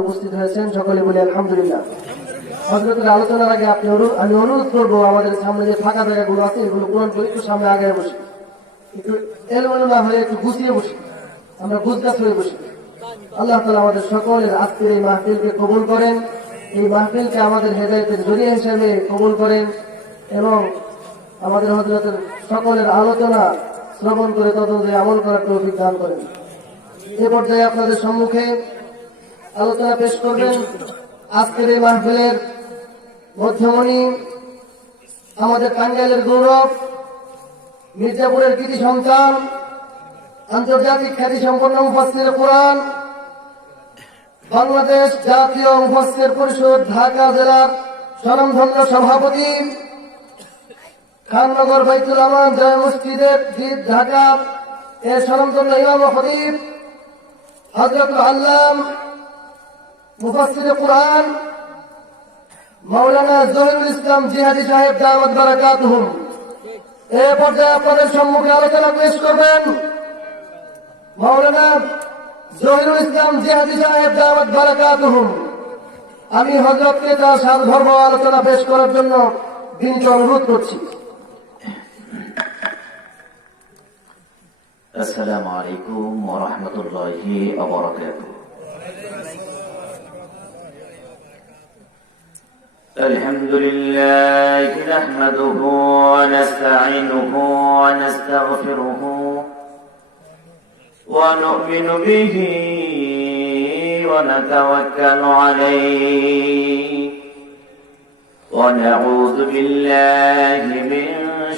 উপস্থিত হয়েছেন সকলে বলি আলহামদুলিল্লাহ। হযরতের আলোচনার আগে আমি অনুরোধ করবো আমাদের সামনে যে ফাঁকা জায়গাগুলো আছে এগুলো পূরণ করে একটু সামনে আগে বসি, একটু এলোমেলো না হয়ে একটু গুছিয়ে বসি, আমরা গুজগাছ হয়ে বসি। আল্লাহ তাআলা আমাদের সকলের আজকের এই মাহফিলকে কবুল করেন, এই মাহফিলকে আমাদের হেদায়েতের জরিয়া হিসেবে কবুল করেন এবং আমাদের হযরতের সকলের আলোচনা শ্রবণ করে তদনুযায়ী আমল করার তৌফিক দান করেন। এ পর্যায়ে আপনাদের সম্মুখে আলোচনা পেশ করবেন আজকের এই মাহফিলের মধ্যমণি, আমাদের টাঙ্গাইলের গৌরব, মির্জাপুরের কৃতি সন্তান, আন্তর্জাতিক খ্যাতি সম্পন্ন মুফাসসির কোরআন, বাংলাদেশ জাতীয় মুফাসসির পরিষদ ঢাকা জেলার স্বনামধন্য সভাপতি, খাননগর বাইতুল আমান জামে মসজিদের দ্বীপ ঢাকা এর স্বনামধন্য ইমাম ও খতিব হযরতুল আল্লাম মুফাসসির কোরআন মাওলানা জহিরুল ইসলাম জিহাদি সাহেব দামাত বারাকাতুহুম এ পর্যায়ে আপনাদের সম্মুখে আলোচনা পেশ করবেন মাওলানা জহিরুল ইসলাম জিহাদি সাহেব দামাত বারাকাতুহুম। আমি হযরতকে তার সারধর্ম আলোচনা পেশ করার জন্য বিনীত অনুরোধ করছি। আসসালামু আলাইকুম ওয়া রাহমাতুল্লাহি ওয়া বারাকাতুহু। الحمد لله نحمده ونستعينه ونستغفره ونؤمن به ونتوكل عليه ونعوذ بالله من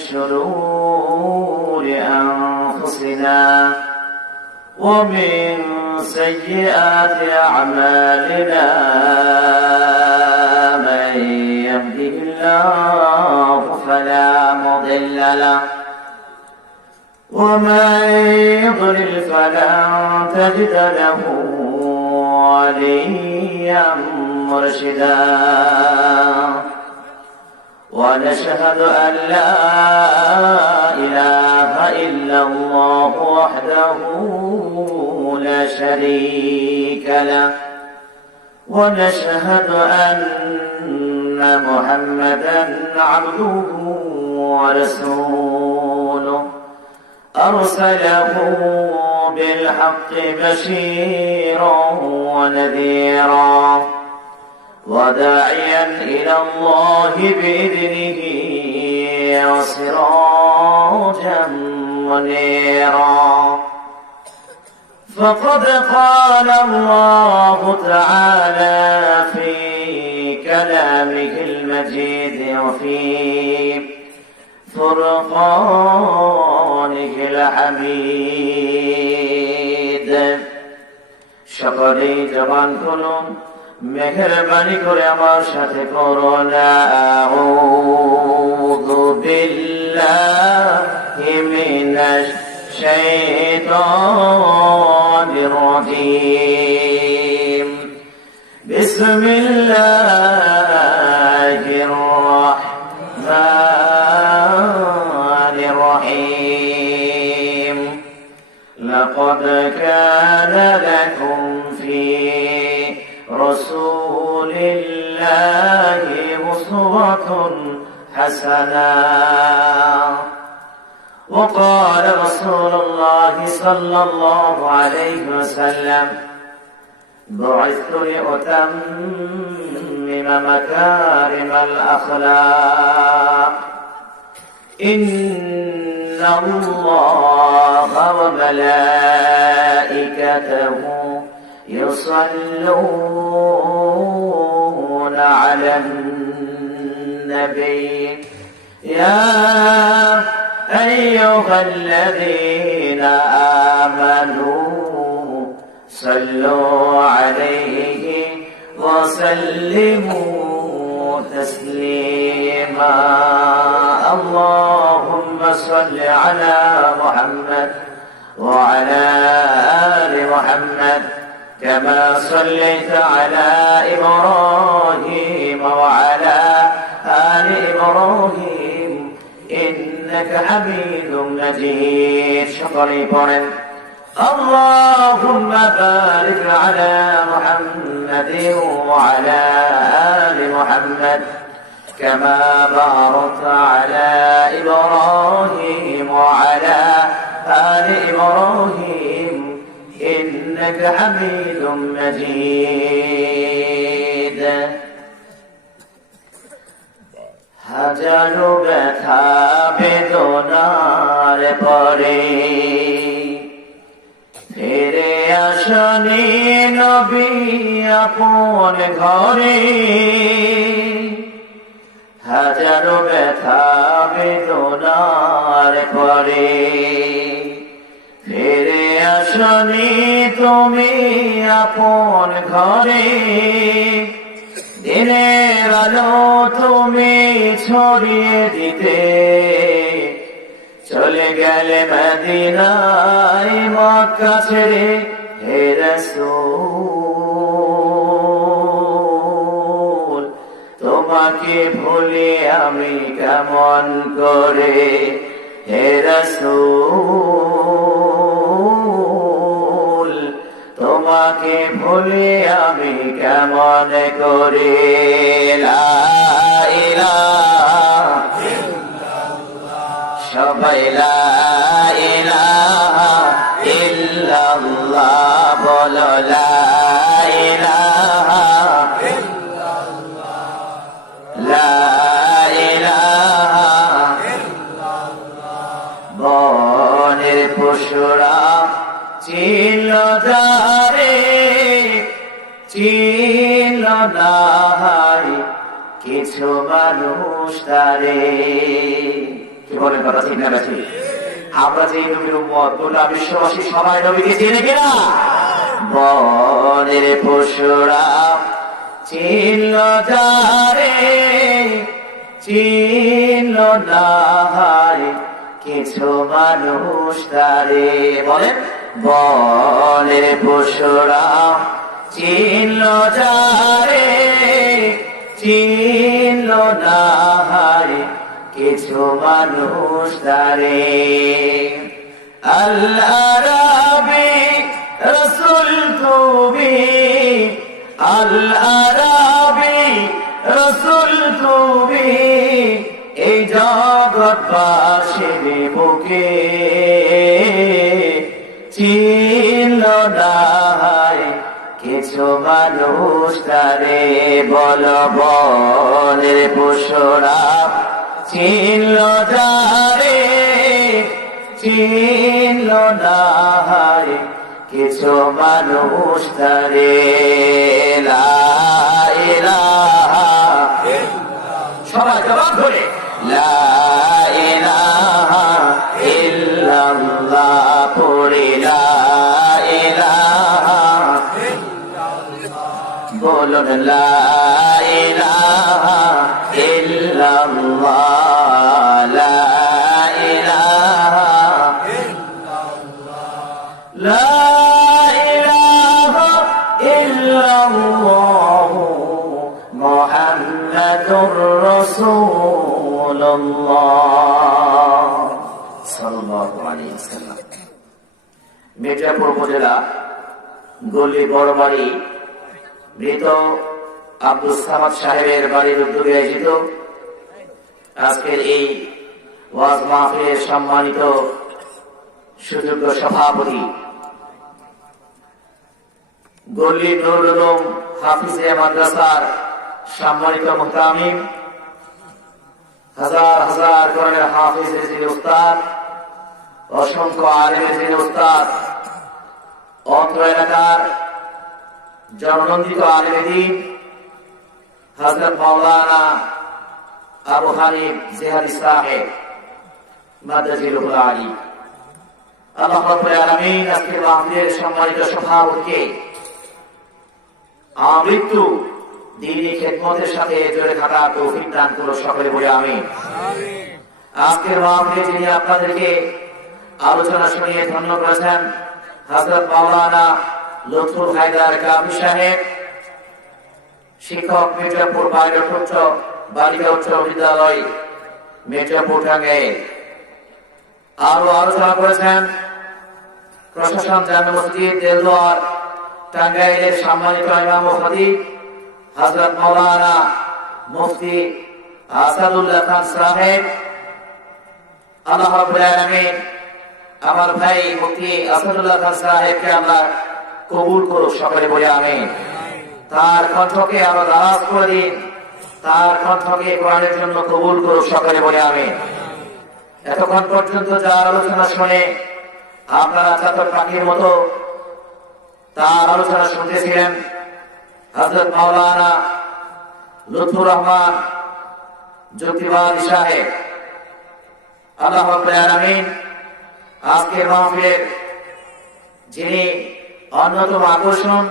شرور أنفسنا ومن سيئات أعمالنا، من يهده الله فلا مضل له ومن يضلل فلن تجد له وليا مرشدا، ونشهد أن لا إله إلا الله وحده لا شريك له، ونشهد أن محمدا عبده ورسوله أرسله بالحق بشيرا ونذيرا وداعيا إلى الله بإذنه وسراجا منيرا. فقد قال الله تعالى في كلامه المجيد وفي فرقانه الحميد. সকলেই জবান খুলুন, মেহেরবানি করে আমার সাথে করুন আউযু বিল্লাহি মিনাশ শাইতানির রাজীম। বিসমিল্লাহির রাহমানির রাহিম। লাকাদ কানা লাকুম ফি رسول الله أسوة حسنة. وقال رسول الله صلى الله عليه وسلم بعثت لأتمم مكارم الأخلاق. إن الله وملائكته يصلون على النبي يا أيها الذين آمنوا صلوا عليه وسلموا تسليما. اللهم صل على محمد وعلى آل محمد كما صليت على إبراهيم وعلى آل إبراهيم إنك حميد مجيد. شكرا. اللهم بارك على محمد وعلى آل محمد كما باركت على إبراهيم وعلى آل إبراهيم إنك حميد مجيد হাজারো ব্যথা বেদনার পরে ফিরে আসনি নবী আপন ঘরে হাজারো ব্যথা বেদনার পরে ফিরে আসনি তুমি আপন ঘরে দিনের আলো তুমি ছড়িয়ে দিতে চলে গেলে মদিনায় মক্কা ছেড়ে হে রাসূল তোমাকে ভুলে আমি কেমন করে হে রাসূল তোমাকে ভুলে আমি কেমন করে লা ইলাহা সবাই লা ইলাহা ইল্লাল্লাহ বলো লা ইলাহা লা ইলাহা বনের পশুরা ছিল যারে ছিল নাই কিছু মানুষ তারে কি বলেন কথা ঠিক না বেশি আমরা যে নবীর উম্মত গোটা বিশ্ববাসী সবাই নবীকে চিনে কিনা বনের পশুরা ছিল যারে ছিল নাই কিছু মানুষ তারে বলেন বনের পশুরা চিনল যারে চিনল নাই কিছু মানুষ তারে আল্লাহ রাবি রসুল তুমি আল্লাহ রাবি রসুল তুমি এই জগৎবাসীর বুকে চিনল নাই কিছু মানুষ তারে বল বনের পশুরা চিনল যারে চিনল নাই কিছু মানুষ তারে লা ইলাহা সবাই জবাব ধরে লা ইলাহা ইল্লাল্লাহ পড়ে লা ইলাহা বলুন লা ইলাহা ইল্লাল্লাহ লা ইলাহা লা ইলাহা ইল্লাল্লাহ মুহাম্মাদুর রাসূলুল্লাহ সাল্লাল্লাহু আলাইহি ওয়াসাল্লাম। মির্জাপুর উপজেলা গলি বড়বাড়ি মৃত আব্দুল সামাদ সাহেবের বাড়ির উদ্যোগে আয়োজিত আজকের এই ওয়াজ মাহফিলের সম্মানিত সুযোগ্য সভাপতি গলি নুরুল উলুম হাফিজিয়া মাদ্রাসার সম্মানিত মুহতামিম হাজার হাজার কোরআনের হাফিজের যিনি উস্তাদ অসংখ্য আলেমের যিনি উস্তাদ অত্র এলাকার জননন্দিত আলেম দ্বীন হযরত মাওলানা আবু হানিফ জিহাদি সাহেব মাদ্রাজিলুল আলী আল্লাহ রাব্বুল আলামিন আজকের মাহফিলের সম্মানিত সভাপতিকে আমৃত্যু দ্বীনি খেদমতের সাথে জড়িয়ে থাকার তৌফিক দান করুন সকলে বলে আমিন। আজকের মাহফিলে যিনি আপনাদেরকে আলোচনা শুনিয়ে ধন্য করেছেন হযরত মাওলানা লুৎফুল হায়দার কাফি সাহেব, শিক্ষক মির্জাপুর পাইলট উচ্চ বালিকা উচ্চ বিদ্যালয় মির্জাপুর টাঙ্গাইল। আরো আলোচনা করেছেন প্রশাসন জামে মসজিদ দেলদুয়ার টাঙ্গাইলের সম্মানিত ইমাম ও খতিব হযরত মাওলানা মুফতি আসাদুল্লাহ খান সাহেব, আল্লাহ রাব্বুল আলামিন আমার ভাই মুফতি আসাদুল্লাহ খান সাহেবকে আল্লাহ কবুল করুক, সকলে বলে আমিন। তার কণ্ঠকে আরো দারাজ করে দিন, তার কণ্ঠকে কোরআনের জন্য কবুল করুক, সকলে বলে আমিন। এতক্ষণ পর্যন্ত যার আলোচনা শুনে আপনারা চাতক পাখির মতো তার আলোচনা শুনতেছিলেন, হযরত মাওলানা লুৎফুর রহমান যুক্তিবাদী সাহেব, আল্লাহ রাব্বুল আলামিন আজকের মাহফিলের যিনি অন্যতম আকর্ষণ,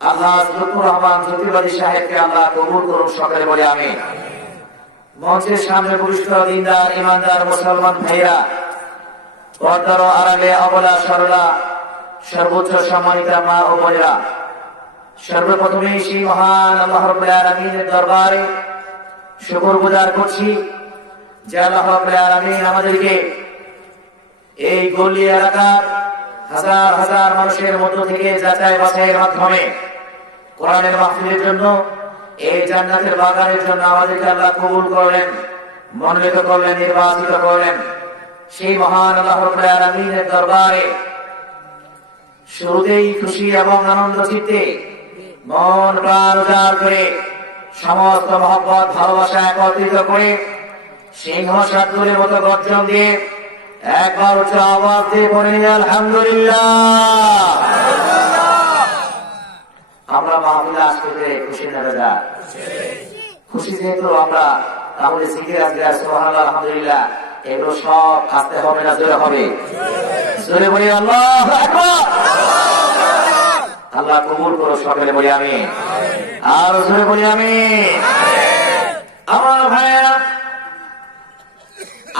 আল্লাহ লুৎফুর রহমান যুক্তিবাদী সাহেবকে আল্লাহ কবুল করুন, সকলে বলে আমিন। মঞ্চের সামনে পুরুষ দিনদার ইমানদার মুসলমান ভাইরা, পর্দার আড়ালে অবলা সরলা সর্বোচ্চ সম্মানিতা মা ও বোনেরা, সর্বপ্রথমে সেই মহান আল্লাহ রাব্বুল আলামিনের দরবারে শুকরগুজার করছি যে আল্লাহ রাব্বুল আলামিন আমাদেরকে এই গলি এলাকার হাজার হাজার মানুষের মধ্য থেকে যাচাই বাছাইয়ের মাধ্যমে কোরআনের মাহফিলের জন্য, এই জান্নাতের বাগানের জন্য আমাদেরকে আল্লাহ কবুল করলেন, মনোনীত করলেন, নির্বাচিত করলেন। সেই মহান আল্লাহ রাব্বুল আলামিনের দরবারে শুরুতেই খুশি এবং আনন্দ চিত্তে মন প্রাণ উজাড় করে সমস্ত মহব্বত ভালোবাসা একত্রিত করে সিংহ সাতগুলির মতো গর্জন দিয়ে একবার উচ্চ আওয়াজ দিয়ে বলে আলহামদুলিল্লাহ। আমরা মাহফিলে আসতে পেরে খুশি না বেজা? খুশি যেহেতু আমরা, তাহলে জিকির আজকার সুবহানাল্লাহ আলহামদুলিল্লাহ এগুলো সব আসতে হবে না জোরে হবে? জোরে বলি আল্লাহু আকবার। আল্লাহ কবুল করো, সকলে বলি আমিন। আর জোরে বলি আমিন। আমার ভাইয়েরা,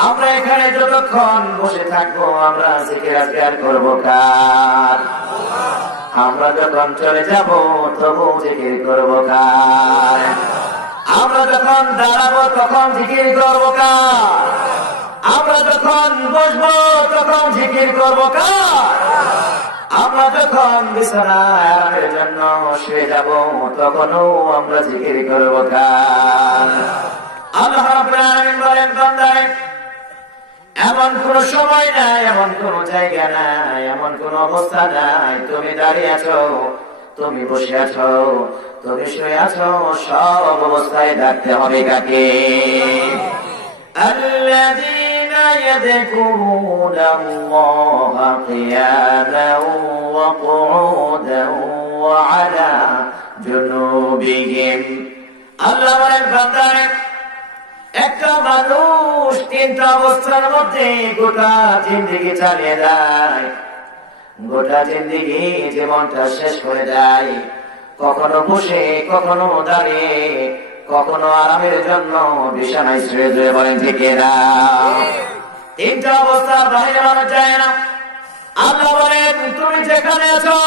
আমরা এখানে যতক্ষণ বসে থাকবো আমরা জিকির আজকার করবো কার? আমরা যখন চলে যাব তবু জিকির করবো কার? আমরা যখন দাঁড়াবো তখন জিকির করবো কার? আমরা যখন বসবো তখন জিকির করবো কার? আমরা যখন বিছানায় আরামের জন্য শুয়ে যাব তখনও আমরা জিকির করবো কার? আল্লাহ রাব্বুল আলামিন বলেন, বান্দারে এমন কোন সময় নাই, এমন কোন জায়গা নাই, এমন কোন অবস্থা নাই, তুমি দাঁড়িয়ে আছো, তুমি বসে আছো, তুমি শুয়ে আছো, সব অবস্থায় ডাকতে হবে কাকে? আল্লাযীনা ইয়াযকুরুনা আল্লাহা কিয়ামান ওয়া কুউদান ওয়া আলা জুনুবিহিম। আল্লাহ বলেন, বান্দারে একটা মানুষ তিনটা অবস্থার মধ্যে গোটা জিন্দেগি চালিয়ে যায়, গোটা জিন্দেগি জীবনটা শেষ করে যায়, কখনো বসে, কখনো দাঁড়িয়ে, কখনো আরামের জন্য বিছানায় শুয়ে শুয়ে। বলেন ঠিক না? তিনটা অবস্থার বাইরে মানুষ যায় না। আল্লাহ বলেন, তুমি যেখানে আছো,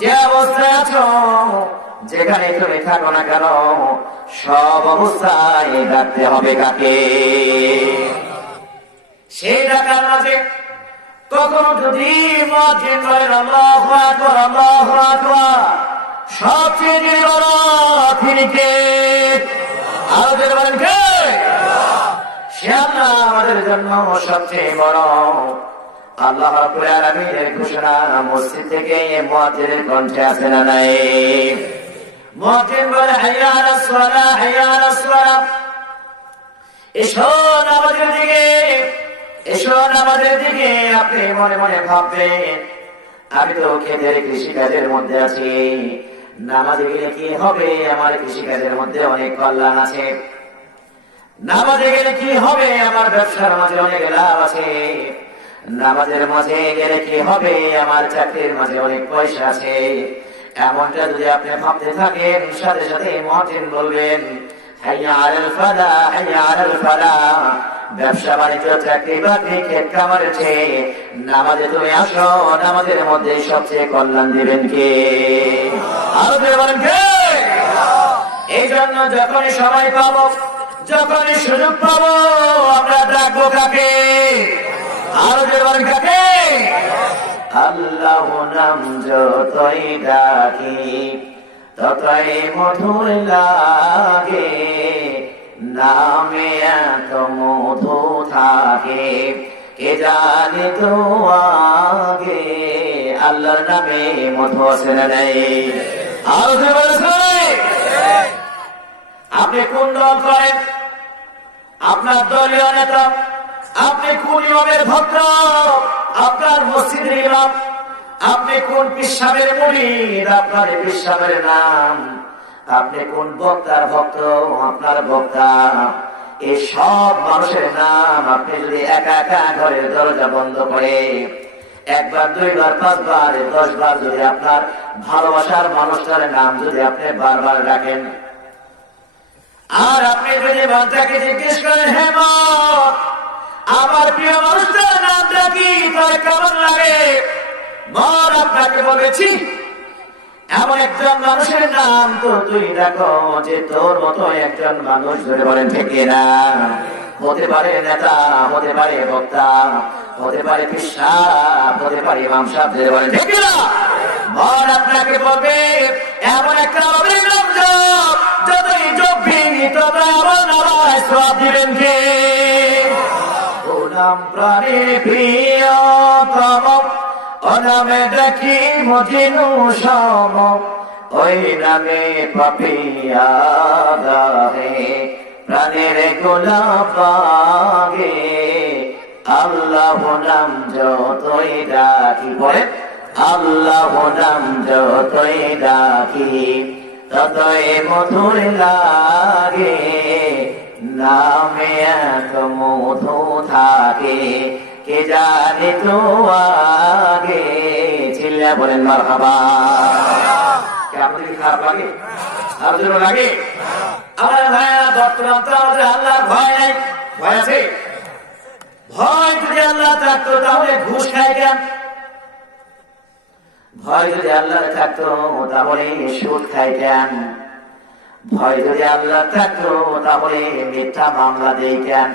যে অবস্থায় আছো, যেখানে তুমি থাকো না কেন, সব অবস্থায় ডাকতে হবে কাকে? সেই ডাকার মাঝে কখনো যদি মুয়াজ্জিন বলেন আল্লাহু আকবার, আল্লাহু আকবার, সবচেয়ে বড় তিনি কে? আরো জোরে বলেন কে? সে আল্লাহ আমাদের জন্য সবচেয়ে বড়। আল্লাহ রাব্বুল আলামিনের ঘোষণা মসজিদ থেকে মুয়াজ্জিনের কণ্ঠে আছে না নাই? মুয়াজ্জিন বলে, হাইয়া আলাস সালাহ, হাইয়া আলাস সালাহ, এসো নামাজের দিকে, এসো নামাজের দিকে। আপনি মনে মনে ভাববেন, আমি তো ক্ষেতের কৃষিকাজের মধ্যে আছি, নামাজে গেলে কি হবে? আমার কৃষিকাজের মধ্যে অনেক কল্যাণ আছে। নামাজে গেলে কি হবে? আমার ব্যবসার মাঝে অনেক লাভ আছে। নামাজের মাঝে গেলে কি হবে? আমার চাকরির মাঝে অনেক পয়সা আছে। এমনটা যদি আপনি ভাবতে থাকেন, সাথে সাথে মুয়াজ্জিন বলবেন, হাইয়া আলাল ফালাহ, হাইয়া আলাল ফালাহ। ব্যবসা বাণিজ্য, চাকরি বাকরি, ক্ষেত খামারের চেয়ে নামাজে তুমি আসো, নামাজের মধ্যে সবচেয়ে কল্যাণ দিবেন কে? আরো বলেন কে? এই জন্য যখনই সময় পাবো, যখনই সুযোগ পাবো, আমরা ডাকবো কাকে? আরো যে বলেন কাকে? আল্লাহ নাম যতই ডাকি ততই মধুর লাগে, নামে এত মধু থাকে কে জানে তো আগে। আল্লাহর নামে মধু আছে না নাই? আরো যে বলেছেন আপনি কোন দল করেন, আপনার দলীয় নেতা, আপনি কোন ইমামের ভক্ত, আপনার মসজিদের ইমাম, আপনি কোন পিসাবের মুরিদ, আপনার পিসাবের নাম, আপনি কোন বক্তার ভক্ত, আপনার বক্তা, এই সব মানুষের নাম আপনি যদি একা একা ঘরের দরজা বন্ধ করে একবার, দুইবার, পাঁচবার, 10 বার যদি আপনার ভালোবাসার মানুষটার নাম যদি আপনি বারবার ডাকেন, আর আপনি যদি বাচ্চাকে জিজ্ঞেস করেন, হ্যাঁ আমার প্রিয় মানুষটার নামটা কি, তাই কেমন লাগে, মন আপনাকে বলেছি এমন একজন মানুষের নাম তো তুই দেখো যে তোর মতো একজন মানুষ ধরে বলেন থেকে না, হতে পারে নেতা, হতে পারে বক্তা, হতে পারে পিসাব, হতে পারে ইমাম সাহেব, ধরে বলেন ঠিক না, মন আপনাকে বলবে এমন একটা নাম যতই জপি তবে আমার নামায় সওয়াব দিবেন কে? ও নাম প্রাণের প্রিয়তম, ও নামে ডাকি মজিনু সম, ওই নামে পাপিয়া গাহে প্রাণের গোলাপ আগে। আল্লাহ নাম যতই ডাকি, বলে আল্লাহ নাম যতই ডাকি ততই মধুর লাগে, নামে এত মধু থাকে কে জানে তো আগে। চিল্লা বলেন মারহাবা। কেমন খারাপ লাগে? আর জন্য লাগে? আমার ভাইয়া বর্তমান তো আমাদের আল্লাহর ভয় নাই, ভয় আছে? ভয় যদি আল্লাহ থাকতো তাহলে ঘুষ খায় কেন? ভয় যদি আল্লাহ থাকতো তাহলে সুদ খায় কেন? ভয় যদি আল্লাহ থাকতো তাহলে মিথ্যা মামলা দেয় কেন?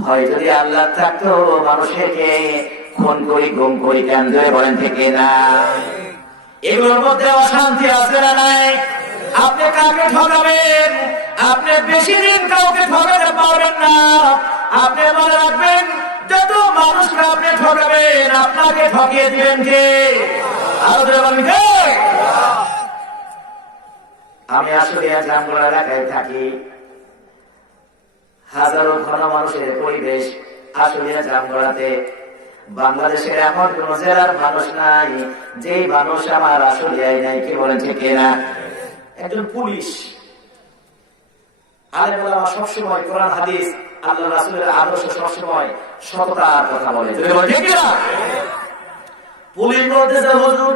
ভয় যদি আল্লাহ থাকতো মানুষকে খুন করি, গুম করি কেন? ধরে বলেন থেকে না? এগুলোর মধ্যে অশান্তি আছে না নাই? আপনি কাকে ঠকাবেন? আপনি বেশি দিন কাউকে ঠকাতে পারবেন না। আপনি মনে রাখবেন, যত মানুষকে আপনি ঠকাবেন আপনাকে ঠকিয়ে দিবেন কে? আরো বলেন কে? আমি আসলে জামগড়া এলাকায় থাকি, হাজারো ঘন মানুষের পরিবেশ আসলে জামগড়াতে। বাংলাদেশের এমন কোন জেলার মানুষ নাই যেই মানুষ আমার আসলিয়ায় নাই, কি বলেন ঠিক না? একজন পুলিশ আলেম ওলামা সবসময় কোরআন হাদিস আল্লাহ রাসূলের আদর্শ সবসময় সততার কথা বলে, ঠিক না? পুলিশ বলতেছে হুজুর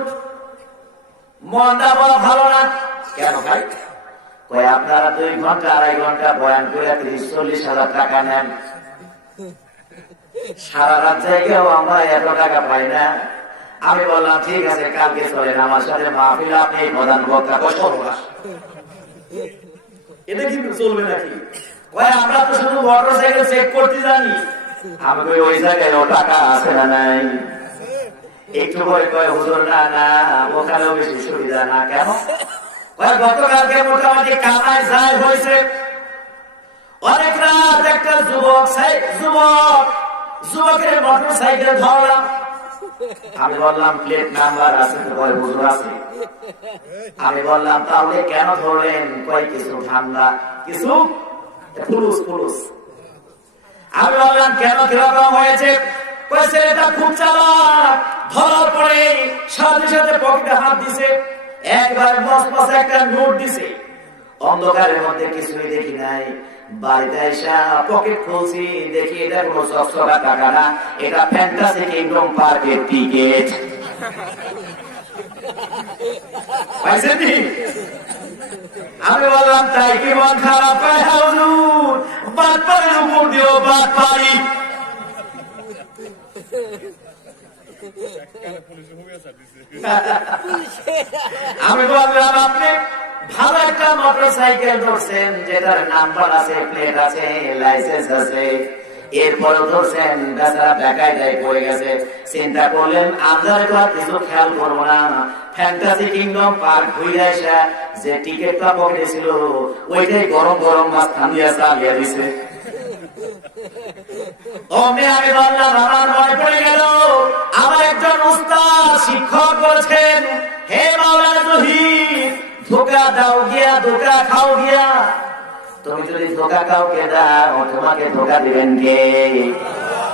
মনটা বড় ভালো না। কেন ভাই? কয় আপনারা 2 ঘন্টা 2.5 ঘন্টা বয়ান করে 30-40 হাজার টাকা নেন, সারা রাত জায়গাও আমরা এত টাকা পাই না। আমি বললাম ঠিক আছে, কালকে চলেন আমার সাথে মাহফিল, আপনি প্রধান বক্তা। এটা কিন্তু চলবে নাকি? আমরা তো শুধু মোটরসাইকেল চেক করতে জানি। আমি কই ওই জায়গায় ও টাকা আছে না নাই? একটু পরে কয় হুজুর না না, ওখানেও বেশি সুবিধা না। কেন? গতকালকে মোটামুটি কামাই যায় হয়েছে, অনেক রাত একটা যুবকের মোটরসাইকেল ধরলাম। আমি বললাম প্লেট নাম্বার আছে তো? কয় হুজুর আছে। আমি বললাম তাহলে কেন ধরলেন? কয় কিছু ঠান্ডা, কিছু পুলুস। আমি বললাম কেন, কিরকম হয়েছে? কয় ছেলেটা খুব চালাক, ধরার পরে সাথে সাথে পকেটে হাত দিছে, একবার মস্ত একটা নোট দিছে। অন্ধকারের মধ্যে কিছুই দেখি নাই, বাড়িতে এসে পকেট খুলছি, দেখি এটা কোনো চকচকা টাকা না, এটা ফ্যান্টাসি কিংডম পার্কের টিকিট। আমি বললাম তাই কি মন খারাপ? বাদ পাড়ির উপর দিও বাদ পাড়ি। আমি বললাম আপনি ভালো একটা মোটরসাইকেল ধরছেন যেটার নাম্বার আছে, প্লেট আছে, লাইসেন্স আছে, এরপরেও ধরছেন বেচারা বেকায় দেয় পড়ে গেছে। চিন্তা করলেন আমরা তো আর কিছু খেয়াল করবো না, ফ্যান্টাসি কিংডম পার্ক ঘুরে আসা যে টিকিটটা পকেটে ছিল ওইটাই গরম গরম মাছ থামিয়ে চালিয়ে দিছে। অমনি আমি বললাম আমার মনে পড়ে গেল আমার একজন উস্তাদ শিক্ষক বলেছেন, হে মাওলানা জহির, ধোকা দাও গিয়া ধোকা খাও গিয়া। তুমি যদি ধোকা কাউকে দাও তোমাকে ধোকা দিবেন কে?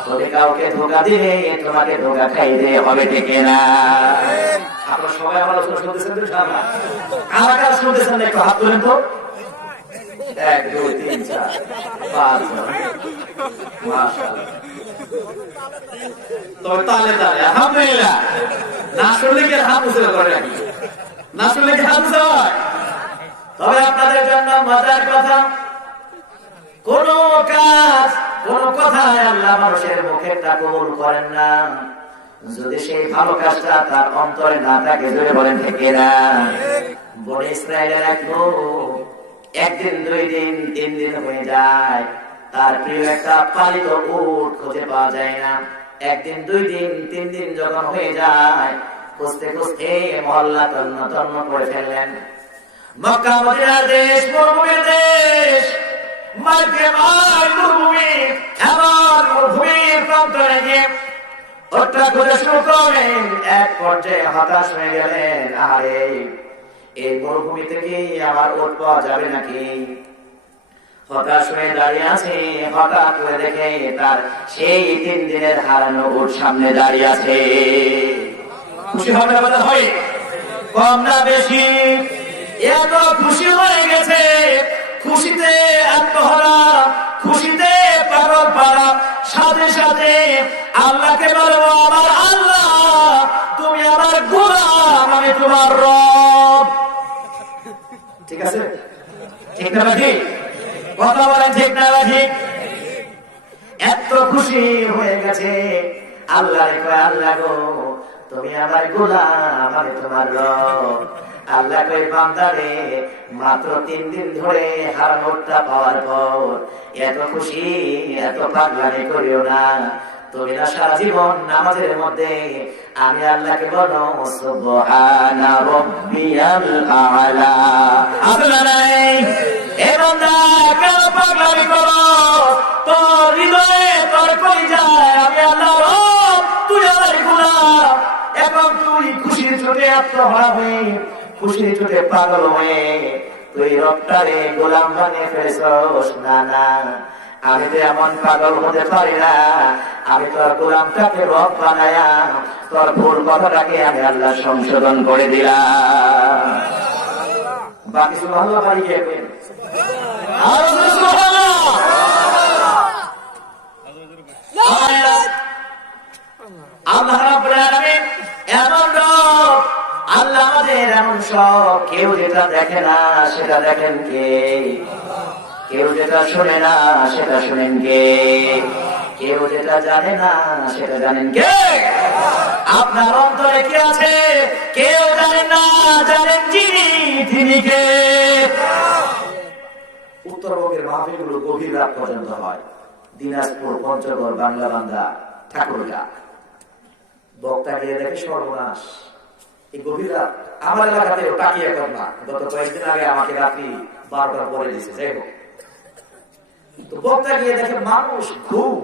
তুমি কাউকে ধোকা দিলে তোমাকে ধোকা খাইতে হবে, ঠিক না? আপনারা সবাই আমার আলোচনা শুনতেছেন তো? কারা কারা শুনতেছেন একটু হাত তুলেন তো। 1 2 3 4 5 মাশাআল্লাহ। তো তালে তালে আলহামদুলিল্লাহ। না শুনলে কি হাত উঁচু করে রাখি, না শুনলে কি হাত উঁচু হয়? তবে আপনাদের জন্য মজার কথা, কোন কাজ কোন কথায় আল্লাহ মানুষের মুখেরটা কবুল করেন না যদি সেই ভালো কাজটা তার অন্তরে না থাকে। জোরে বলেন ঠিক না? বনি ইসরায়েলের এক লোক একদিন 2 দিন 3 দিন হয়ে যায়, তার প্রিয় একটা পালিত উট খুঁজে পাওয়া যায় না। একদিন 2 দিন 3 দিন যখন হয়ে যায়, খুঁজতে খুঁজতে মহল্লা তন্ন তন্ন করে ফেললেন। মক্কা মদিনার দেশ মরুভূমির দেশ, মাঝে মাঝ মরুভূমি, এমন মরুভূমির প্রান্তরে গিয়ে ওটা খুঁজে শুরু করেন। এক পর্যায়ে হতাশ হয়ে গেলেন, আরে এই মরুভূমি থেকে আমার উট পাওয়া যাবে নাকি? হতাশ হয়ে দাঁড়িয়ে আছে, হঠাৎ করে দেখে তার সেই 3 দিনের হারানো উট সামনে দাঁড়িয়ে আছে। খুশি হবে না হয়? কম না বেশি? এত খুশি হয়ে গেছে, খুশিতে আত্মহারা, খুশিতে পাগল পাড়া। সাথে সাথে আল্লাহকে বলবো, আমার আল্লাহ তুমি আমার গোলাম, আমি তোমার রব। ঠিক আছে? ঠিক না ঠিক? কথা বলেন ঠিক না ঠিক? এত খুশি হয়ে গেছে, আল্লাহ রে আল্লাহ গো তুমি আমার গোলাম, আমি তোমার রব। আল্লাহ কই বান্দারে মাত্র 3 দিন ধরে হারানোটা পাওয়ার পর এত খুশি এত পাগলামি করিও না। তুমি না সারা জীবন নামাজের মধ্যে আমি আল্লাহকে বলো সুবহানা রাব্বিয়াল আ'লা। আল্লাহ নাই এ বান্দা কেন পাগলামি করো? তোর হৃদয়ে তোর কই যায় আমি আল্লাহ রব, তুই আমার গোলাম। এবং তুই খুশির চোটে আত্মহারা হয়ে, খুশির চোটে পাগল হয়ে তুই রবটারে গোলাম বানিয়ে ফেলেছস। না না, আমি তো এমন পাগল হতে পারি না, আমি তোর গোলামটাকে রব বানায়া তোর ভুল কথাটাকে আমি আল্লাহ সংশোধন করে দিলাম। বাকি সুবহানাল্লাহ পারি কে? আর সুবহানাল্লাহ। আল্লাহ রাব্বুল আলামিন এমন রব, আল্লাহ আমাদের এমন সব। কেউ যেটা দেখে না সেটা দেখেন কে? কেউ যেটা শোনে না সেটা শোনেন কে? কেউ যেটা জানে না সেটা জানেন কে? আপনার অন্তরে কি আছে কেউ জানেন না, জানেন যিনি, তিনি কে? উত্তরবঙ্গের মাহফিলগুলো গভীর রাত পর্যন্ত হয়। দিনাজপুর, পঞ্চগড়, বাংলা বান্ধা, ঠাকুরগা। বক্তা গিয়ে দেখে সর্বনাশ, এই গভীর রাত। আমার এলাকাতে টাকিয়া করনা গত কয়েকদিন আগে আমাকে রাত্রি 12টার পরে দিয়েছে। যাই হোক, তো বক্তা গিয়ে দেখে মানুষ ঘুম,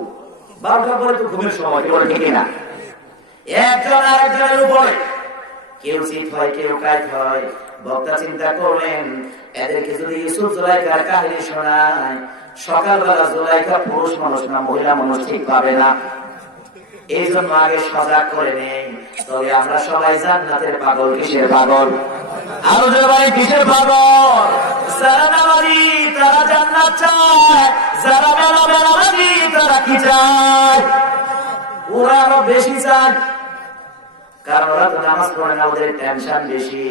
12টার পরে তো ঘুমের সময়, ঠিক না? একজন আরেকজনের উপরে কেউ চিত হয়, কেউ কাজ হয়। বক্তা চিন্তা করলেন এদেরকে যদি ইউসুফ জুলাইখার কাহিনী শোনায়, সকালবেলা জুলাইখা পুরুষ মানুষ না মহিলা মানুষ ঠিক পাবে না। এই জন্য আগে সজাগ করে নেই। তবে আমরা সবাই জান্নাতের পাগল। কিসের পাগল? আরো জোরে কিসের পাগল? যারা নামাজি তারা জান্নাত চায়, যারা বেনামাজি তারা কি চায়? ওরা আরো বেশি চায়, কারণ ওরা তো নামাজ পড়ে না, ওদের টেনশন বেশি,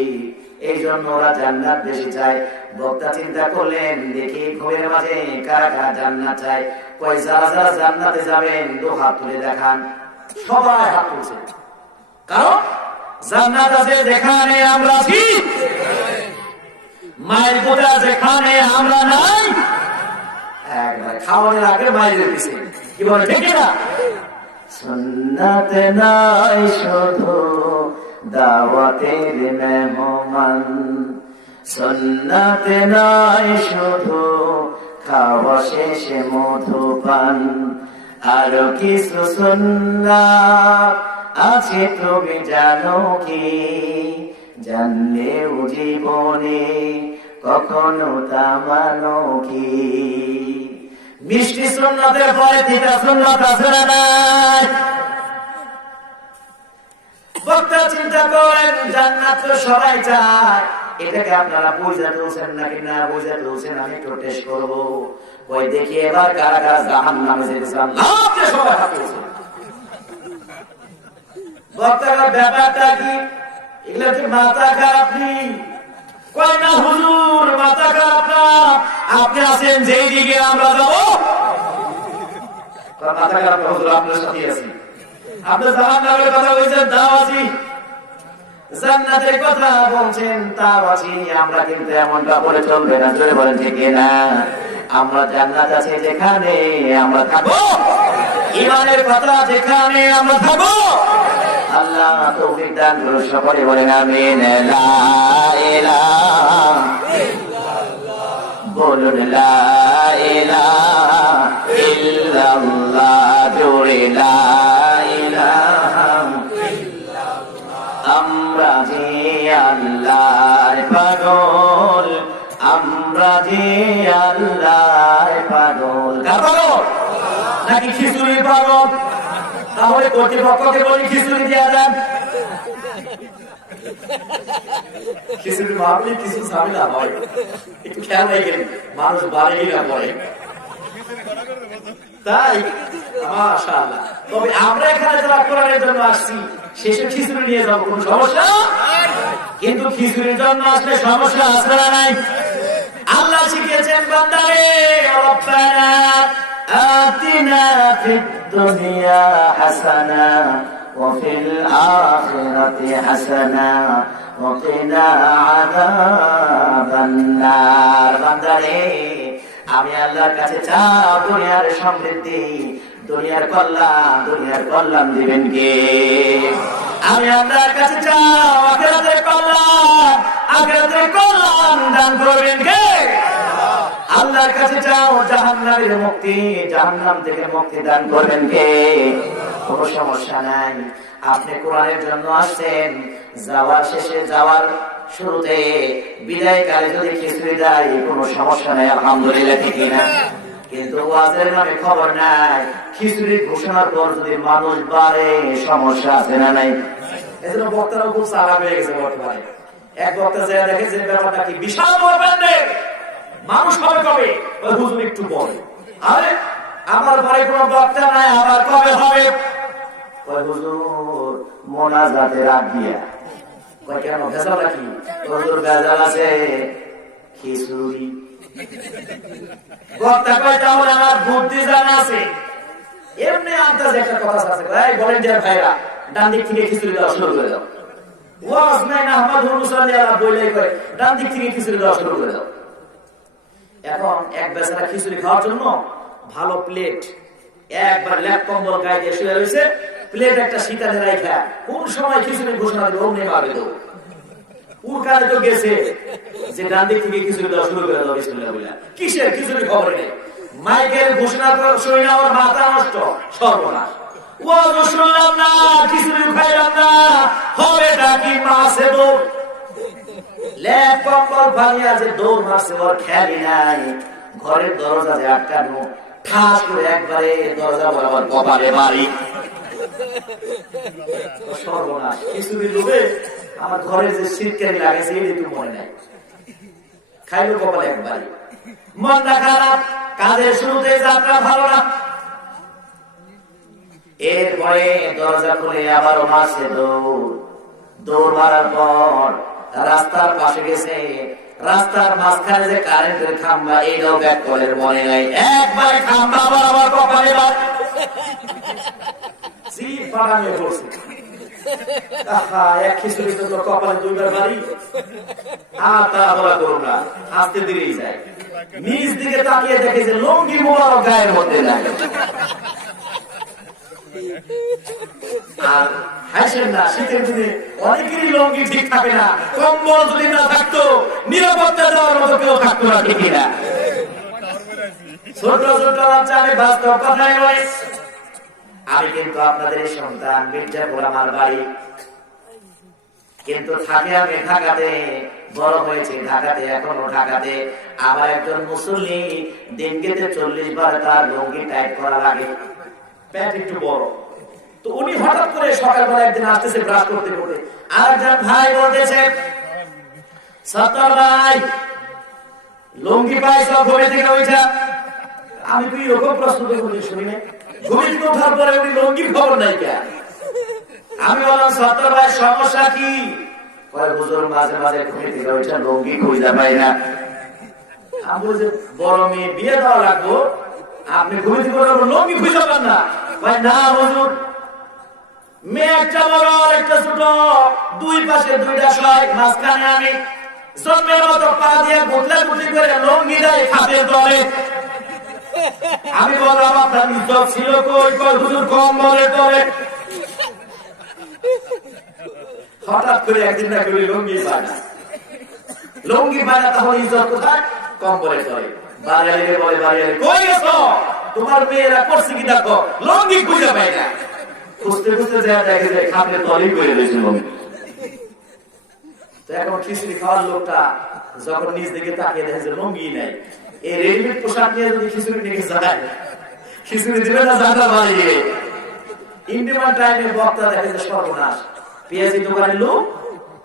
এই জন্য ওরা জান্নাত বেশি চায়। বক্তা চিন্তা করলেন দেখি ঘরের মাঝে কারা কারা জান্নাত চায়। কই যারা যারা জান্নাতে যাবেন 2 হাত তুলে দেখান। সবাই হাত তুলছে, কারণ জান্নাত আছে যেখানে আমরা আছি, মায়ের কোটা যেখানে আমরা নাই। একবার খাওয়ানোর আগে মায়ের পিছিয়ে কি বলে ঠিক না? সুন্নাত নাই শুধু দাওয়াতের মেহমান, সুন্নাত নাই শুধু খাওয়া শেষে মধুপান, আরো কিছু সুন্নাত আছে তুমি জানো কি? জানলেও জীবনে কখনো তা মানো কি? মিষ্টি সুন্নাতের পরে তিতা সুন্নাত আছে না নাই? বক্তা চিন্তা করেন জান্নাত তো সবাই চায়, এটাকে আপনারা বুঝতে তুলছেন নাকি না বুঝতে তুলছেন আমি একটু টেস্ট করবো। ওই দেখি এবার কারা কারা জাহান্নামে যেতেছিলাম সবাই হাত তুলছেন। বক্তার ব্যাপারটা কি? এগুলো কি মাথা খারাপ নেই? কয় না হুজুর মাথা খারাপ না, আপনি আছেন যেই দিকে আমরা যাবো মাথা খারাপ না হুজুর, আপনার সাথে আছি। আপনি জাহান্নামের কথা বলছেন তাও আছি, জান্নাতের কথা বলছেন তাও আছি। আমরা কিন্তু এমনটা বলে চলবে না, জোরে বলেন ঠিক না? আমরা জান্নাত আছে যেখানে আমরা থাকবো, ঈমানের কথা যেখানে আমরা থাকবো। আল্লাহ তৌফিক দান করুন, সকলে বলেন আমিন। লা ইলাহা ইল্লাল্লাহ, বলুন লা ইলাহা ইল্লাল্লাহ, জোরে লা ইলাহা ইল্লাল্লাহ। আমরা যে আল্লাহর পাগল, আমরা যে আল্লাহর পাগল। কার পাগল? নাকি খিচুড়ির পাগল? তাহলে কর্তৃপক্ষকে বলি খিচুড়ি দেওয়া যান। খিচুড়ি ভাবলে কিছু ঝামেলা হয়, একটু খেয়াল রাখেন, মানুষ বাড়ি না পড়ে। তাই মাশাআল্লাহ। তবে আমরা এখানে যারা কোরআনের জন্য আসছি শেষে খিচুড়ি নিয়ে যাবো, কোনো সমস্যা? কিন্তু খিচুড়ির জন্য আসলে সমস্যা আছে না নাই? আল্লাহ শিখিয়েছেন বান্দারে রব্বানা আতিনা ফিদ দুনিয়া হাসানা ওয়া ফিল আখিরাতি হাসানা ওয়া কিনা আযাবান নার। বান্দারে আমি আল্লাহর কাছে চাও দুনিয়ার সমৃদ্ধি, দুনিয়ার কল্যাণ দিবেন কে? আমি আল্লাহর কাছে চাও আখিরাতের কল্যাণ দান করবেন কে? আল্লাহর কাছে চাও জাহান্নামের মুক্তি, জাহান্নাম থেকে মুক্তি দান করবেন কে? কোনো সমস্যা নাই। আপনি কোরআনের জন্য আসছেন, যাওয়ার শেষে যাওয়ার শুরুতে বিদায় কালে যদি খিচুড়ি দেয় কোনো সমস্যা নাই, আলহামদুলিল্লাহ ঠিক না? কিন্তু ওয়াজের নামে খবর নাই, খিচুড়ির ঘোষণার পর যদি মানুষ বাড়ে সমস্যা আছে না নাই? এজন্য বক্তারা খুব চালাক হয়ে গেছে বর্তমানে। এক বক্তা যায় দেখে যে ব্যাপারটা কি বিশাল ব্যাপার, মানুষ হবে কবে? ওই হুজুর একটু পরে, আরে আমার পরে কোনো বক্তা নাই, আবার কবে হবে? ওই হুজুর মোনাজাতের রাত দিয়া। কয় কেন ভেজাল নাকি? হুজুর ভেজাল আছে খিচুড়ি। বক্তা কয় তাহলে আমার বুদ্ধি জানা আছে। এমনি আন্দাজ একটা কথা আছে, এই ভলেন্টিয়ার ভাইরা ডান দিক থেকে খিচুড়ি দেওয়া শুরু করে দাও। ওয়াজ নাই না আহমদ হুসেন আল্লাহ বইলেই করে ডান দিক থেকে খিচুড়ি দেওয়া শুরু করে দাও। এখন এক বেচারা খিচুড়ি খাওয়ার জন্য ভালো প্লেট একবার ল্যাপ কম্বল গায়ে দিয়ে শুয়ে রয়েছে, প্লেট একটা সীতা ধরাই খায়। কোন সময় খিচুড়ি ঘোষণা দেবে অমনি পাবে তো উর কালে তো গেছে যে ডান দিক থেকে খিচুড়ি দেওয়া শুরু করে দাও। বিসমিল্লাহ বলে কিসের খিচুড়ি খবর নেই, মাইকেল ঘোষণা শুনে আমার মাথা নষ্ট, সর্বনাশ। ওয়াজ শুনলাম না, খিচুড়ি খাইলাম না, হবে নাকি মাছে দৌড়, ল্যাপ কম্বল ভাঙিয়া যে দৌড় মারছে ওর খেয়ালই নাই। ঘরের দরজা যে আটকানো, ঠাস করে একবারে দরজা বরাবর কপালে বাড়ি। সর্বনাশ, খিচুড়ি লোভে আমার ঘরে যে শীতকালি লাগেছে এই একটু মনে নাই, খাইলো কপালে একবারে। মনটা খারাপ, কাজের শুরুতে যাত্রা ভালো না। এরপরে দরজা খুলে আবারও মারছে দৌড় মারার পর রাস্তার পাশে গেছে, রাস্তার মাঝখানে যে কারেন্টের খাম্বা এইটাও ব্যাক কলের মনে নাই, একবার খাম্বা আবার কপালে পড়ছে। এক খিচুড়ি তো কপালে দুইবার বাড়ি, আর তারা বলা করুন না, আসতে দিলেই যায়। নিজ দিকে তাকিয়ে দেখে যে লঙ্গি মোবারক গায়ের মধ্যে নাই। আর হাসেন না, শীতের দিনে অনেকেরই লঙ্গি ঠিক থাকে না, কম্বল যদি না থাকতো নিরাপত্তা দেওয়ার মতো কেউ থাকতো না, ঠিক না? ছোট ছোট বাচ্চা, আমি বাস্তব কথাই বলি। আমি কিন্তু আপনাদের সন্তান, মির্জাপুর আমার বাড়ি, কিন্তু থাকে আমি ঢাকাতে, বড় হয়েছে ঢাকাতে, এখনো ঢাকাতে। আমার একজন মুসল্লি দিন গেতে 40 বার তার লুঙ্গি টাইট করা লাগে, প্যান্ট একটু বড়। তো উনি হঠাৎ করে সকালবেলা একদিন আসতেছে ব্রাশ করতে করতে, আর একজন ভাই বলতেছে, সত্তর ভাই লুঙ্গি পাই সব ঘুরে থেকে ওইটা। আমি তুই এরকম প্রশ্ন করবি শুনি না, ঘুরে থেকে ওঠার পরে উনি লুঙ্গির খবর নাই কে? আমি বললাম, সত্তর ভাই সমস্যা কি? হুজুর মাঝে মাঝে ঘুরে থেকে ওইটা লুঙ্গি খুঁজে পাই না। আমি বলছি, বড় মেয়ে বিয়ে দেওয়া লাগবো, আপনি ঘুরে থেকে লুঙ্গি খুঁজে পান না? না হুজুর, মেয়ে একটা বড় একটা ছোট, দুই পাশে দুইটা শয়, মাঝখানে আমি জন্মের মতো পা দিয়ে গুটলা গুটি করে লুঙ্গি দেয় খাতের তলে। আমি বললাম, আপনার ইজ্জত ছিল কই? হুজুর কম বলে তবে। হঠাৎ করে একদিন না করে লুঙ্গি পায় না, লুঙ্গি পায় না, তাহলে ইজ্জত কোথায়? কম বলে তবে। বাড়িয়ালে বলে, বাড়িয়ালে কই গেছো? তোমার মেয়েরা করছে কি দেখো, লুঙ্গি খুঁজে পায় না। খুঁজতে খুঁজতে যা দেখে যে খাতের তলেই করে দিয়েছে লুঙ্গি। তো এখন খিচুড়ি খাওয়ার লোকটা যখন নিজ দিকে তাকিয়ে দেখে যে লুঙ্গি নেই, এই রেডিমেড পোশাক নিয়ে যদি খিচুড়ি নিয়ে যায়, খিচুড়ি দিবে না জানা বাড়িয়ে। ইন্ডিয়ান টাইমে বক্তা দেখে যে সর্বনাশ, পেঁয়াজি দোকানের লোক,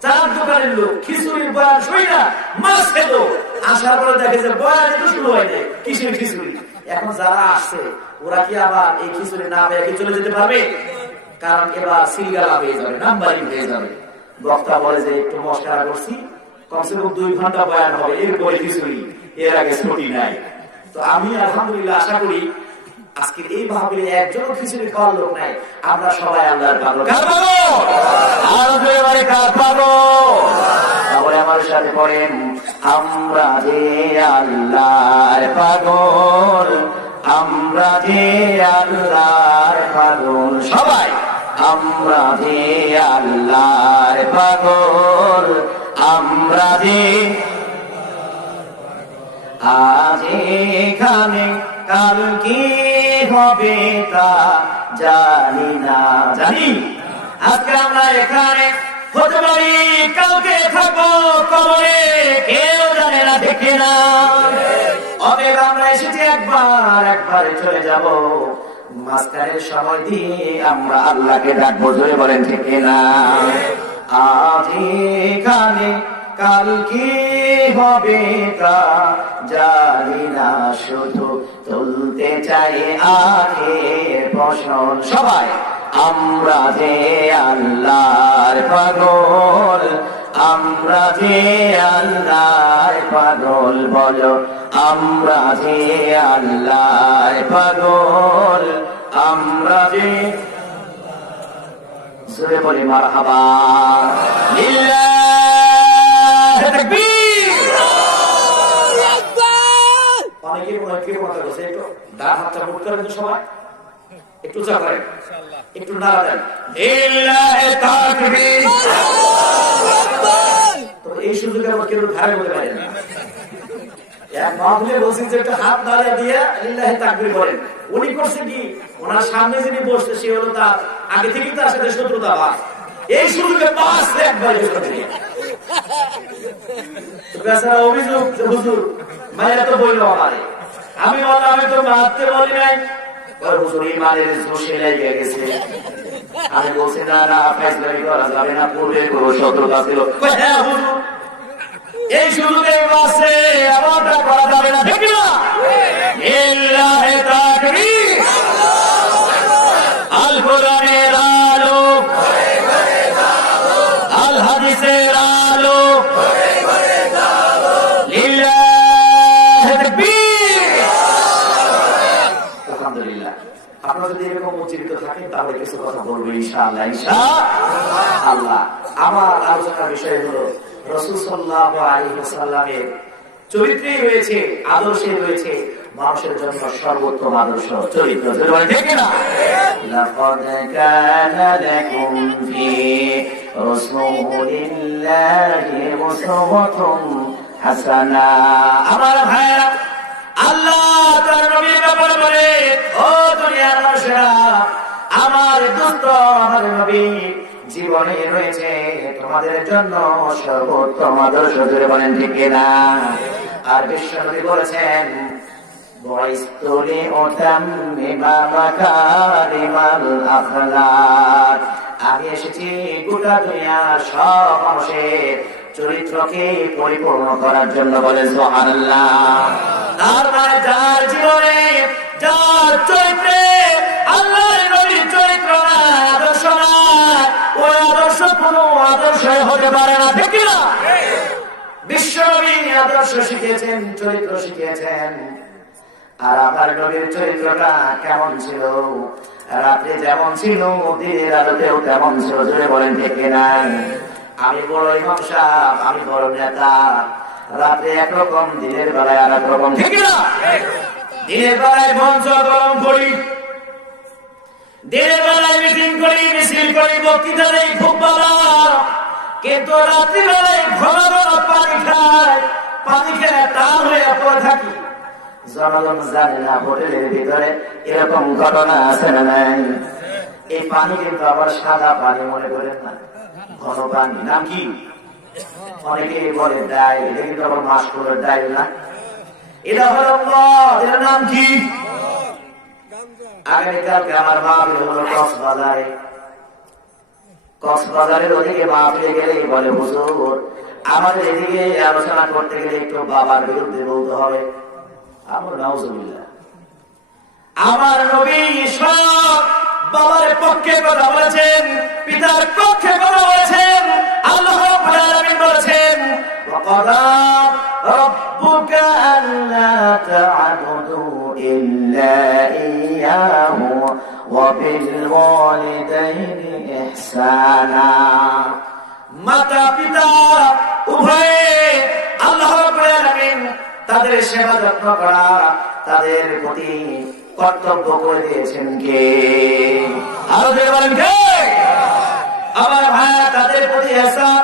চার দোকানের লোক, খিচুড়ির বয়ান শুই না, মাছ খেলো। আসার পরে দেখে যে বয়ান একটু শুরু হয়নি, কিসের খিচুড়ি। এখন যারা আসছে ওরা কি আবার এই খিচুড়ি না পেয়ে চলে যেতে পারবে? কারণ এবার সিলগালা পেয়ে যাবে, নাম্বারিং হয়ে যাবে। বক্তা বলে যে একটু মশলা করছি, কমসে কম 2 ঘন্টা বয়ান হবে, এরপরে খিচুড়ি, এর আগে ছুটি নাই। তো আমি আলহামদুলিল্লাহ আশা করি আজকে এই ভাবে একজন খিচুড়ি খাওয়ার লোক নাই, আমরা সবাই আল্লাহর পাগল। কার পাগল? আরো এবারে কার পাগল? তাহলে আমার সাথে পড়েন, আমরা যে আল্লাহর পাগল, আমরা যে আল্লাহর পাগল। সবাই আমরা যে আল্লাহর পাগল, আমরা যে আজ এখানে, কাল কি হবে তা জানি না। জানি আজকে আমরা এখানে হতে পারি, কালকে থাকবো কবরে, কেউ জানে না, দেখে না। অতএব আমরা এসেছি একবার, একবারে চলে যাব। মাঝখানের সময় দিয়ে আমরা আল্লাহকে ডাকবো, জোরে বলেন ঠিক না? আজ এখানে, কাল কি হবে তা জানি না, শুধু তুলতে চাই আখের ফসল। সবাই আমরা যে আল্লাহর পাগল, আমরা যে আল্লাহর পাগল। বলো, আমরা যে আল্লাহর পাগল, আমরা যে। জোরে বলি মারহাবা, লিল্লাহ তাকবীর। অনেকে অনেকে কথা বলছে, একটু ডান হাতটা মুখ করেন তো সবাই, একটু চা করেন, একটু নাড়া দেন, লিল্লাহ তাকবীর। তো এই সুযোগে আমরা কেউ ধারে বলতে পারি না। এক মাহফিলে বলছি যে একটা হাত নাড়া দিয়ে লিল্লাহ তাকবীর করেন। উনি করছে কি, ওনার সামনে যিনি বসছে সে হলো তার আগে থেকেই তার সাথে শত্রুতা ভাব। এই সুযোগে 5 একবার বেচারা অভিযোগ যে হুজুর মায়েরা তো বললো আমারে। আমি বললাম, আমি তো মারতে বলি নাই। হুজুর ইমানের জোশে লেগে গেছে। আমি বলছি, না না, ফেসলামি করা যাবে না, পূর্বে কোনো শত্রুতা ছিল। হ্যাঁ হুজুর, এই সুযোগে বাসে এমনটা করা যাবে না, ঠিক না? লিল্লাহ তাকবীর। আল কোরআনের আলো, আল হাদিসের আলো, লিল্লাহ তাকবীর। আলহামদুলিল্লাহ। আপনারা যদি এরকম উজ্জীবিত থাকেন তাহলে কিছু কথা বলবো ইনশাআল্লাহ, ইনশাআল্লাহ। আমার আলোচনার বিষয় হলো রাসূল সাল্লাল্লাহু আলাইহি ওয়াসাল্লামের চরিত্রে রয়েছে, আদর্শে রয়েছে মানুষের জন্য সর্বোত্তম আদর্শ চরিত্র। ঠিক না? লাকাদ কানা লাকুম ফি রাসূলিল্লাহি উসওয়াতুন হাসানা। আমার ভাইরা, আল্লাহ তার নবীর ব্যাপারে বলে, ও দুনিয়ার মানুষেরা, আমার দোস্ত আমার নবী জীবনে রয়েছে তোমাদের জন্য সর্বোত্তম আদর্শ। জোরে বলেন ঠিক না? আর বিশ্ব নবী বলেছেন, আমি এসেছি গোটা দুনিয়ার সব মানুষের চরিত্রকে পরিপূর্ণ করার জন্য। বলেন সুবহানাল্লাহ। তার মানে যার জীবনে, যার চরিত্রে আল্লাহর নবীর চরিত্র না, আদর্শ না, ওই আদর্শ কোনো আদর্শ হতে পারে না। ঠিক না? বিশ্বনবী আদর্শ শিখিয়েছেন, চরিত্র শিখিয়েছেন। আর আমার নবীর চরিত্রটা কেমন ছিল? রাত্রে যেমন ছিল, দিনের আলোতেও তেমন ছিল। জোরে বলেন ঠিক না? আমি বড় ইমাম সাহেব, আমি বড় নেতা, রাত্রে একরকম, দিনের বেলায় আর একরকম। ঠিক না? দিনের বেলায় মঞ্চ গরম করি, দিনের বেলায় মিটিং করি, মিছিল করি, বক্তৃতা দেই, খুব ভালো। কিন্তু রাত্রিবেলায় ঘন ঘন পানি খায়, পানি খেয়ে টান হয়ে পড়ে থাকি। জনগণ জানে না হোটেলের ভিতরে এরকম ঘটনা আছে না নাই? এই পানি কিন্তু আবার সাদা পানি মনে করেন না, ঘন পানি। নাম কি? অনেকে বলে ডাইল, এটা কিন্তু আবার মাসকলের ডাইল না, এটা হলো মদ। এটার নাম কি? আগামীকালকে আমার মাহফিল হলো কক্সবাজারে। কক্সবাজারের ওদিকে মাহফিলে গেলেই বলে, হুজুর আমাদের এদিকে আলোচনা করতে গেলে একটু বাবার বিরুদ্ধে বলতে হবে। আমার নবী সব বাবার পক্ষে কথা বলেছেন, পিতার পক্ষে কথা বলেছেন। আল্লাহ রাব্বুল আলামিন বলেছেন, ওয়াকাদা রাব্বুকা আল্লা তা'বুদু ইল্লা ইয়্যাহু ওয়া বিল ওয়ালিদাইনি ইহসানা। মাতা পিতা উভয়ে আল্লাহ রাব্বুল আলামিন তাদের সেবা যত্ন করা, তাদের প্রতি কর্তব্য করে দিয়েছেন কে? আরো বলেন কে? আমার ভাইয়া, তাদের প্রতি ইহসান,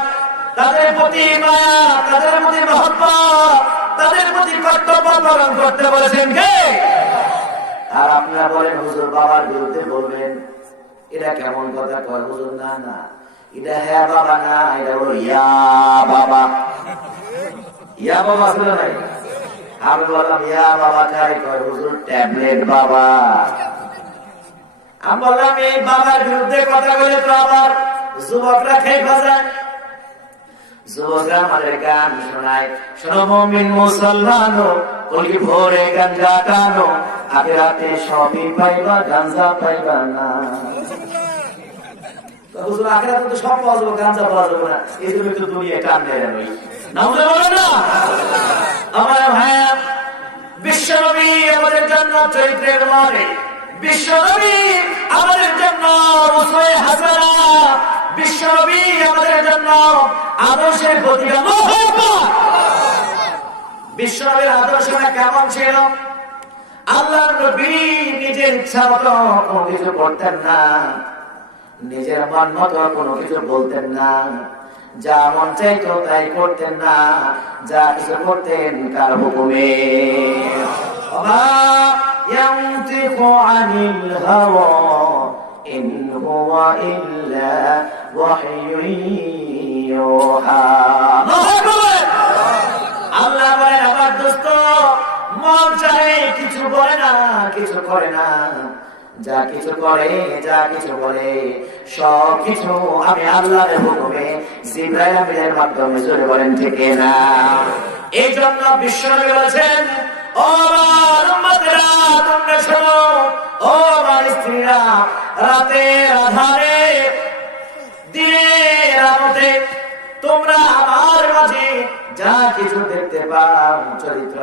তাদের প্রতি মায়া, তাদের প্রতি মহব্বত, তাদের প্রতি কর্তব্য পালন করতে বলেছেন কে? আর আপনারা বলেন, হুজুর বাবার বিরুদ্ধে বলবেন, এটা কেমন কথা কয় হুজুর? না না, এটা হ্যাঁ বাবা না, এটা হলো ইয়া বাবা। ইয়া বাবা আসলে নাই। আমি বললাম ইয়া বাবা কারে কয়? হুজুর ট্যাবলেট বাবা। আমি বললাম এই বাবার বিরুদ্ধে কথা বলে তো আবার যুবকরা খেয়ে বাজায়। যুবকরা আমাদের গান শোনায়, শোনো মুমিন মুসলমানো, কলি ভোরে গাঞ্জা টানো, আখিরাতে সবই পাইবা, গাঞ্জা পাইবা না। হুজুর আখিরাতে তো সব পাওয়া যাবে, গাঞ্জা পাওয়া যাবে না, এই জন্য তো দুনিয়ায় টান দেয় না। আমার ভাইয়া, বিশ্বনবী আমাদের জন্য চরিত্রের মানে, বিশ্বনবী আমাদের জন্য উসওয়ায়ে হাসানা, বিশ্বনবী আমাদের জন্য আদর্শের প্রতীক। বিশ্বনবীর আদর্শটা কেমন ছিল? আল্লাহর নবী নিজের ইচ্ছা মতো কোনো কিছু করতেন না, নিজের মন মতো কোনো কিছু বলতেন না, যা মন চাইতো তাই করতেন না, যা কিছু করতেন কার হুকুমে। ওমা ইয়ানতিকু আনিল হাওয়া ইন হুয়া ইল্লা ওয়াহয়ুন ইউহা। আল্লাহ বলেন, আমার দোস্ত মন চাহে কিছু বলে না, কিছু করে না, যা কিছু করে, যা কিছু বলে, সব কিছু আমি আল্লাহর হুকুমে জিবরাইল আমিনের মাধ্যমে। জোরে বলেন ঠিক না? এই জন্য বিশ্বনবী বলেছেন, ও আমার উম্মতেরা তোমরা শোনো, ও আমার স্ত্রীরা, রাতের আধারে, দিনের আলোতে তোমরা আমার মাঝে যা কিছু দেখতে পাও চরিত্র,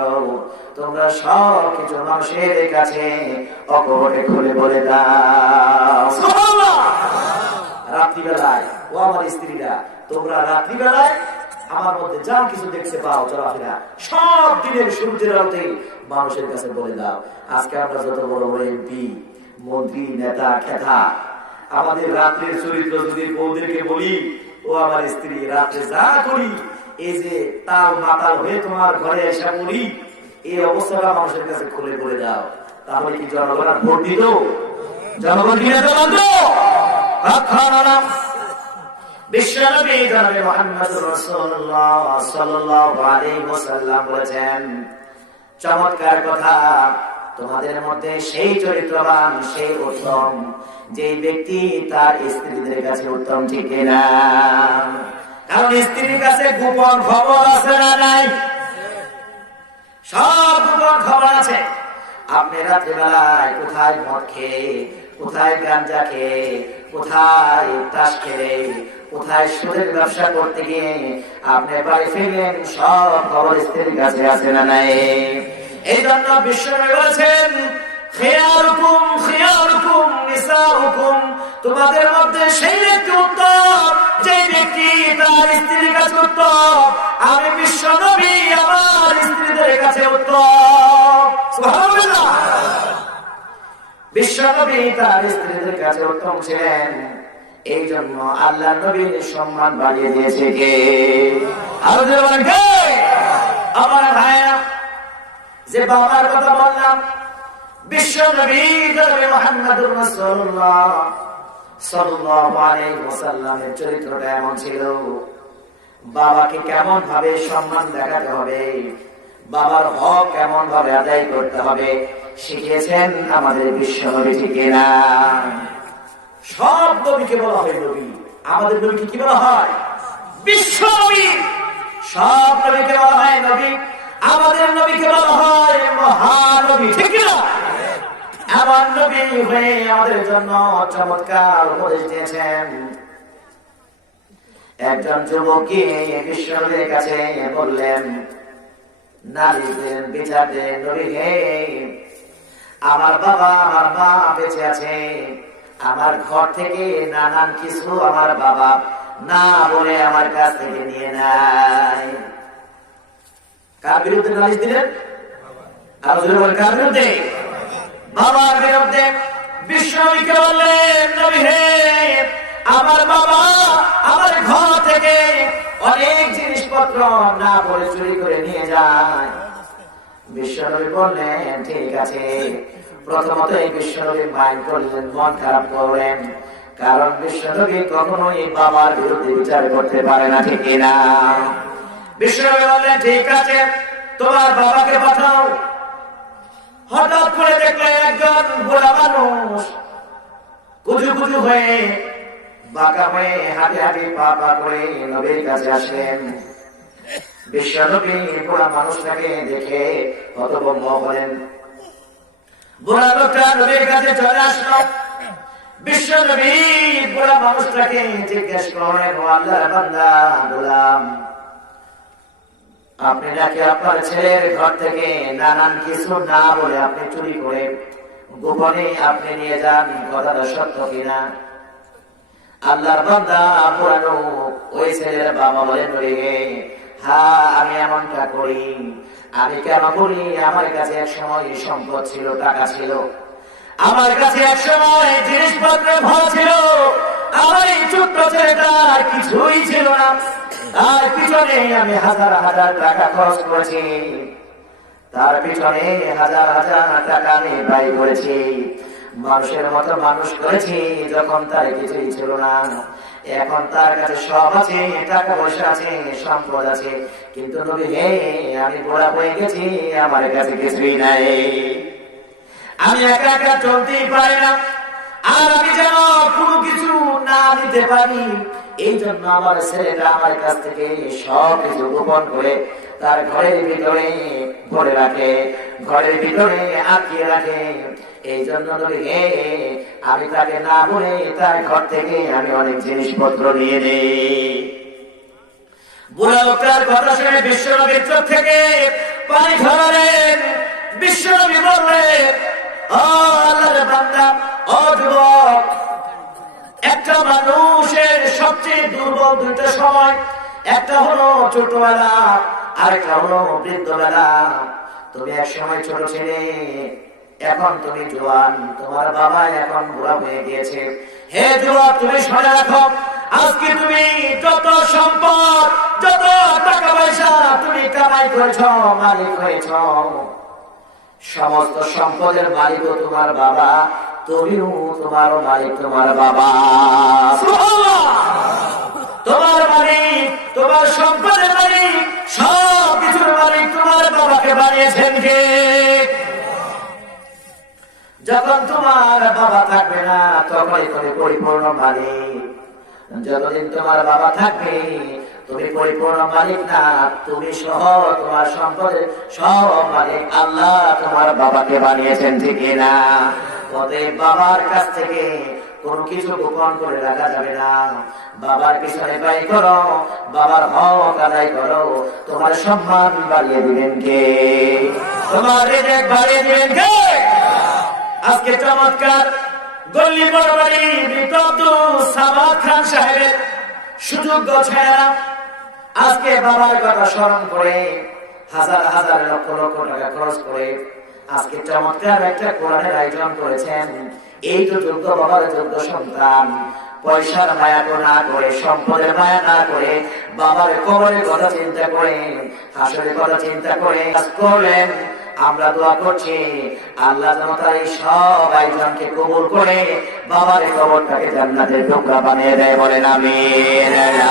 তোমরা সব কিছু মানুষের কাছে অকপটে খুলে বলে দাও। সুবহানাল্লাহ। রাত্রিবেলায়, ও আমার স্ত্রীরা, তোমরা রাত্রিবেলায় আমার মধ্যে যা কিছু দেখতে পাও চলাফেরা সব দিনের সূর্যের আলোতে মানুষের কাছে বলে দাও। আজকে আমরা যত বড় বড় এমপি, মন্ত্রী, নেতা, খেতা, আমাদের রাত্রের চরিত্র যদি বউদেরকে বলি, ও আমার স্ত্রী, রাত্রে যা করি, এই যে তাল মাতাল হয়ে তোমার ঘরে এসে পড়ি, এই অবস্থাটা মানুষের কাছে খুলে বলে দাও। তাহলে কি জনগণ ভোট দিত? জনগণ কিনে তো মানতো? বিশ্বনবী জনাবে মুহাম্মদুর রাসূলুল্লাহ সাল্লাল্লাহু আলাইহি ওয়াসাল্লাম বলেছেন, চমৎকার কথা, তোমাদের মধ্যে সেই চরিত্রবান, সেই উত্তম, যে ব্যক্তি তার স্ত্রীদের কাছে উত্তম, ঠিক না? কারণ স্ত্রীর কাছে গোপন খবর আছে না নাই? সব গোপন খবর আছে। আপনি রাত্রিবেলায় কোথায় মদ খেয়ে, কোথায় গাঁজা খেয়ে, কোথায় তাস খেলে, কোথায় সুদের ব্যবসা করতে গিয়ে আপনি বাড়ি ফিরলেন, সব খবর স্ত্রীর কাছে আছে না নাই? এই জন্য বিশ্বনবী বলেছেন, খিয়ারুকুম খিয়ারুকুম নিসাউকুম, তোমাদের মধ্যে সেই ব্যক্তি উত্তম যে ব্যক্তি তার স্ত্রীর কাছে উত্তম। আমি বিশ্বনবী আমার স্ত্রীদের কাছে উত্তম। সুবহানাল্লাহ। বিশ্বনবী তার স্ত্রীদের কাছে উত্তম ছিলেন, এই জন্য আল্লাহ নবীর সম্মান বাড়িয়ে দিয়েছে কে? আরো জোরে বলেন কে? আমার ভাইরা, যে বাবার কথা বললাম, বিশ্বনবী জনাবে মুহাম্মদুর রাসূলুল্লাহ সাল্লাল্লাহু আলাইহি ওয়াসাল্লামের চরিত্রটা এমন ছিল। বাবাকে কেমন ভাবে সম্মান দেখাতে হবে, বাবার হক কেমন ভাবে আদায় করতে হবে, শিখিয়েছেন আমাদের বিশ্বনবী, ঠিক না? সব নবীকে বলা হয় নবী, আমাদের নবীকে কি বলা হয়? বিশ্বনবী। সব নবীকে বলা হয় নবী, আমাদের নবীকে বলা হয় মহানবী, ঠিক না? আমার নবী হয়ে আমাদের জন্য চমৎকার উপদেশ দিয়েছেন। একজন যুবককে বিশ্বনবীর কাছে বললেন, নারীদের বিচার দেন নবী হে, আমার বাবা আমার মা বেঁচে আছে, আমার ঘর থেকে নানান কিছু আমার বাবা না বলে আমার কাছ থেকে নিয়ে নেয়। কার বিরুদ্ধে নালিশ দিলেন? কার বিরুদ্ধে? বাবার বিরুদ্ধে। বিশ্বনবীকে বললেন, নবী হে, আমার বাবা আমার ঘর থেকে অনেক জিনিসপত্র না বলে চুরি করে নিয়ে যায়। বিশ্বনবী বললেন, ঠিক আছে। প্রথমত এই বিশ্বনবী মাইন্ড করলেন, মন খারাপ করলেন, কারণ বিশ্বনবী কখনোই বাবার বিরুদ্ধে বিচার করতে পারে না, ঠিক না? বিশ্বনবী বললেন, ঠিক আছে, তোমার বাবাকে পাঠাও। হঠাৎ করে দেখলে একজন বুড়া মানুষ কুজু কুজু হয়ে, বাঁকা হয়ে, হাঁটে হাঁটে পা পা করে নবীর কাছে আসলেন। বিশ্বনবী বুড়া মানুষটাকে দেখে হতভম্ব হলেন। বুড়া লোকটা নবীর কাছে চলে আসলো। বিশ্বনবী বুড়া মানুষটাকে জিজ্ঞেস করলেন, ও আল্লাহর বান্দা, গোলাম, আপনি নাকি আপনার ছেলের ঘর থেকে নানান কিছু না বলে আপনি চুরি করে গোপনে আপনি নিয়ে যান, কথাটা সত্য কিনা? আল্লাহর বান্দা পুরানো ওই ছেলের বাবা বলেন, হ্যাঁ আমি এমনটা করি। আমি কেন করি? আমার কাছে এক সময় সম্পদ ছিল, টাকা ছিল, আমার কাছে এক সময় জিনিসপত্র ভরা ছিল, আমার এই ছোট্ট ছেলেটার কিছুই ছিল না, তার পিছনে আমি হাজার হাজার টাকা খরচ করেছি, তার পিছনে হাজার হাজার টাকা আমি ব্যয় করেছি, মানুষের মতো মানুষ করেছি যখন তার কিছুই ছিল না। এখন তার কাছে সব আছে, টাকা পয়সা আছে, সম্পদ আছে, কিন্তু নবী হে, আমি বুড়া হয়ে গেছি, আমার কাছে কিছুই নাই, আমি একা একা চলতেই পারি না, আর আমি যেন কোনো কিছু না দিতে পারি, এই জন্য আমার ছেলেটা আমার কাছ থেকে সব কিছু গোপন করে তার ঘরের ভিতরে ভরে রাখে, ঘরের ভিতরে আটকিয়ে রাখে। এই জন্য আমি তাকে না বলে তার ঘর থেকে আমি অনেক জিনিসপত্র নিয়ে নেই। বুড়া লোকটার কথা শুনে বিশ্বনবীর চোখ থেকে পানি ঝরালেন। বিশ্বনবী বললেন, ও আল্লাহর বান্দা, ও যুবক, একটা মানুষের সবচেয়ে দুর্বল দুইটা সময়। একটা হলো ছোটবেলা, আরেকটা হলো বৃদ্ধবেলা। তুমি এক সময় ছোট ছিলে, এখন তুমি জোয়ান, তোমার বাবা এখন বুড়া হয়ে গিয়েছে। হে যুবক, তুমি শুনে রাখো, আজকে তুমি যত সম্পদ, যত টাকা পয়সা তুমি কামাই করেছ, মালিক হয়েছ, সমস্ত সম্পদের মালিকও তোমার বাবা, তুমিও তোমার মালিক তোমার বাবা। তোমার মালিক, তোমার সম্পদের মালিক, সব কিছুর মালিক তোমার বাবাকে বানিয়েছেন কে? যখন তোমার বাবা থাকবে না, তখনই তুমি পরিপূর্ণ মালিক। যতদিন তোমার বাবা থাকবে, তুমি পরিপূর্ণ মালিক না, তুমি সহ তোমার সম্পদের সব মালিক আল্লাহ তোমার বাবাকে বানিয়েছেন, ঠিক না? অতএব বাবার কাছ থেকে কোনো কিছু গোপন করে রাখা যাবে না। বাবার পিছনে ব্যয় করো, বাবার হক আদায় করো। তোমার সম্মান বাড়িয়ে দিবেন কে? তোমার রিজিক বাড়িয়ে দিবেন কে? আজকে চমৎকার গল্লি বড়বাড়ি মৃত আব্দুল সামাদ খান সাহেবের সুযোগ্য ছেলেরা আজকে বাবার কথা স্মরণ করে হাজার হাজার লক্ষ লক্ষ টাকা খরচ করে আজকে চমৎকার একটা কোরআনের আয়োজন করেছেন। এই তো যোগ্য বাবার যোগ্য সন্তান, পয়সার মায়া না করে, সম্পদের মায়া না করে, বাবার কবরের কথা চিন্তা করে, হাসরের কথা চিন্তা করে কাজ করলেন। আমরা দোয়া করছি আল্লাহ যেন তার এই সব আয়োজনকে কবুল করে বাবার কবরটাকে জান্নাতের টুকরা বানিয়ে দেয়। বলেন আমিন। লা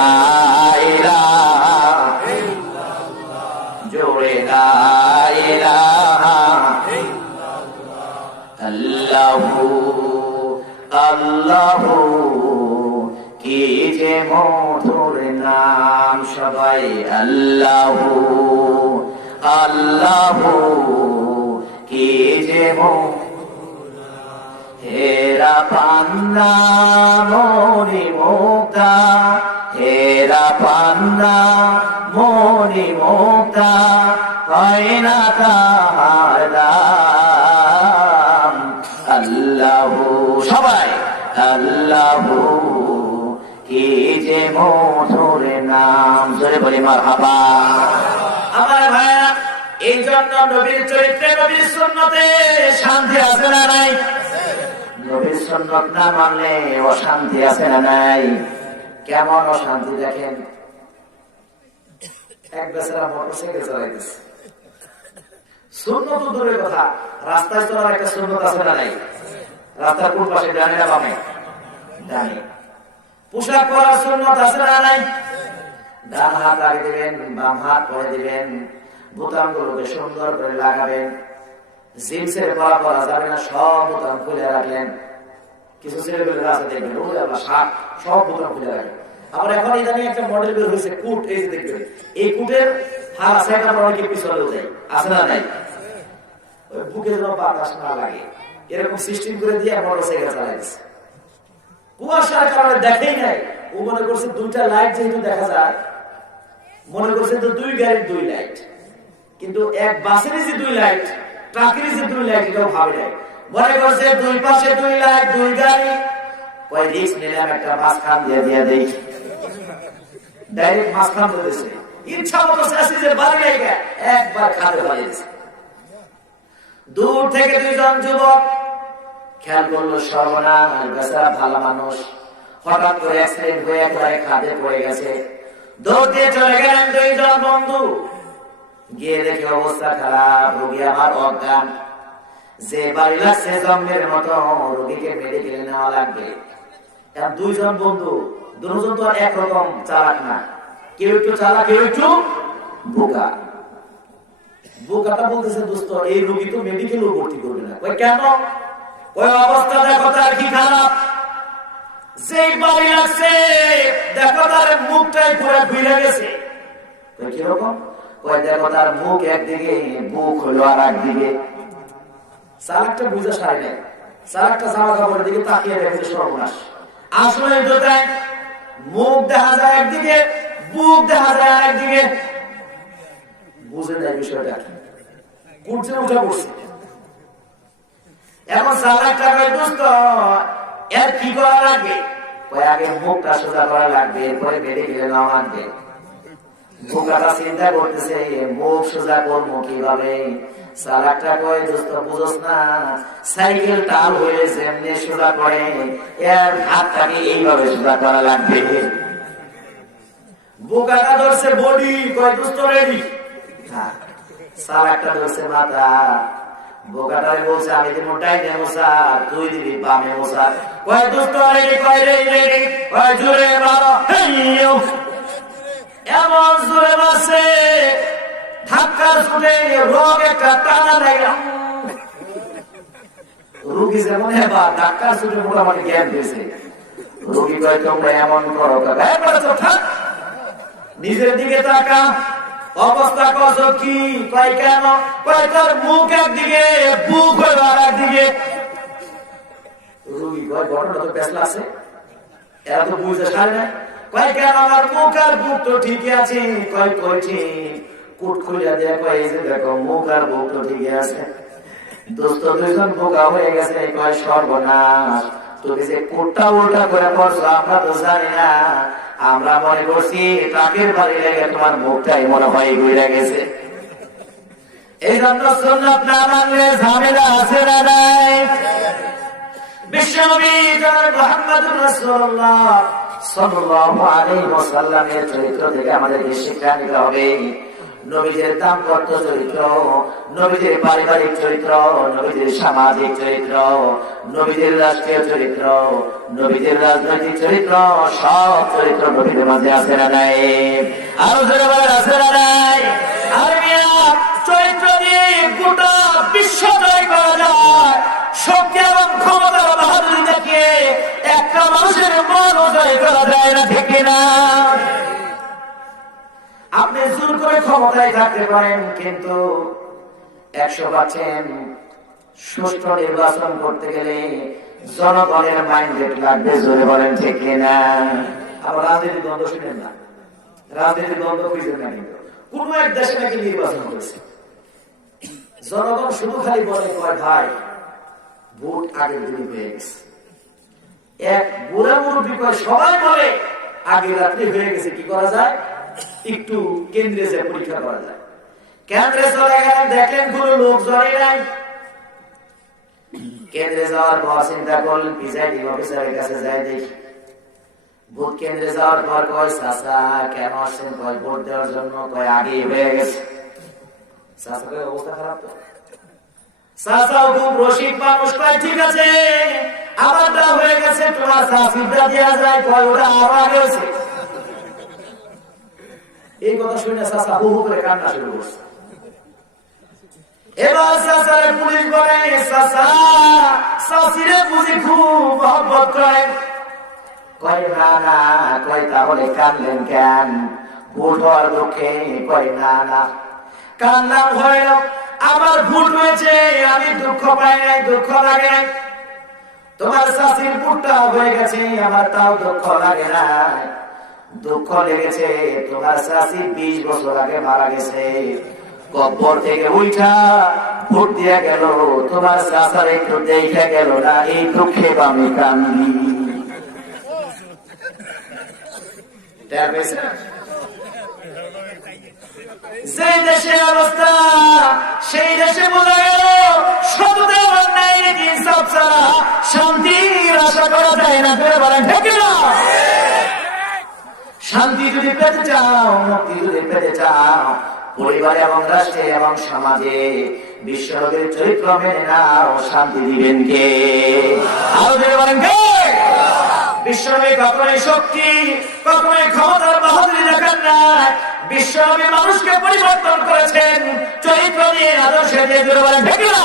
ইলাহা ইল্লাল্লাহ, জোরে লা ইলাহা ইল্লাল্লাহ। আল্লাহু আল্লাহু কি যে মধুর নাম, সবাই আল্লাহু আল্লাহু কি যে হেরা পান্না মনি মুক্তা, হেরা পান্না মনি মুক্তা, হয় না তাহার দাম। আল্লাহু, সবাই আল্লাহু কি যে মধুর নাম, জোরে বলি মারহাবা। আমার ভাইয়া, এই জন্য নবীর চরিত্রে, নবীর সুন্নতে শান্তি আছে না নাই? নবীর সুন্নত না মানলে অশান্তি আছে না নাই? কেমন অশান্তি দেখেন, এক বেচারা মোটরসাইকেল চালাইতেছে, সুন্নত দূরের কথা, রাস্তায় চলার একটা সুন্নত আছে না নাই? রাস্তার কোন পাশে, ডানে না বামে? ডানে। পোশাক পরার সুন্নত আছে না নাই? ডান হাত আগে দিবেন, বাম হাত পরে দিবেন, বোতাম গুলোকে সুন্দর করে লাগাবেন। জিন্সের পরা পরা যাবে না, সব বোতাম খুলে রাখলেন। কিছু ছেলেগুলো আছে দেখবেন, ওই আবার শার্ট সব বোতাম খুলে রাখেন। আবার এখন ইদানিং একটা মডেল বের হয়েছে কুট, এই যে দেখবেন, এই কুটের হার আছে একটা অনেকে পিছলেও যায়, আছে না নাই? ওই বুকে যেন বাতাস না লাগে এরকম সিস্টেম করে দিয়ে মোটরসাইকেল চালাইছে। কুয়াশার কারণে দেখেই নাই, ও মনে করছে দুইটা লাইট যেহেতু দেখা যায়, মনে করছে তো দুই গাড়ির দুই লাইট, কিন্তু এক বাসের যে দুই লাইট, ট্রাকের যে দুই লাইট, এটাও ভাবে নাই। মনে করছে দুই পাশে দুই লাইট, দুই গাড়ি, ওই রিক্স নিলাম একটা মাঝখান দিয়ে দিয়ে দেই, ডাইরেক্ট মাঝখান ধরেছে, ইচ্ছা মতো যে বাড়ি লাগে একবার খাতে বাড়িয়েছে। দূর থেকে দুইজন যুবক খেয়াল করলো, সর্বনাশ, বেচারা ভালো মানুষ, হঠাৎ করে অ্যাক্সিডেন্ট হয়ে একবারে খাদে পড়ে গেছে। দৌড় দিয়ে চলে গেলেন দুইজন বন্ধু, গিয়ে দেখে অবস্থা খারাপ, রোগী আমার অজ্ঞান, যে বাড়ি লাগছে জম্মের মতো, রোগীকে মেডিকেলে নেওয়া লাগবে। এখন দুইজন বন্ধু, দুজন তো আর একরকম চালাক না, কেউ একটু চালাক, কেউ একটু বোকা। বোকাটা বলতেছে, দোস্ত এই রোগী তো মেডিকেলেও ভর্তি করবে না। ওই কেন? ওই অবস্থা দেখো তার কি খারাপ, যেই বাড়ি লাগছে দেখো তার মুখটাই পুরো ঘুরে গেছে। কিরকম? ওই দেখো তার মুখ একদিকে, মুখ হলো আর একদিকে। চালাকটা বুঝে সারি নেই, চালাকটা জামা কাপড়ের দিকে তাকিয়ে রেখেছে, সর্বনাশ। আসলে দুটাই মুখ দেখা যায় একদিকে, বুক দেখা যায় একদিকে, বুঝে নেয় বিষয়টা কি, উঠছে উঠে পড়ছে। এখন চালাকটা কয়, দোস্ত এর কি করা লাগবে? ওই আগে মুখটা সোজা করা লাগবে, এরপরে মেডিকেলে নেওয়া লাগবে। বোকাটা চিন্তা করতেছে মুখ সোজা করবো কিভাবে। চালাকটা কয় দোস্ত বুঝোস না, সাইকেল টাল হয়ে যেমনি সোজা করে এর হাতটাকে এইভাবে সোজা করা লাগবে। বোকাটা ধরছে বডি, কয় দোস্ত রেডি। চালাকটা ধরছে মাথা। বোকাটাই বলছে আমি দিব ডাইনে মোছা, তুই দিবি বামে মোছা। কয় দোস্ত রেডি, কয় রেডি, কয় জোরে মারো। এমন জোরে মারছে ধাক্কা ছুটে রোগ একটা টানা দেয়। রোগী যেমন এবার ধাক্কা ছুটে মোটামুটি জ্ঞান দিয়েছে। রোগী কয় তোমরা এমন করো, নিজের দিকে তাকা, অবস্থা কত কি? কয় কেন? কয় তোর মুখ একদিকে, বুক হইল আর একদিকে। রোগী কয় ঘটনা তো পেছলা আছে, এরা তো বুঝতে পারে না। কয় কেন? আমার মুখ আর বুক তো ঠিকই আছে। কয় কয় ঠিক, কুট খুলে দেয়া কয় এই যে দেখো মুখ আর বুক তো ঠিকই আছে। দোস্ত দুইজন বোকা হয়ে গেছে। কয় সর্বনাশ, তুমি যে কুটটা উল্টা করে পড়ছো আমরা তো জানি না, আমরা মনে করছি ট্রাকের বাড়ি লেগে তোমার মুখটাই মনে হয় ঘুরে গেছে। এই জন্য সুন্নাত না মানলে ঝামেলা আছে না নাই? বিশ্বনবী জনাব মুহাম্মদুর রাসূলুল্লাহ সাল্লাল্লাহু আলাইহি ওয়াসাল্লামের চরিত্র থেকে আমাদেরকে শিক্ষা নিতে হবে। নবীদের দাম্পত্য চরিত্র, নবীদের পারিবারিক চরিত্র, নবীদের সামাজিক চরিত্র, নবীদের রাষ্ট্রীয় চরিত্র, নবীদের রাজনৈতিক চরিত্র, সব চরিত্র নবীদের মাঝে আছে না নাই? আরো জোরে বলেন আছে না নাই? আর চরিত্র দিয়ে গোটা বিশ্ব জয় করা যায়। শক্তি এবং ক্ষমতা বাহাদুরি দেখিয়ে একটা মানুষের মন জয় করা যায় না, ঠিক না? আপনি জোর করে ক্ষমতায় থাকতে পারেন, কিন্তু 100% সুষ্ঠু নির্বাচন করতে গেলে জনগণের মাইন্ডসেট লাগবে। জোরে বলেন ঠিক না? আবার রাজনীতির দ্বন্দ্ব শুনেন না, রাজনীতির দ্বন্দ্ব খুঁজেন না। কিন্তু কোন এক দেশে নাকি নির্বাচন করেছে, জনগণ শুধু খালি বলে কয় ভাই ভোট আগের দিনই হয়ে গেছে। এক বুড়া মুরব্বী কয় সবাই বলে আগের রাত্রি হয়ে গেছে, কি করা যায়? একটু কেন্দ্রে যে পরীক্ষা করা যায়। কেন্দ্রে চলে গেলেন, দেখলেন কোন লোক জড়ে নাই। কেন্দ্রে যাওয়ার পর চিন্তা করলেন প্রিসাইডিং অফিসারের কাছে যাই দেখি। ভোট কেন্দ্রে যাওয়ার পর কয় চাচা কেন আসছেন? কয় ভোট দেওয়ার জন্য। কয় আগে হয়ে গেছে। চাচার অবস্থা খারাপ তো। চাচাও খুব রসিক মানুষ, কয় ঠিক আছে আমারটা হয়ে গেছে, তোমার চাচিটা দেওয়া যায়। কয় ওটা আরো আগে হয়েছে। এই কথা শুনে চাচা হু হু করে কান্না শুরু করছে। এবার চাচারে পুলিশ বলে চাচা চাচিরে বুঝি খুব মহব্বত করে। কয় না না। কয় তাহলে কানলেন কেন? ভুল হওয়ার দুঃখে? কয় না না, কান্নার ভয় আমার ভুল হয়েছে, আমি দুঃখ পাই নাই, দুঃখ লাগে নাই। তোমার চাচির ভুলটা হয়ে গেছে, আমার তাও দুঃখ লাগে না। দুঃখ লেগেছে তোমার চাচি 20 বছর আগে মারা গেছে। কবর থেকে উঠা ভোট দিয়া গেল, তোমার চাচার একটু দেখে গেল না, এই দুঃখে আমি কান্দি। যে দেশে অবস্থা সেই দেশে বোঝা গেল সততা অন্যায় নীতি ইনসাফ ছাড়া শান্তির আশা করা যায় না। বলেন ঠিক না? শান্তি যদি পেতে চাও, মুক্তি যদি পেতে চাও, পরিবারে এবং রাষ্ট্রে এবং সমাজে বিশ্বনবীর চরিত্র মেনে নাও। শান্তি দিবেন কে? আরো বলেন কে? বিশ্বনবী কখনোই শক্তি, কখনোই ক্ষমতার বাহাদুরি দেখান না। বিশ্বনবী মানুষকে পরিবর্তন করেছেন চরিত্র দিয়ে, আদর্শে দিয়ে। বলেন ঠিক না?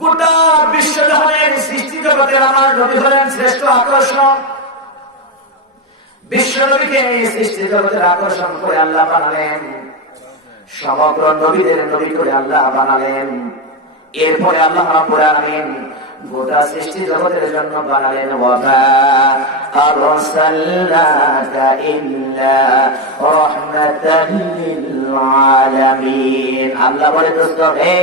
গোটা বিশ্ব জাহানের সৃষ্টি জগতের আমার নবী হলেন শ্রেষ্ঠ আকর্ষণ। বিশ্বনবীকে সৃষ্টি জগতের আকর্ষণ করে আল্লাহ বানালেন, সমগ্র নবীদের নবী করে আল্লাহ বানালেন। এরপরে আল্লাহ রাব্বুল আলামিন গোটা সৃষ্টি জগতের জন্য বানালেন ওয়া আরসালনাকা ইল্লা রাহমাতাল লিল আলামিন। আল্লাহ বলে দোস্ত হে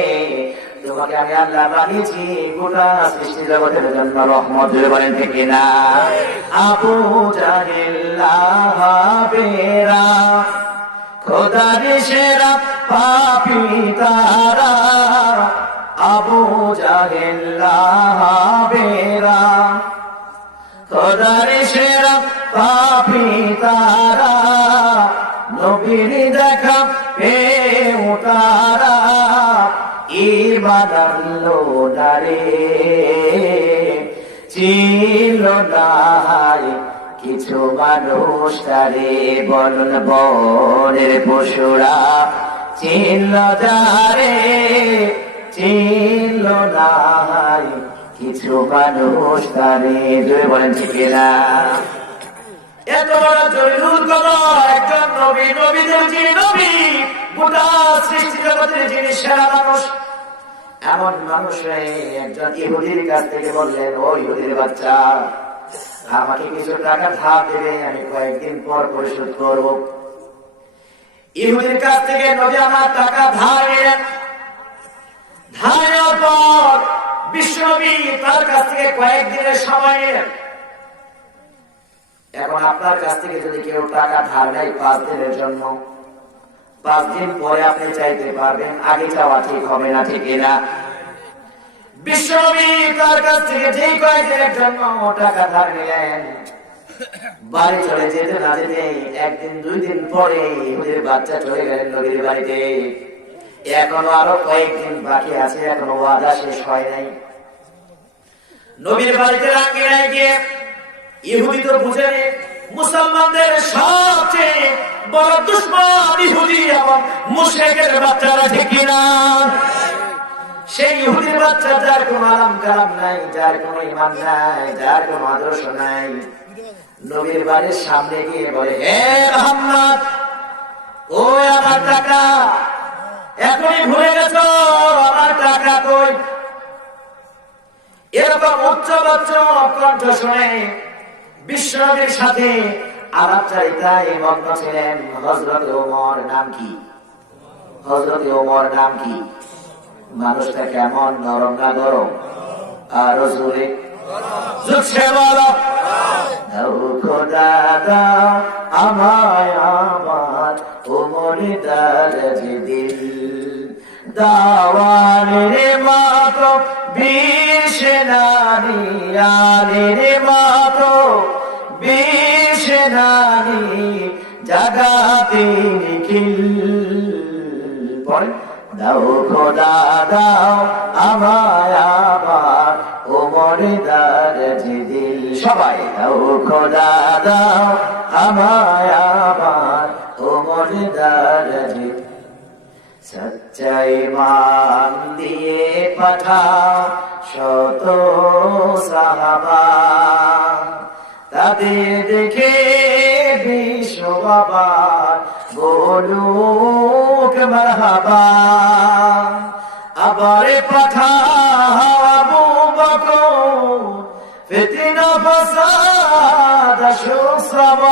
তোমাকে আমি আল্লাহ বানিয়েছি গোটা সৃষ্টি জগতের জন্য রহমত জুড়ে বলেন ঠিক কিনা? আবু জাহেল্লাহেরা খোদার সেরা পাপী তারা, আবু জাহেল্লাহেরা খোদার সেরা পাপী তারা, নবীর দেখা পেও তারা ঈমান আনলো না রে, ছিল না কিছু মানুষ তারে বলুন বনের পশুরা চিনল যারে, চিনল না কিছু মানুষ তারে জয় বলেন ঠিক না? এত বড় জলিলুল কদর একজন নবী, নবীদের যিনি নবী, গোটা সৃষ্টি জগতের যিনি সেরা মানুষ, এমন মানুষ একজন ইহুদির কাছ থেকে বললেন, ও ইহুদির বাচ্চা, আমাকে কিছু টাকা ধার দেবে, আমি কয়েকদিন পর পরিশোধ করব। ইহুদির কাছ থেকে নবী আমার টাকা ধার নিলেন। ধার নেওয়ার পর বিশ্বনবী তার কাছ থেকে কয়েকদিনের সময় নিলেন। এখন আপনার কাছ থেকে যদি কেউ টাকা ধার নেয় 5 দিনের জন্য, 5 দিন পরে আপনি চাইতে পারবেন, আগে চাওয়া ঠিক হবে না ঠিক না? বিশ্বনবী তার কাছ থেকে যেই কয়েকদিনের জন্য টাকা ধার নিলেন, বাড়ি চলে যেতে না যেতে 1 দিন 2 দিন পরে ইহুদির বাচ্চা চলে গেলেন নবীর বাড়িতে। এখনো আরো কয়েকদিন বাকি আছে, এখনো ওয়াদা শেষ হয় নাই। নবীর বাড়িতে রাঙ্গিনায় গিয়ে ইহুদি তো বুঝে মুসলমানদের সবচেয়ে বড় দুশমন ইহুদি এবং মুশরিকের বাচ্চারা ঠিক কিনা? সেই ইহুদির বাচ্চা যার কোনো আলাম কালাম নাই, যার কোনো ঈমান নাই, যার কোনো আদর্শ নাই, নবীর বাড়ির সামনে গিয়ে বলে, হে মুহাম্মদ, ও আমার টাকা এখনই ভুলে গেছো, আমার টাকা কই? এরকম উচ্চবাচ্য কণ্ঠ শুনে বিশ্বনবীর সাথে আলাপচারিতায় মগ্ন ছিলেন হযরত ওমর। নাম কি? হযরত ওমর নাম কি? মানুষটা কেমন নরম না গরম? আর জোরে জোরে বলো, দাও খোদা দাও আমায় আমার ওমরে দারজে দিল, দাওয়ানের মাতো বীর সেনানি, আলের মাতো বীর সেনানি, জাগাতে নিখিল। পরে দাও খোদা দাও আমায় আমার ওমরে দারজে দিল। সবাই দাও খোদা দাও আমায় আমার ওমরে দারজে। সচ্চাই মান দিয়ে পাঠাও শত সাহাবা, তাদের দেখে বিশ্ব বাবা বলুক মারহাবা। আবার পাঠাও আবু বকর, ফিতনা ফাসাদ শুশ্রব,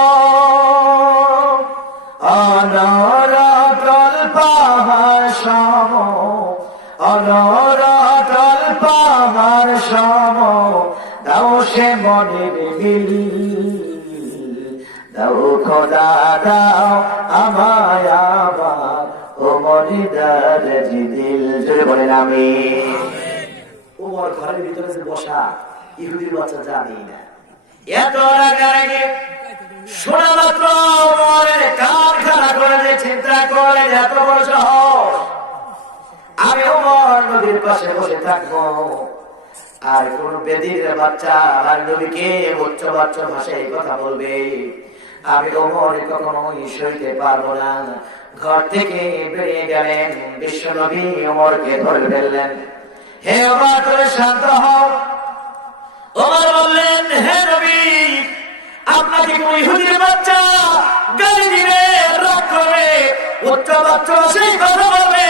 অনরটল পাহাড় সম, অনরটল পাহাড় সম, দাও সে মনের মিল, দাও খোদা দাও আমায় আবার ওমরে দারজে দিল। জোরে বলেন আমিন। ওমর ঘরের ভিতরে যে বসা, ইহুদির বাচ্চা জানি না। এত রাগারাগি শোনা মাত্র ওমরের কান খাড়া করে দিয়ে চিন্তা করে, এত বড় সাহস, আমি ওমর নদীর পাশে বসে থাকবো আর কোন বেদির বাচ্চা আর নবীকে উচ্চ বাচ্চা ভাষায় কথা বলবে, আমি ওমর কখনোই সইতে পারবো না। ঘর থেকে বেরিয়ে গেলেন বিশ্ব নবী, ওমরকে ধরে ফেললেন। হে ওমর, তুমি শান্ত হও। ওমর বললেন, হে নবী, আপনাকে কোন ইহুদির বাচ্চা গালি দিবে, রাগ করবে, উচ্চ বাচ্চা সেই কথা বলবে,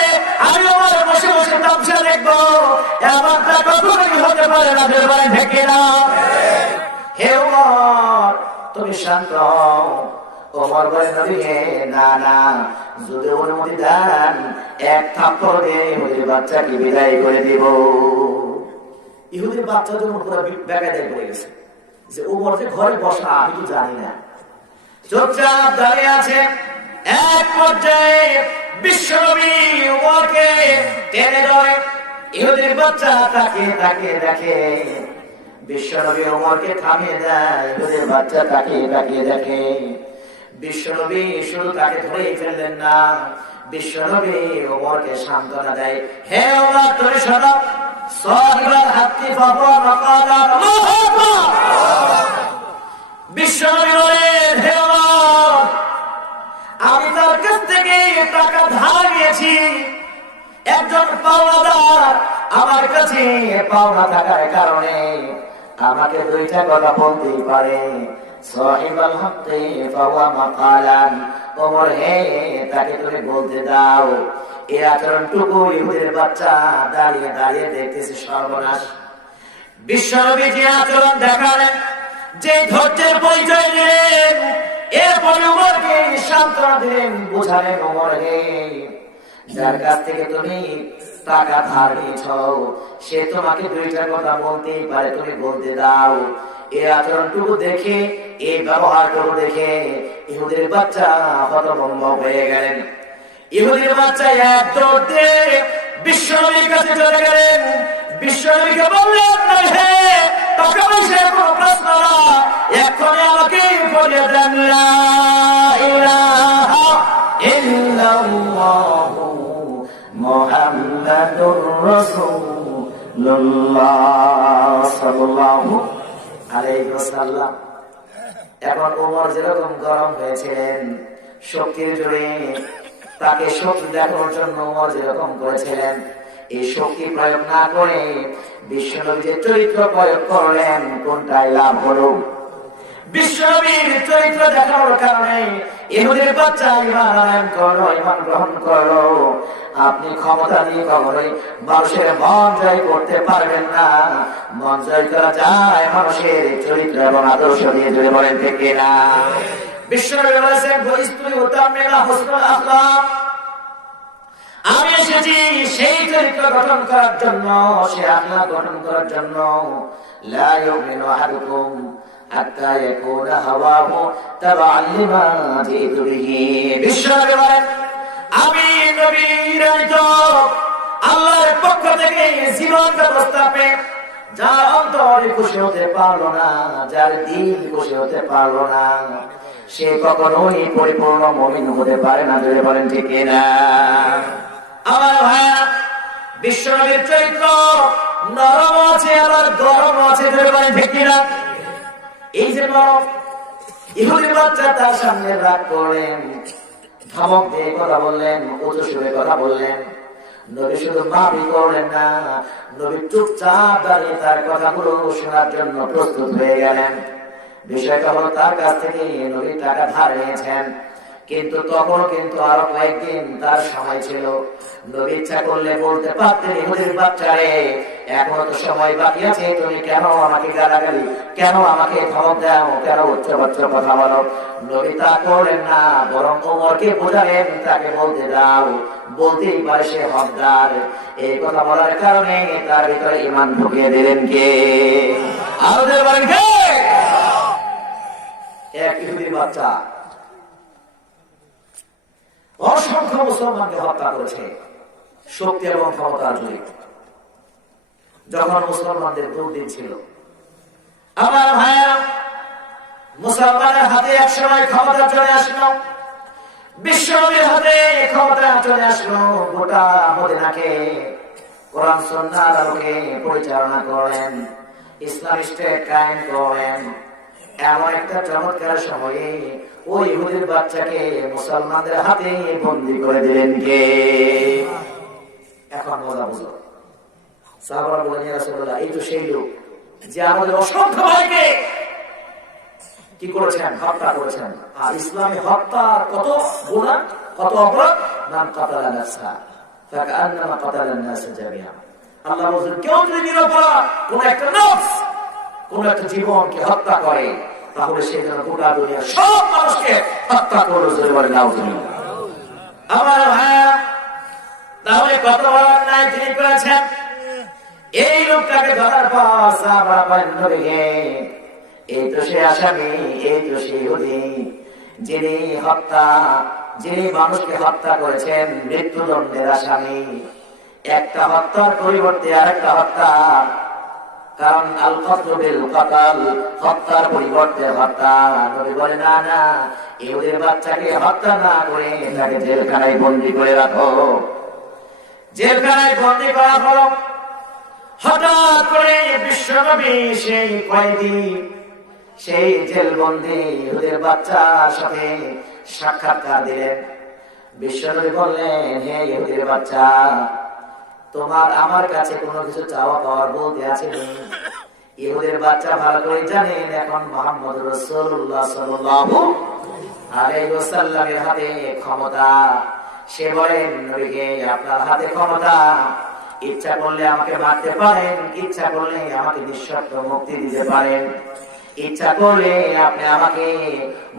আমি ওমর বসে বসে তামসা দেখবো, এমনটা কখনোই হতে পারে না। বেরবাই থেকে না। হে ওমর, তুমি শান্ত হও। ওমর বলে নবী হে, না না, যদি অনুমতি দেন এক থাপ্পড় দিয়ে ইহুদির বাচ্চাকে বিদায় করে দিব। ইহুদির বাচ্চা যখন পুরো বেকায়দায় পড়ে গেছে যে ওমর যে ঘরে বসা আমি তো জানি না, চুপচাপ দাঁড়িয়ে আছে। এক পর্যায়ে বিশ্বনবী ওমরকে টেনে ধরে। ইহুদির বাচ্চা তাকে তাকে দেখে, বিশ্বনবী ওমরকে থামিয়ে দেয়। ইহুদির বাচ্চা তাকে তাকে দেখে। বিশ্বনবী শুধু তাকে ধরেই ফেললেন না, বিশ্বনবী ওমরকে সান্ত্বনা দেয়, হে ওমর তুমি শোনো, সাহিবাল হাত্তি ফাহুয়া মাকালা আল্লাহু আকবার। বিশ্বনবী বলেন, হে ওমর, আমি তার কাছ থেকে টাকা ধার নিয়েছি। একজন পাওনাদার আমার কাছে পাওনা থাকার কারণে আমাকে দুইটা কথা বলতেই পারে, সাহিবাল হাত্তি ফাহুয়া মাকালান। ওমর হে, তাকে তুমি বলতে দাও। এই আচরণটুকু ইহুদির বাচ্চা দাঁড়িয়ে দাঁড়িয়ে দেখতেছে সর্বনাশ। বিশ্বনবী যে আচরণ দেখালেন, যে ধৈর্যের পরিচয় দিলেন, এরপরে ওমরকে সান্ত্বনা দিলেন, বুঝালেন, ওমর হে, যার কাছ থেকে তুমি টাকা ধার নিয়েছ সে তোমাকে দুইটা কথা বলতেই পারে, তুমি বলতে দাও। এই আচরণটুকু দেখে, এই ব্যবহারটুকু দেখে ইহুদির বাচ্চা হতভম্ব হয়ে গেলেন। ইহুদির বাচ্চা এক দৌড় দিয়ে বিশ্বনবীর কাছে চলে গেলেন। বিশ্বনবীকে বললেন, হে, টাকা পয়সার কোনো প্রশ্ন না, এক্ষুনি আমাকে বলে দেন লা ইলাহা ইল্লাল্লাহু মুহাম্মাদুর রাসূলুল্লাহ সাল্লাল্লাহু আলাইহি ওয়াসাল্লাম। এখন ওমর যেরকম গরম হয়েছিলেন শক্তির জোরে, তাকে শক্তি দেখানোর জন্য ওমর যেরকম করেছিলেন, এই শক্তি প্রয়োগ না করে বিশ্বনবী যে চরিত্র প্রয়োগ করলেন, কোনটাই লাভ হলো? বিশ্বনবীর চরিত্র দেখানোর কারণে ইহুদির বাচ্চা ঈমান আনয়ন করলো, ঈমান গ্রহণ করলো। আপনি ক্ষমতা দিয়ে কখনোই মানুষের মন জয় করতে পারবেন না। মন জয় করা যায় মানুষের চরিত্র এবং আদর্শ দিয়ে। জুড়ে বলেন ঠিক কিনা? বিশ্বনবী বলেছেন, বহিস্তুই উতাম্মিলা হুসনুল আখলাক, আমি এসেছি সেই চরিত্র গঠন করার জন্য, সে আখলাক গঠন করার জন্য। লা ইউমিনু আহাদুকুম হাত্তা ইয়াকুনা হাওয়াহু তাবা'আন লিমা জিতু বিহি। বিশ্বনবী বলেন, আমি নবীর আল্লাহর পক্ষ থেকে জীবন ব্যবস্থা পেয়ে যার অন্তরে খুশি হতে পারলো না, যার দিল খুশি হতে পারলো না, সে কখনোই পরিপূর্ণ মুমিন হতে পারে না। যদি বলেন ঠিক কিনা? আমার ভাইয়া, বিশ্বনবীর চরিত্র নরম আছে আবার গরম আছে। যদি বলেন ঠিক কিনা? এই যে নরম, ইহুদি বাচ্চা তার সামনে রাগ করলেন, ধমক দিয়ে কথা বললেন, উঁচু সুরে কথা বললেন। নবী শুধু মাফি করলেন না, নবী চুপচাপ দাঁড়িয়ে তার কথাগুলো শোনার জন্য প্রস্তুত হয়ে গেলেন। বিষয়টা হলো, তার কাছ থেকে নবী টাকা ধার নিয়েছেন, কিন্তু তখন কিন্তু আরো কয়েকদিন তার সময় ছিল। নবী ইচ্ছা করলে বলতে পারতেন, ইহুদির বাচ্চারে, এখনো তো সময় বাকি আছে, তুমি কেন আমাকে গালাগালি, কেন আমাকে ধমক দাও, কেন উচ্চবাচ্য কথা বলো? নবী তা করলেন না, বরং ওমরকে বোঝালেন, তাকে বলতে দাও, বলতেই পারে সে হকদার। এই কথা বলার কারণে তার ভিতরে ঈমান ঢুকিয়ে দিলেন কে? আরো বলেন কে? এক ইহুদি বাচ্চা অসংখ্য মুসলমানকে হত্যা করেছে শক্তি এবং ক্ষমতার জোরে, যখন মুসলমানদের দুর্দিন ছিল। আমার ভাইয়া, মুসলমানের হাতে এক সময় ক্ষমতা চলে আসলো, বিশ্বনবীর হাতে ক্ষমতা চলে আসলো। গোটা মদিনাকে কোরআন সুন্নাহর আলোকে পরিচালনা করেন, ইসলামিক স্টেট কায়েম করেন। এমন একটা চমৎকার সময়ে ওই ইহুদির বাচ্চাকে মুসলমানদের হাতে বন্দী করে দিলেন কে? এখন মজা বুঝো। সাহাবারা বলেন, ইয়া রাসূলুল্লাহ, এই তো সেই লোক যে আমাদের অসংখ্য ভাইকে কি করেছেন? হত্যা করেছেন। আর ইসলামে হত্যার কত গুনাহ, কত অপরাধ। মান কাতালা নাফসা ফাকান্নামা কাতালান নাস জামিআ। আল্লাহ বলেন, কেউ যদি নিরপরাধ কোন একটা নফস, কোন একটা জীবনকে হত্যা করে, তাহলে সে যেন গোটা দুনিয়ার সব মানুষকে হত্যা করলো। জোরে বলে নাউজুবিল্লাহ। আমার ভাইয়া, তাহলে কত বড় অন্যায় তিনি করেছেন। এই লোকটাকে ধরার পর সাহাবারা বলেন, নবীকে, এই তো সে আসামি, এই তো সে ইহুদি, যিনি মানুষকে হত্যা করেছেন, মৃত্যুদণ্ডের আসামি। একটা হত্যার পরিবর্তে আরেকটা হত্যা, কারণ আল কতলু বিল কতল, হত্যার পরিবর্তে হত্যা। নবী বলে, না না, ইহুদির বাচ্চাকে হত্যা না করে তাকে জেলখানায় বন্দী করে রাখো। জেলখানায় বন্দী করা হলো। হঠাৎ করে বিশ্বনবী সেই কয়েদি, সেই জেলবন্দী ইহুদির বাচ্চার সাথে সাক্ষাৎকার দিলেন। বিশ্বনবী বললেন, হে ইহুদির বাচ্চা, তোমার আমার কাছে কোনো কিছু চাওয়া পাওয়ার বলতে আছে? ইহুদির বাচ্চা ভালো করে জানেন এখন মুহাম্মদ রাসূলুল্লাহ সাল্লাল্লাহু আলাইহি ওয়াসাল্লামের হাতে ক্ষমতা। সে বলেন, নবীকে, আপনার হাতে ক্ষমতা, ইচ্ছা করলে আমাকে মারতে পারেন, ইচ্ছা করলে আমাকে নিঃশর্ত মুক্তি দিতে পারেন, ইচ্ছা করলে আপনি আমাকে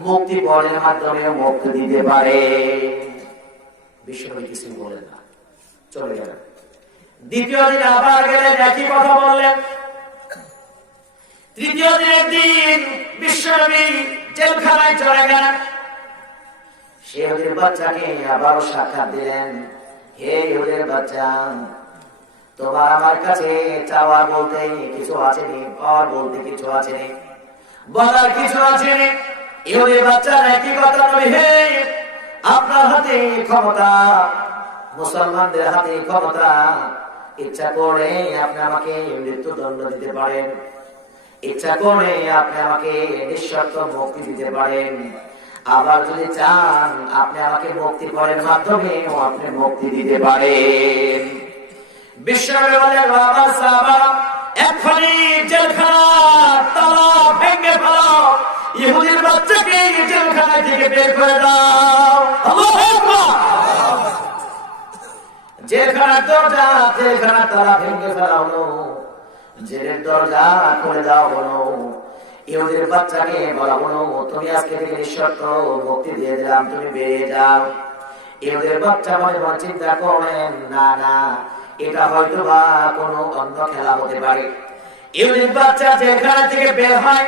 মুক্তি পণের মাধ্যমে মুক্তি দিতে পারেন। বিশ্বনবী কিছু বলেন না, চলে গেলেন। দ্বিতীয় দিন আবার গেলেন, একই কথা বললেন। তৃতীয় দিনের দিন বিশ্বনবী জেলখানায় চলে গেলেন। সে ইহুদির বাচ্চাকে আবারও সাক্ষাৎ দিলেন, হে ইহুদির বাচ্চা, তোমার আমার কাছে চাওয়ার বলতে কিছু আছেনি, পাওয়ার বলতে কিছু আছেনি, বলার কিছু আছেনি? ইহুদির বাচ্চা একই কথা, নবী হে, আপনার হাতে ক্ষমতা, মুসলমানদের হাতে ক্ষমতা, ইচ্ছা করে আপনি আমাকে মৃত্যুদণ্ড দিতে পারেন, ইচ্ছা করে আপনি আমাকে নিঃশর্ত মুক্তি দিতে পারেন, আবার যদি চান আপনি আমাকে মুক্তি পণের মাধ্যমে আপনি মুক্তি দিতে পারেন। বিশ্বনবী বলেন, বাবা সাহাবা, এখনই জেলখানার তালা ভেঙে ফেলো, ইহুদির বাচ্চাকে জেলখানা থেকে বের করে দাও। আল্লাহু আকবার। জেলখানার দরজা, জেলখানার তালা ভেঙে ফেলা হলো, জেলের দরজা খুলে দেওয়া হলো। ইহুদির বাচ্চাকে বলা হলো, তুমি আজকে থেকে নিঃশর্ত মুক্তি দিয়ে দিলাম, তুমি বেরিয়ে যাও। ইহুদির বাচ্চা মনে মনে চিন্তা করেন, না না, এটা হয়তো বা কোনো অন্য খেলা হতে পারে। ইহুদির বাচ্চা জেলখানা থেকে বের হয়,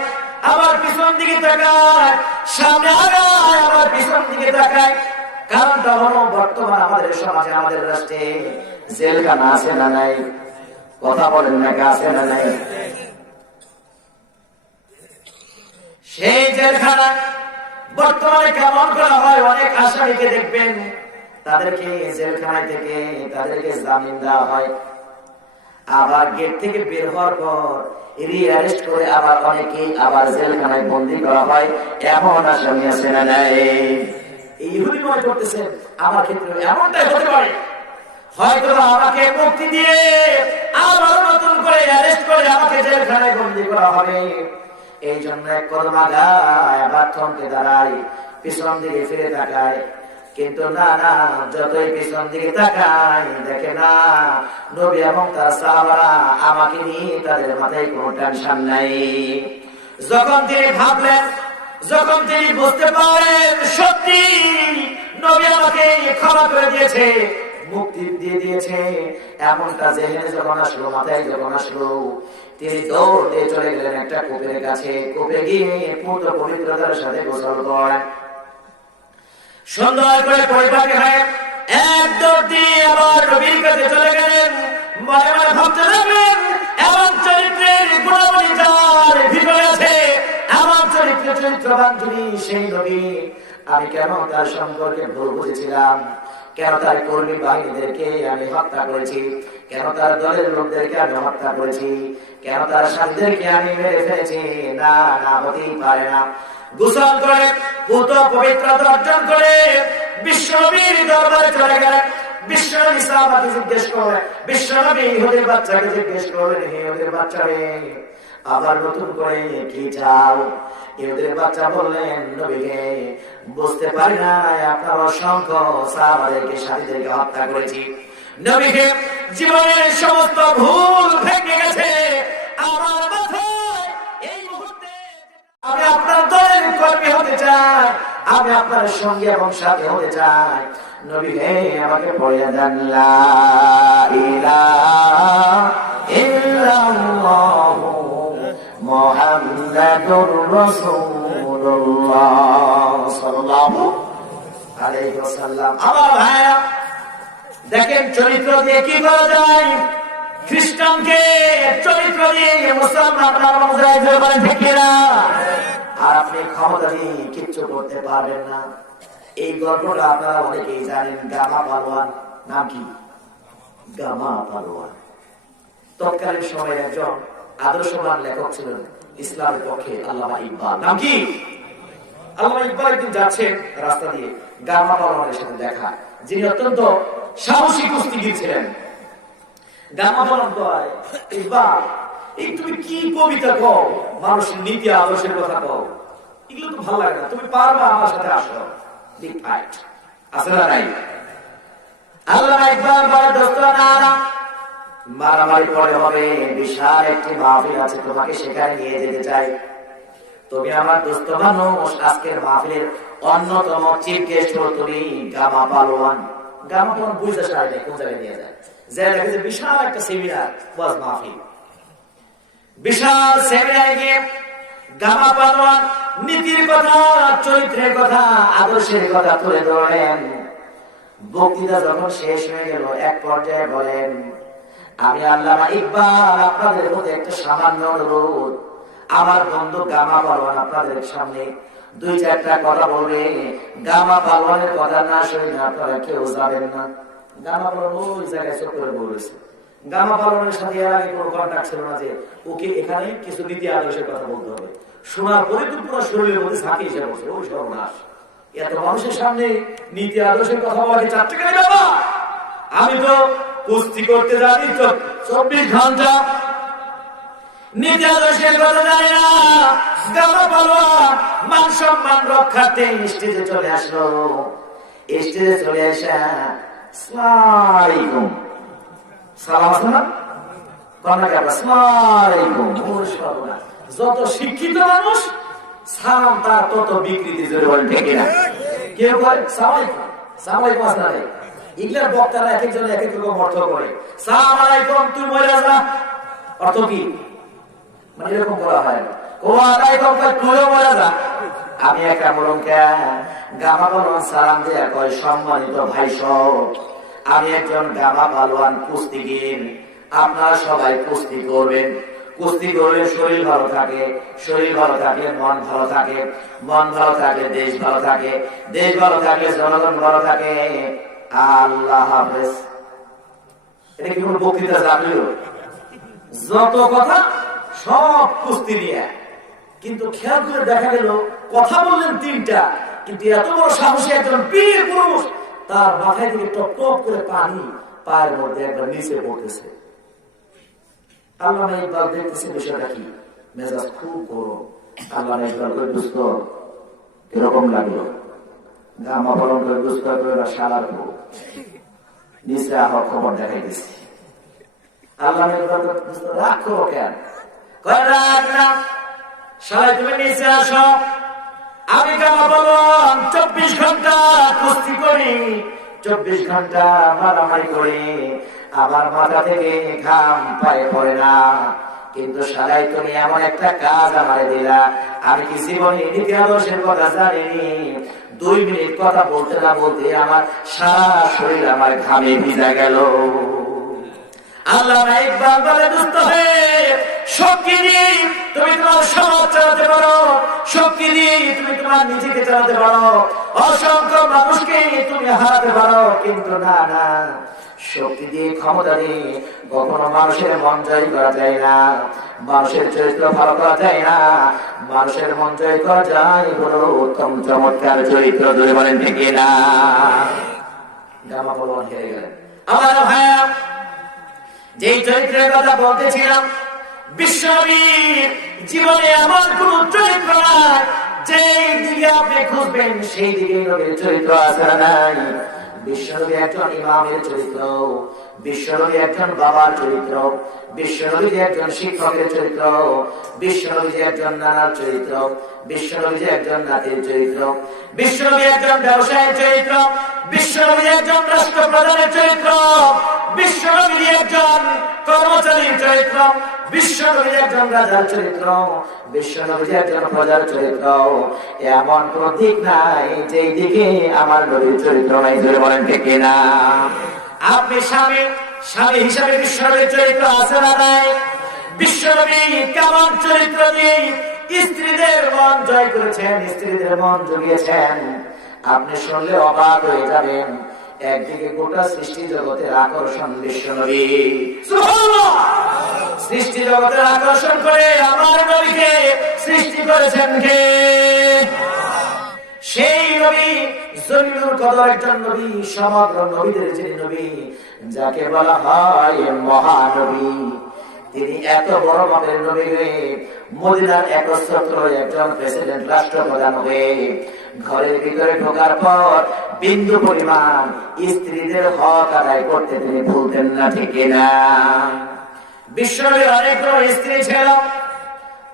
আবার পিছন দিকে তাকায়, সামনে আগায়, আবার পিছন দিকে তাকায়। কারণটা হলো, বর্তমান আমাদের সমাজে, আমাদের রাষ্ট্রে জেলখানা আছে না নাই? কথা বলেন না, আছে না নাই? সেই জেলখানা বর্তমানে কেমন করা হয়, অনেক আসামিকে দেখবেন, তাদেরকে জেলখানায় থেকে তাদেরকে জামিন দেওয়া হয়, আবার গেট থেকে বের হওয়ার পর রিঅ্যারেস্ট করে আবার অনেকে আবার জেলখানায় বন্দী করা হয়। এমন আসামি আছে না নাই? ইহুদি মনে করতেছেন আমার ক্ষেত্রে এমনটাই হতে পারে, হয়তো আমাকে মুক্তি দিয়ে আবার নতুন করে অ্যারেস্ট করে আমাকে জেলখানায় বন্দী করা হবে। এই জন্য এক কদম আগায়, আবার থমকে দাঁড়ায়, পিছন দিকে ফিরে তাকায়। কিন্তু না না, যতই পিছন দিকে তাকায়, দেখে না নবী এবং তার সাহাবারা আমাকে নিয়ে, তাদের মাথায় কোনো টেনশন নাই। যখন তিনি ভাবলেন, যখন তিনি বুঝতে পারেন সত্যি নবী আমাকে ক্ষমা করে দিয়েছে, মুক্তি দিয়ে দিয়েছে, এমনটা জেহেনে যখন আসলো, মাথায় যখন আসলো, তিনি দৌড় দিয়ে চলে গেলেন একটা কূপের কাছে। কূপে গিয়ে পূর্ণ পবিত্রতার সাথে গোসল করেন, সুন্দর করে পরিপাটি হয়ে এক দৌড় দিয়ে আবার নবীর কাছে চলে গেলেন। মনে মনে ভাবতে লাগলেন, এমন চরিত্রের গুণাবলী যার ভিতরে আছে, এমন চরিত্রবান যদি সেই নবী, আমি কেন তার সম্পর্কে ভুল বুঝেছিলাম? কেন তার কর্মী বাহিনীদেরকে আমি হত্যা করেছি? কেন তার দলের লোকদেরকে আমি হত্যা করেছি? কেন তার সাথীদেরকে আমি মেরে ফেলেছি? না না, হতেই পারে না। গোসল করে পুত পবিত্রতা অর্জন করে বিশ্বনবীর দরবারে চলে গেলেন। বিশ্বনবী সাহাবাকে জিজ্ঞেস করলেন, বিশ্বনবী ইহুদির বাচ্চাকে জিজ্ঞেস করলেন, হে ইহুদির বাচ্চা রে, আবার নতুন করে কি চাও? ইহুদির বাচ্চা বললেন, নবীকে, বুঝতে পারি না, আপনার অসংখ্য সাহাবাদেরকে, সাথীদেরকে হত্যা করেছি। নবীকে জীবনের সমস্ত ভুল ভেঙে গেছে, আমার আমি আপনার দলের কর্মী হতে চাই, আমি আপনার সঙ্গে এবং সাথে হতে চাই। নবী হে আমাকে পড়িয়ে দেন লা ইলাহা ইল্লাল্লাহু মুহাম্মাদুর রাসূলুল্লাহ সাল্লাল্লাহু আলাইহি ওয়াসাল্লাম। আমার ভাইরা দেখেন চরিত্র দিয়ে কি করা যায়। খ্রিস্টানকে চরিত্র দিয়ে মুসলমানরা অনুযায়ী বলেন ঠিক না? আর আপনি ক্ষমতা দিয়ে কিচ্ছু করতে পারবেন না। এই গল্পটা আপনারা অনেকেই জানেন। গামা পালোয়ান নাম কি? গামা পালোয়ান তৎকালীন সময়ের একজন আদর্শবান লেখক ছিলেন ইসলামের পক্ষে, আল্লামা ইকবাল। নাম কি? আল্লামা ইকবাল একদিন যাচ্ছেন রাস্তা দিয়ে, গামা পালোয়ানের সাথে দেখা, যিনি অত্যন্ত সাহসী কুস্তিগীর ছিলেন। গামা পালোয়ান কয়, ইকবাল এই তুমি কি কবিতা কও, মানুষের নীতি আদর্শের কথা কও, এগুলো তো ভালো লাগে না, তুমি পারবা আমার সাথে আসো, বিগ ফাইট আছে না নাই? আল্লামা ইকবাল বলে, দোস্ত না মারামারি পরে হবে, বিশাল একটি মাহফিল আছে, তোমাকে সেখানে নিয়ে যেতে চাই। তুমি আমার দোস্ত মানুষ, আজকের মাহফিলের অন্যতম চিফ গেস্ট হলো তুমি গামা পালোয়ান। গামা পালোয়ান বুঝতে চাই না কোন জায়গায় নিয়ে যায়, যে দেখে যে বিশাল একটা সেমিনার ওয়াজ মাহফিল, বিশাল সেমিনারে গিয়ে গামা পালোয়ান নীতির কথা, চরিত্রের কথা, আদর্শের কথা তুলে ধরলেন। বক্তৃতা যখন শেষ হয়ে গেল, এক পর্যায়ে বলেন, আমি আল্লামা ইকবাল আপনাদের মধ্যে একটা সামান্য অনুরোধ, আমার বন্ধু গামা পালোয়ান আপনাদের সামনে দুই চারটা কথা বলবে, গামা পালোয়ানের কথা না শুনে আপনারা কেউ যাবেন না। গামা পালোয়ান ওই জায়গায় চোখ করে বলেছে। গামা পালোয়ানের সাথে এর আগে কোনো কন্ট্যাক্ট ছিল না যে ওকে এখানে কিছু নীতি আদর্শের কথা বলতে হবে। শোনার পরে তো পুরো শরীরের মধ্যে ঝাঁকি এসে বসে, ওই সর্বনাশ, এত মানুষের সামনে নীতি আদর্শের কথা বলাকে চারটে কেন বাবা? আমি তো কুস্তি করতে জানি 24 ঘন্টা, নীতি আদর্শের কথা জানি না। গামা পালোয়ান মান সম্মান রক্ষার্থে স্টেজে চলে আসলো। স্টেজে চলে আসা আসসালামু আলাইকুম, সালাম আছে না? কন্যাকে আসসালামু আলাইকুম। ওই সর্বনাশ, যত শিক্ষিত মানুষ সালাম তার তত বিকৃতি জোরে বলেন ঠিক না? কেউ কয় সালাম আলাইকুম, সালাম আলাইকুম আসসালাম। ইংল্যান্ড বক্তারা এক একজন এক এক রকম অর্থ করে। সালাম আলাইকুম তুই মরে যা, অর্থ কি? মানে এরকম বলা হয়, ও আলাইকুম তুইও মরে যা। আমি একটা মরমকে গামা পালোয়ান সালাম দেয়া কয়, সম্মানিত ভাই সব, আমি একজন গামা পালোয়ান কুস্তিগীর, আপনারা সবাই কুস্তি করবেন। কুস্তি করলে শরীর ভালো থাকে, শরীর ভালো থাকলে মন ভালো থাকে, মন ভালো থাকলে দেশ ভালো থাকে, দেশ ভালো থাকলে জনগণ ভালো থাকে। আল্লাহ হাফেজ। এটা কি কোন বক্তৃতা জানল? যত কথা সব কুস্তি নিয়ে, কিন্তু খেয়াল করে দেখা গেল কথা বললেন 3টা, কিন্তু এত বড় সাহসী একজন বীর পুরুষ, তার মাথায় থেকে টপ টপ করে পানি পায়ের মধ্যে একবার নিচে পড়তেছে। আল্লামা ইকবাল দেখতেছে বিষয়টা কি, মেজাজ খুব গরম। আল্লামা ইকবাল কই, দোস্ত কিরকম লাগলো? গামা পালন করে দোস্ত সালার নিচে আমার খবর দেখাই দিচ্ছি। আল্লামা ইকবাল রাগ করো কেন? রাগ না, সবাই তুমি নিচে আসো, আমি গামা পালন 24 ঘন্টা কুস্তি করি, 24 ঘন্টা মারামারি করি, আমার মাথা থেকে ঘাম পায়ে পড়ে না, কিন্তু সারাই তুমি এমন একটা কাজ আমারে দিলা, আমি কি জীবনে নীতি আদর্শের কথা জানিনি। 2 মিনিট কথা বলতে না বলতে আমার সারা শরীর আমার ঘামে ভিজা গেল। আল্লামা ইকবাল বলে, দোস্ত হে, শক্তি দিয়ে তুমি তোমার সমাজ চালাতে পারো, শক্তি দিয়ে তুমি তোমার নিজেকে চালাতে পারো, অসংখ্য মানুষকে তুমি হারাতে পারো, কিন্তু না না, শক্তি দিয়ে ক্ষমতা দিয়ে কখনো মানুষের মন জয় করা যায় না, মানুষের চরিত্র ভালো করা যায় না। মানুষের মন জয় করা যায় হলো উত্তম চমৎকার চরিত্র, ধরে বলেন ঠিক না? গামা পালোয়ান হেরে গেলেন। আমার ভাইয়া, যেই চরিত্রের কথা বলতেছিলাম, বিশ্বনবীর জীবনে আমার কোন চরিত্র নাই, যেই দিকে আপনি খুঁজবেন সেই দিকে নবীর চরিত্র আছে না নাই? বিশ্বনবী একজন ইমামের চরিত্র, বিশ্বনবী একজন বাবার চরিত্র, বিশ্বনবী একজন শিক্ষকের চরিত্র, বিশ্বনবী একজন নানার চরিত্র, বিশ্বনবী একজন নাতির চরিত্র, বিশ্বনবী একজন ব্যবসায়ীর চরিত্র, বিশ্বনবী একজন রাষ্ট্রপ্রধানের চরিত্র, বিশ্বনবী একজন কর্মচারীর চরিত্র, বিশ্বনবী একজন রাজার চরিত্র, বিশ্বনবী একজন প্রজার চরিত্র। এমন কোন দিক নাই যেই দিকে আমার নবীর চরিত্র নাই। ধরে বলেন ঠিক কিনা? আপনি স্বামী, স্বামী হিসাবে বিশ্বনবীর চরিত্র আছে না নাই? বিশ্বনবী কেমন চরিত্র দিয়ে স্ত্রীদের মন জয় করেছেন, স্ত্রীদের মন জুগিয়েছেন, আপনি শুনলে অবাক হয়ে যাবেন। একদিকে গোটা সৃষ্টি জগতের আকর্ষণ বিশ্বনবী, সৃষ্টি জগতের আকর্ষণ করে আমার নবীকে সৃষ্টি করেছেন কে? সেই নবী জলিলুল কদর একজন নবী, সমগ্র নবীদের যিনি নবী, যাকে বলা হয় মহানবী। তিনি এত বড় মাপের নবী হয়ে মদিনার একচ্ছত্র একজন প্রেসিডেন্ট, রাষ্ট্রপ্রধান হয়ে ঘরের ভিতরে ঢোকার পর বিন্দু পরিমাণ স্ত্রীদের হক আদায় করতে তিনি ভুলতেন না, ঠিক না? বিশ্বনবীর অনেক স্ত্রী ছিল,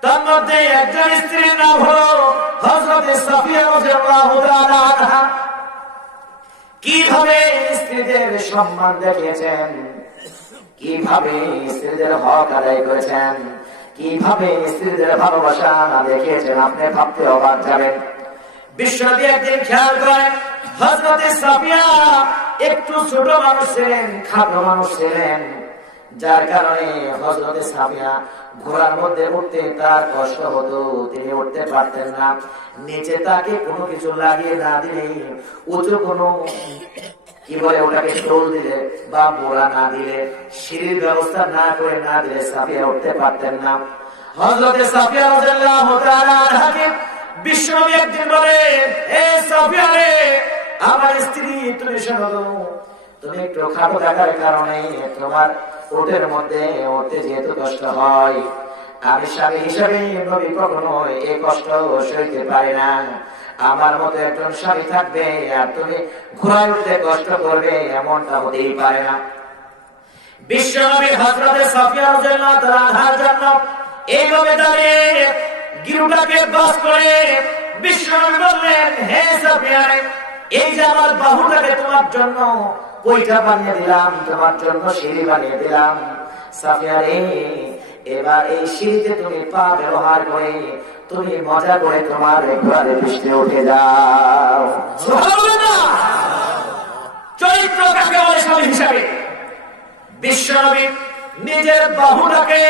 তার মধ্যে একজন স্ত্রীর নাম হলো হযরত সাফিয়া রাদিয়াল্লাহু তাআলা আনহা। কিভাবে স্ত্রীদের সম্মান দেখিয়েছেন, কিভাবে স্ত্রীদের হক আদায় করেছেন, কিভাবে স্ত্রীদের ভালোবাসা দেখিয়েছেন, আপনি ভাবতে অবাক যাবেন। বিশ্বনবী একদিন খেয়াল করেন হযরত সাফিয়া একটু ছোট মানুষ ছিলেন, খাটো মানুষ ছিলেন, যার কারণে হযরত সাফিয়া ঘোড়ার মধ্যে উঠতে তার কষ্ট হতো, তিনি উঠতে পারতেন না। নিচে তাকে কোনো কিছু লাগিয়ে না দিলে, উঁচু কোনো কি বলে ওটাকে টোল দিলে বা বোড়া না দিলে, সিঁড়ির ব্যবস্থা না করে না দিলে সাফিয়া উঠতে পারতেন না। হযরত সাফিয়া রাদিয়াল্লাহু তাআলা আনহাকে বিশ্বনবী একদিন বলে, এ সাফিয়া রে, আমার স্ত্রী, তুমি শোনো, তুমি একটু খাটো থাকার কারণে তোমার ওটের মধ্যে উঠতে যেহেতু কষ্ট হয়, আমি স্বামী হিসাবে নবী কখনো এই কষ্ট সইতে পারি না। আমার মতো একজন স্বামী থাকবে আর তুমি ঘোড়ায় উঠতে কষ্ট করবে, এমনটা হতেই পারে না। বিশ্বনবী হযরত সাফিয়া রাদিয়াল্লাহু তাআলা আনহার জন্য এইভাবে দাঁড়িয়ে গিরুটাকে বাস করে বিশ্বনবী বললেন, হে সাফিয়া, এই যে আমার বাহুটাকে তোমার জন্য পয়টা বানিয়ে দিলাম, তোমার জন্য সিঁড়ি বানিয়ে দিলাম, সাফিয়া রে, এবার এই সিঁড়িতে তুমি পা ব্যবহার করে তুমি মজা করে তোমার ঘোড়ার পৃষ্ঠে উঠে যাও। সুবহানাল্লাহ! চরিত্র কাকে বলে স্বামী হিসাবে? বিশ্বনবী নিজের বাহুটাকে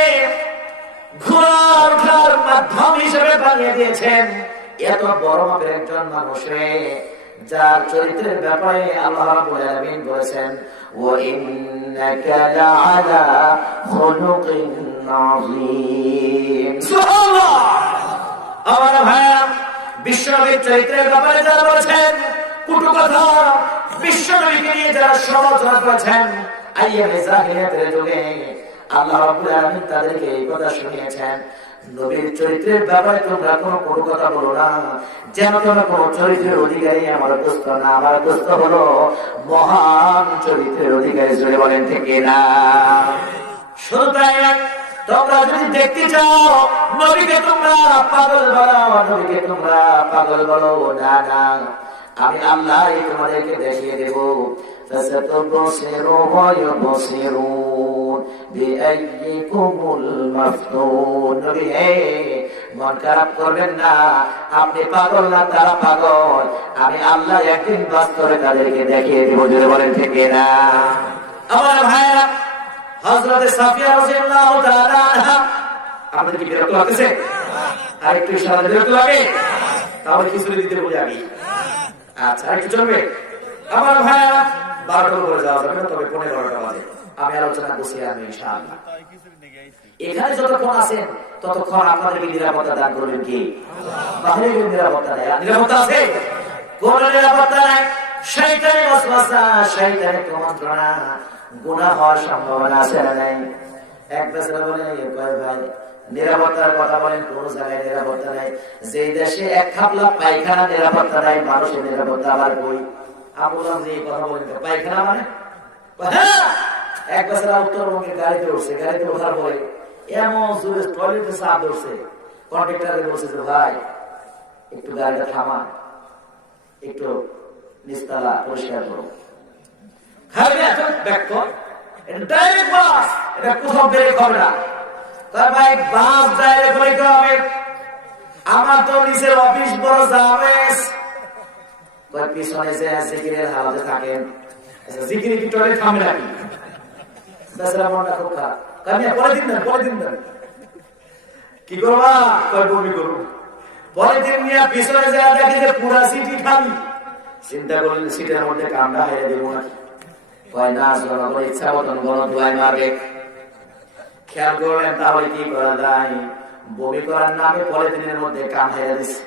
ঘোড়ার ওঠার মাধ্যম হিসেবে বানিয়ে দিয়েছেন। এত বড় মাপের একজন মানুষে, যার চরিত্রের ব্যাপারে আল্লাহ রাব্বুল আলামিন বলেছেন, ওয়া ইন্নাকা লাআলা খুলুকিন আযীম। সুবহানাল্লাহ! আমার ভাইরা, বিশ্বনবীর চরিত্রের ব্যাপারে যারা বলেছেন কটু কথা, বিশ্বনবীকে নিয়ে যারা সমালোচনা করেছেন, আইয়ামে জাহিলিয়াতের যুগে আল্লাহ রাব্বুল আলামিন তাদেরকে এই কথা শুনিয়েছেন, নবীর চরিত্রের ব্যাপারে তোমরা কোনো কটু কথা বলো না, যেন তোমরা কোনো চরিত্রের অধিকারী আমার দোস্ত না, আমার দোস্ত হলো মহান চরিত্রের অধিকারী। জোরে বলেন ঠিক না? শুধু তাই না, তোমরা যদি দেখতে চাও নবীকে তোমরা পাগল বলো, নবীকে তোমরা পাগল বলো না, না, আমি আল্লাহ তোমাদেরকে দেখিয়ে দেব। فستبصر ويبصرون بأيكم المفتون। নবী হে, মন খারাপ করবেন না, আপনি পাগল না, তারা পাগল, আমি আল্লাহ একদিন বাস্তবে তাদেরকে দেখিয়ে দেব। জোরে বলেন ঠিক না? আমার ভাইরা, হযরত সাফিয়া রাদিয়াল্লাহু তাআলা আনহা, আপনাদের কি বিরক্ত লাগছে? আর একটু সামনে বিরক্ত লাগে? তাহলে কিছু দিতে বলি আমি। আচ্ছা, একটু চলবে? আমার ভাইরা, 12টা করে যাওয়া যাবে না, তবে 15টা বাজে আমি আলোচনা করছি আমি ইনশাআল্লাহ। এখানে যতক্ষণ আছেন ততক্ষণ আপনাদেরকে নিরাপত্তা দান করবেন কি? বাহিরে নিরাপত্তা দেয়? নিরাপত্তা আছে? কোন নিরাপত্তা নাই। শয়তানের ওয়াসওয়াসা, শয়তানের কুমন্ত্রণা, গুনাহ হওয়ার সম্ভাবনা আছে না নাই? এক বেচারা বলে, ভাই নিরাপত্তার কথা বলেন, কোন জায়গায় নিরাপত্তা নাই। যে দেশে এক খাপলা পায়খানা নিরাপত্তা নাই, মানুষের নিরাপত্তা আবার কই? আমি বললাম যে এই কথা বলেন পায়খানা মানে হ্যাঁ। এক বছর উত্তরবঙ্গের গাড়িতে উঠছে, গাড়িতে ওঠার পরে এমন জোরে টয়লেটে চাপ ধরছে, কন্ট্রাক্টরে বলছে যে ভাই একটু গাড়িটা থামা, একটু নিচতলা পরিষ্কার করো। আমার তো নিচের অফিস বড় জামেস, পিছনে যে জিকিরের হালাতে থাকেন, জিকিরে কি টয়লেট থামে নাকি? মনটা খুব খারাপ, পরে দিন দেন, পরে দিন দেন, কি করবা? বমি করবো। পরের দিন নিয়ে পিছনে যা দেখি যে পুরা সিটি খালি, চিন্তা করলেন সিটের মধ্যে কামড়া হেরে দেবো নাকি? কয় না, জনগণ ইচ্ছা মতন গণ ধোয়াই মারবে। খেয়াল করলেন তাহলে কি করা যায়? বমি করার নামে পরের দিনের মধ্যে কাম হেরে দিচ্ছে।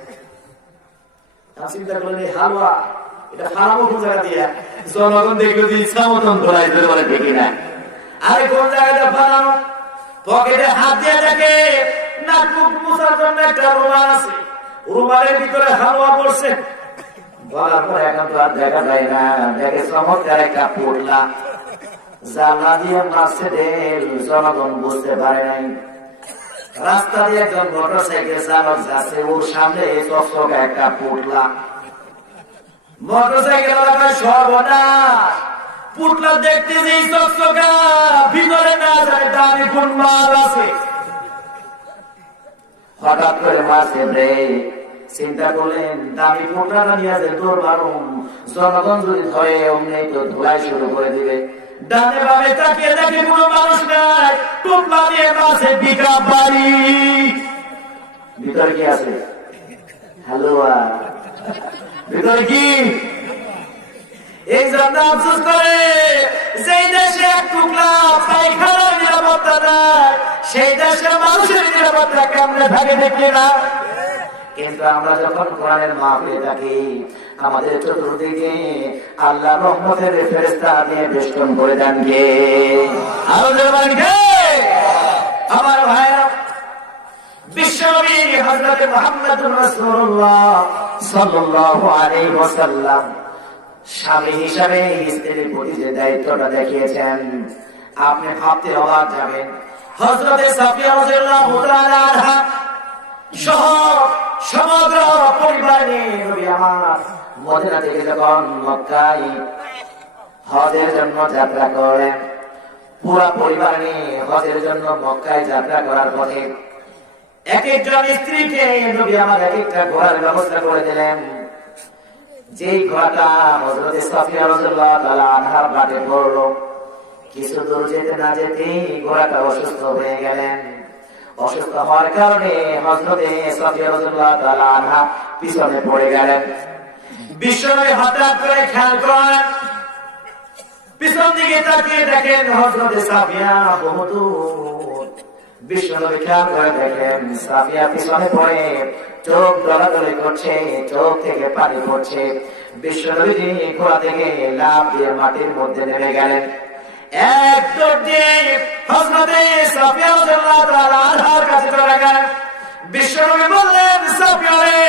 চিন্তা করলেন এই হালুয়া এটা খারাপও কোন জায়গা দিয়ে, জনগণ দেখলো যে ইচ্ছা মতন ধোলাই ধরে বলে দেখি না। আরে কোন জায়গাটা বানানো? পকেটে হাত দিয়ে দেখে না কুক মুছার জন্য একটা রুমাল আছে, রুমালের ভিতরে হালুয়া পড়ছে। বলার পরে এখন তো আর দেখা যায় না, দেখে চমৎকার একটা পোটলা জানলা দিয়ে মারছে তেল, জনগণ বুঝতে পারে নাই। রাস্তা দিয়ে একজন মোটর সাইকেল চালক যাচ্ছে, ওর সামনে চকচকে একটা পোটলা। মোটর সাইকেল সর্বনাশ, পুটলা দেখতে যে চকচকা, ভিতরে না যায় দামি কোন মাল আছে। হঠাৎ করে মারছে ব্রেক, চিন্তা করলেন দামি পুটলাটা নিয়ে আসে তোর মারুম, জনগণ যদি ধরে অমনি তো ধোলাই শুরু করে দিবে। ডানে বামে তাকিয়ে দেখে কোনো মানুষ নাই, টুপলা দিয়ে মারছে বিকা বাড়ি। ভিতরে কি আছে? হালুয়া। ভিতরে কি? এই জন্য আফসোস করে যেই দেশে এক টুকলা পায়খানার নিরাপত্তা নাই, সেই দেশের মানুষের নিরাপত্তা কেমনে থাকে দেখি না। কিন্তু আমরা যখন কোরআনের মাহফিলে থাকি, আমাদের চতুর্দিকে আল্লাহ রহমতের ফেরেশতা দিয়ে বেষ্টন করে দেন কে? আরো জোরে কে? আমার ভাইরা, বিশ্বনবী হযরত মুহাম্মদুর রাসূলুল্লাহ সাল্লাল্লাহু আলাইহি ওয়াসাল্লাম স্বামী হিসাবে স্ত্রীর প্রতি যে দায়িত্বটা দেখিয়েছেন, আপনি ভাবতে অবাক যাবেন। হযরত সাফিয়া রাদিয়াল্লাহু তাআলা আনহা সহ সমগ্র পরিবার নিয়ে নবী আমার মদিনা থেকে যখন মক্কায় হজের জন্য যাত্রা করেন, পুরা পরিবার নিয়ে হজের জন্য মক্কায় যাত্রা করার পথে এক একজন স্ত্রীকে নবী আমার এক একটা ঘোড়ার ব্যবস্থা করে দিলেন। যেই ঘোড়াটা হযরত সাফিয়া রাদিয়াল্লাহু তাআলা আনহার বাটে পড়লো, কিছু দূর যেতে না যেতেই ঘোড়াটা অসুস্থ হয়ে গেলেন। অসুস্থ হওয়ার কারণে হযরত সাফিয়া রাদিয়াল্লাহু তাআলা আনহা পিছনে পড়ে গেলেন। বিশ্বনবী হঠাৎ করে খেয়াল করেন, পিছন দিকে তাকিয়ে দেখেন হযরত সাফিয়া বহুদূর। বিশ্বনবী খেয়াল করে দেখেন সাফিয়া পিছনে পড়ে চোখ দলাদলি করছে, চোখ থেকে পানি পড়ছে। বিশ্বনবী ঘোড়া থেকে লাফ দিয়ে মাটির মধ্যে নেমে গেলেন। এক দৌড় দিয়ে হযরত সাফিয়া রাদিয়াল্লাহু তাআলা আনহার কাছে চলে গেলেন। বিশ্বনবী বললেন, সাফিয়া রে,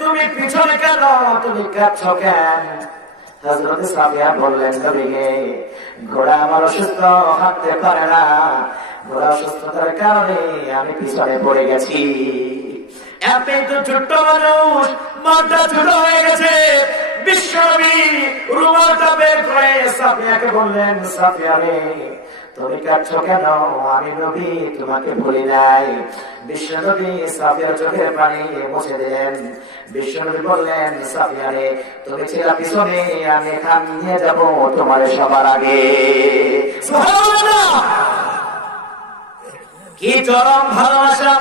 তুমি পিছনে কেন? তুমি কাঁদছো কেন? হযরত সাফিয়া বললেন, নবী হে, ঘোড়া আমার অসুস্থ, হাঁটতে পারে না। ঘোড়া অসুস্থতার কারণে আমি পিছনে পড়ে গেছি। আপনি তো ছোট্ট মানুষ, মাথা ছোট হয়ে গেছে। বিশ্বনবী রুমালটা বের করে সাফিয়াকে বললেন, সাফিয়া রে, তুমি কাঁদছো কেন? আমি নবী তোমাকে ভুলি নাই। বিশ্বনবী সাফিয়ার চোখের পানি মুছে দিলেন। বিশ্বনবী বললেন, সাফিয়া রে, তুমি ছিলা পিছনে, আমি এখান নিয়ে যাব তোমার সবার আগে। সুবহানাল্লাহ! কি চরম ভালোবাসা,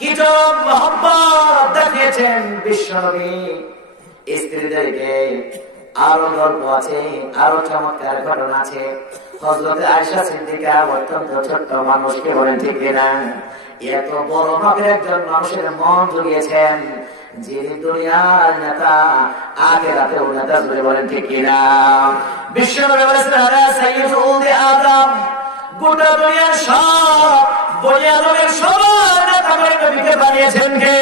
কি চরম মহব্বত দেখিয়েছেন বিশ্বনবী স্ত্রীদেরকে। আরো গল্প আছে, আরো চমৎকার ঘটনা আছে। হযরত আয়েশা সিদ্দিকা অত্যন্ত ছোট্ট মানুষকে বলেন ঠিক কিনা, এত বড় ভাবে একজন মানুষের মন জুগিয়েছেন, যিনি দুনিয়ার নেতা, আখিরাতেও নেতা, বলেন ঠিক কিনা। বিশ্বনবী বলেছেন, আলা সাইয়্যিদু উলদি আদম, গোটা দুনিয়ার সব বনি আদমের সবার নেতা করে নবীকে বানিয়েছেন কে?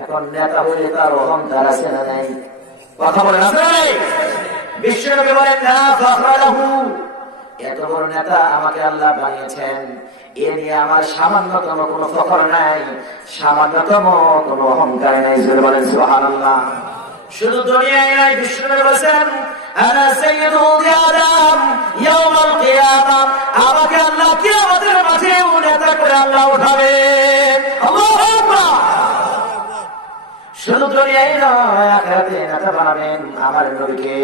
এখন নেতা হইলে তার অহংকার আছে না নাই? কথা বলেন আছে? বিশ্বনবী বলেন না ফাখরা লাহু, এত বড় নেতা আমাকে আল্লাহ বানিয়েছেন, এ নিয়ে আমার সামান্যতম কোনো ফখর নাই, সামান্যতম কোনো অহংকার নাই। জোরে বলেন সুবহানাল্লাহ। শুধু দুনিয়ায় নাই, বিশ্বনবী বলেছেন আনা সাইয়্যিদু ওয়ালাদি আদম ইয়াউমাল কিয়ামাহ, আমাকে আল্লাহ কিয়ামতের মাঠে নেতা করে আল্লাহ উঠাবে। আল্লাহু আকবার। শুধু দুনিয়ায় নয়, আখিরাতে নেতা বানাবেন আমার নবীকে।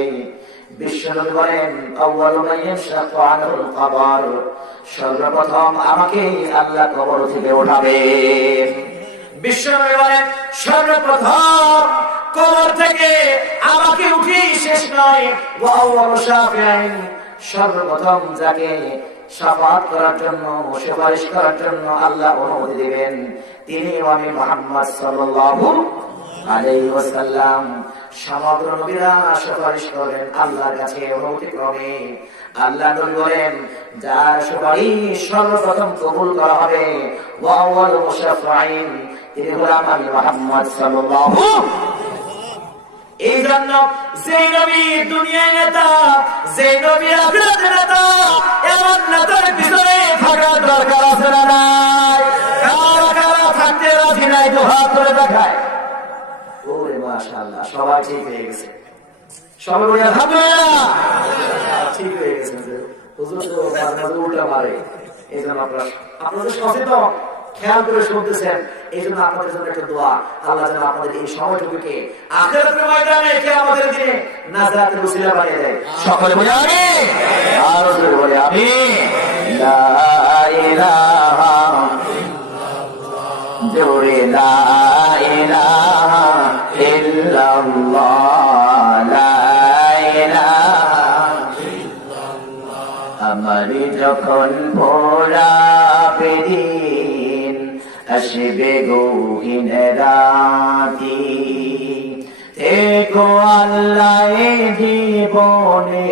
বিশ্বনবী বলেন আউয়ালু মান ইয়ানশাকু আনহুল কবর, সর্বপ্রথম আমাকে আল্লাহ কবর থেকে উঠাবে। বিশ্বনবী বলেন সর্বপ্রথম কবর থেকে আমাকে উঠিয়ে শেষ নয়, ওয়া আউয়ালু শাফিঈন, সর্বপ্রথম যাকে শাফাআত করার জন্য, সুপারিশ করার জন্য আল্লাহ অনুমতি দিবেন, তিনি আমি মুহাম্মদ সাল্লাল্লাহু আলাইহি ওয়াসাল্লাম। সমগ্র নবীরা সুপারিশ করেন আল্লাহর কাছে অনুমতি ক্রমে। আল্লাহ নবী বলেন যার সুপারিশ সর্বপ্রথম কবুল করা হবে, ওয়া আউয়ালু মুশাফফিঈন, তিনি হলেন আমি মুহাম্মদ সাল্লাল্লাহু। এই জন্য যে নবী দুনিয়ার নেতা, যে নবী আখিরাতের নেতা, এমন নেতার পিছনে থাকা দরকার আছে না নাই? কারা কারা থাকতে রাজি নাই? তো হাত তুলে দেখায়। ওরে মাশাআল্লাহ, সবাই ঠিক হয়ে গেছে। সবাই বলে আলহামদুলিল্লাহ, ঠিক হয়ে গেছে। হুজুর তো মাঝে মাঝে উল্টা মারে, এই জন্য আপনাদের সচেতন, খেয়াল করে শুনতেছেন। এই জন্য আপনাদের জন্য একটা দোয়া, আল্লাহ যেন আপনাদের এই সময়টুকুকে আখিরাতের ময়দানে কিয়ামতের দিনে নাজাতের ওসিলা বানিয়ে দেয়। সকলে বলে আমিন, আর জোরে বলে আমিন। লা ইলাহা ইল্লাল্লাহ, জোরে লা ইলাহা ইল্লাল্লাহ, লা ইলাহা ইল্লাল্লাহ। আমার যখন পোড়াবে দিন, আসবে গহীন রাতি, থেকো আল্লাহ জীবনে,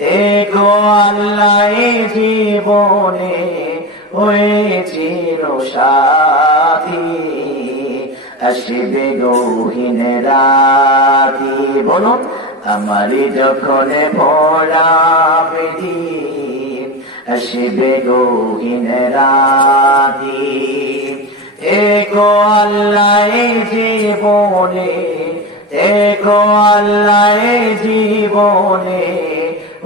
থেকো আল্লাহ জীবনে, হয়েছিল সাথী, আসবে গহীন রাতি। বলুন আমার যখন পড়াবে দিন, আসবে গহীন রাতি, থেকো আল্লাহ জীবনে, থেকো আল্লাহ জীবনে,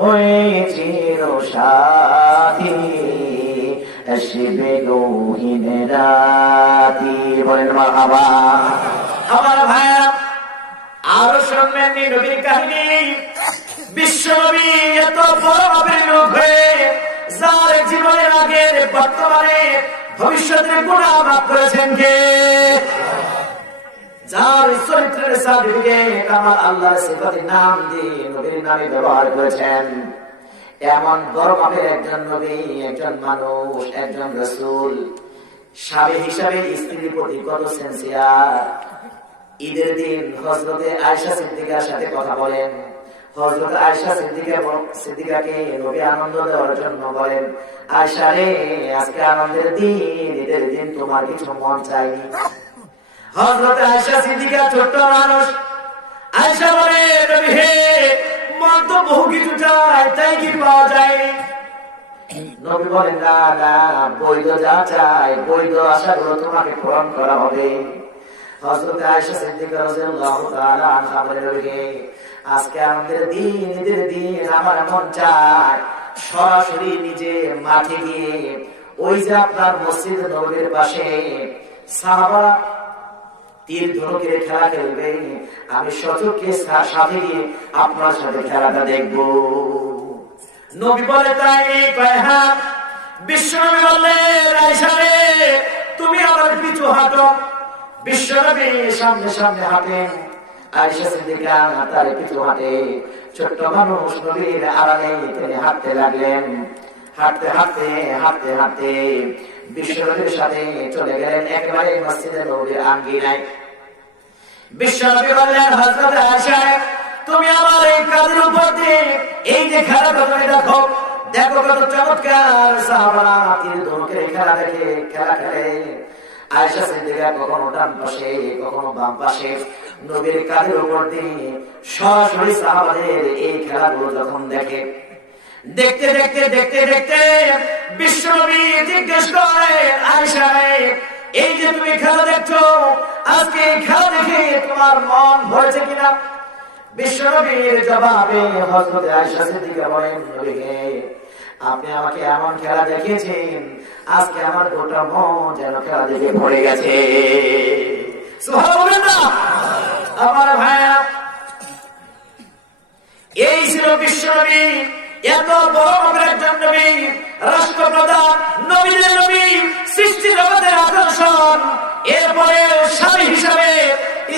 হয়েছিল সাথী, আসবে গহীন রাতি। বলেন মারহাবা। আমার ভাইয়া আরো শুনবেন নবীর কাহিনী। বিশ্বনবী এত বড় নবীর লোক হয়ে, যার জীবনের আগে বর্তমানে ভবিষ্যতের গুনাহ মাফ করেছেন কে? যার চরিত্রের সার্টিফিকেট আমার আল্লাহর সিফাতের নাম দিয়ে নবীর নামে ব্যবহার করেছেন, এমন বড় মাপের একজন নবী, একজন মানুষ, একজন রাসূল, স্বামী হিসাবে স্ত্রীর প্রতি কত সিনসিয়ার। ঈদের দিন হযরতে আয়েশা সিদ্দিকার সাথে কথা বলেন। হযরত আয়েশা সিদ্দিকাকে নবী আনন্দ দেওয়ার জন্য বলেন, আয়েশা রে, আজকে আনন্দের দিন, ঈদের দিন, তোমার কিছু মন চাইনি? হযরত আয়েশা সিদ্দিকা ছোট্ট মানুষ। আয়েশা বলে, নবী হে, মন তো বহু কিছু চায়, তাই কি পাওয়া যায়নি? নবী বলেন না না, বৈধ যা চাই, বৈধ আশাগুলো তোমাকে পূরণ করা হবে। হযরত আয়েশা সিদ্দিকা রাদিয়াল্লাহু তাআলা আনহা বলেন, নবী আজকে আনন্দের দিন, ঈদের দিন, আমার মন চায় সরাসরি নিজে মাঠে গিয়ে, ওই যে আপনার মসজিদ নববীর পাশে সাহাবা তীর ধনুকের খেলা খেলবে, আমি সচক্ষে সাথে গিয়ে আপনার সাথে খেলাটা দেখব। নবী বলে তাই? কয় হ্যাঁ। বিশ্বনবী বললেন, আয়েশা রে, তুমি আমার পিছু হাঁটো। বিশ্বনবী সামনে সামনে হাঁটেন, আয়েশা সিদ্দিকা তার পিছু হাঁটে। ছোট্ট মানুষ নবীর আড়ালে তিনি হাঁটতে লাগলেন। হাঁটতে হাঁটতে হাঁটতে হাঁটতে বিশ্বনবীর সাথে চলে গেলেন একেবারে মসজিদে নববীর আঙ্গিনায়। বিশ্বনবী বললেন, হযরত আয়েশা, তুমি আমার এই কাঁধের উপর দিয়ে এই যে খেলাটা তুমি দেখো, দেখো কত চমৎকার সাহাবারা তীর ধনুকের খেলা দেখে খেলা খেলে। আয়েশা সিদ্দিকা কখনো ডান পাশে কখনো বাম পাশে, নবীর কাঁধের উপর দিয়ে সরাসরি সাহাবাদের এই খেলাগুলো যখন দেখে, দেখতে দেখতে দেখতে দেখতে বিশ্বনবী জিজ্ঞেস করেন, আয়েশা এই যে তুমি খেলা দেখছো, আজকে এই খেলা দেখে তোমার মন ভরেছে কিনা? বিশ্বনবীর জবাবে হযরত আয়েশা সিদ্দিকা বলেন, নবী হে, আপনি আমাকে এমন খেলা দেখিয়েছেন, আজকে আমার গোটা মন যেন খেলা দেখে ভরে গেছে। সুবহানাল্লাহ। আমার ভাইয়া, এই ছিল বিশ্বনবী, এত বড় মাপের একজন নবী, রাষ্ট্রপ্রধান, নবীদের নবী, সৃষ্টি জগতের আকর্ষণ। এরপরে স্বামী হিসাবে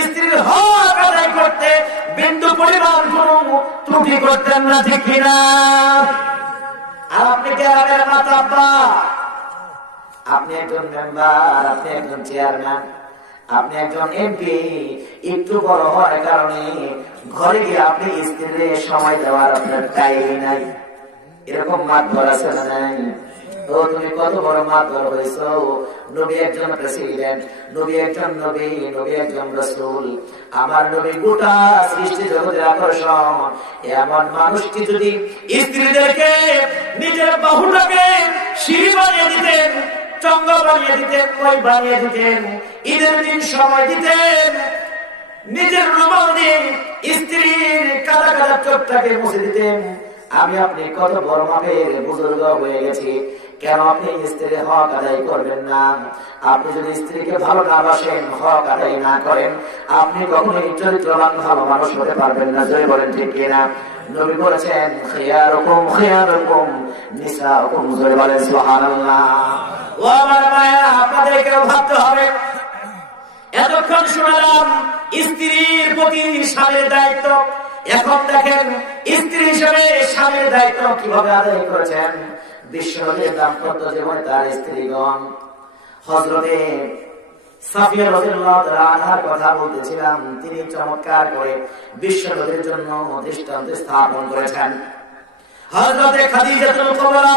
স্ত্রীর হক আদায় করতে বিন্দু পরিমাণ কোনো ত্রুটি করতেন না, ঠিক কিনা? আর আপনি গ্রামের মাতাব্বা, আপনি একজন মেম্বার, আপনি একজন চেয়ারম্যান, আপনি একজন এমপি, একটু বড় হওয়ার কারণে ঘরে গিয়ে আপনি স্ত্রীর সময় দেওয়ার আপনার টাইম নাই। এরকম মাতবর আছে না নাই? ও তুমি কত বড় মাতবর হয়েছো। নবী একজন প্রেসিডেন্ট, নবী একজন নবী, নবী একজন রাসূল, আমার নবী গোটা সৃষ্টি জগতের আকর্ষণ। এমন মানুষটি যদি স্ত্রীদেরকে নিজের বাহুটাকে সিঁড়ি বানিয়ে দিতেন, চঙ্গ বানিয়ে দিতেন, মই বানিয়ে দিতেন, ঈদের দিন সময় দিতেন, নিজের রুমাল দিয়ে স্ত্রীর কাদা কাদা চোখটাকে মুছে দিতেন, আমি আপনি কত বড় মাপের বুজুর্গ হয়ে গেছি। কেন আপনি স্ত্রীর হক আদায় করবেন না? আপনি যদি স্ত্রীকে ভালো না বাসেন, হক আদায় না করেন, আপনি কখনোই চরিত্রবান ভালো মানুষ হতে পারবেন না। জয় বলেন, ঠিক কিনা? নবী বলেছেন, খিয়ারুকুম খিয়ারুকুম নিসাউকুম। জয় বলেন সুবহানাল্লাহ। ও আমার মায়া, আপনাদেরকেও ভাবতে হবে। এতক্ষণ শুনলাম স্ত্রীর প্রতি স্বামীর দায়িত্ব, এখন দেখেন স্ত্রী হিসেবে স্বামীর দায়িত্ব কিভাবে আদায় করেছেন বিশ্বনবীর দাম্পত্য জীবনে তার স্ত্রীগণ। হযরতে সাফিয়া রাদিয়াল্লাহু তাআলা আনহার কথা বলতেছিলাম, তিনি চমৎকার করে বিশ্বনবীর জন্য দৃষ্টান্ত স্থাপন করেছেন। হযরতে খাদিজাতুল কুবরা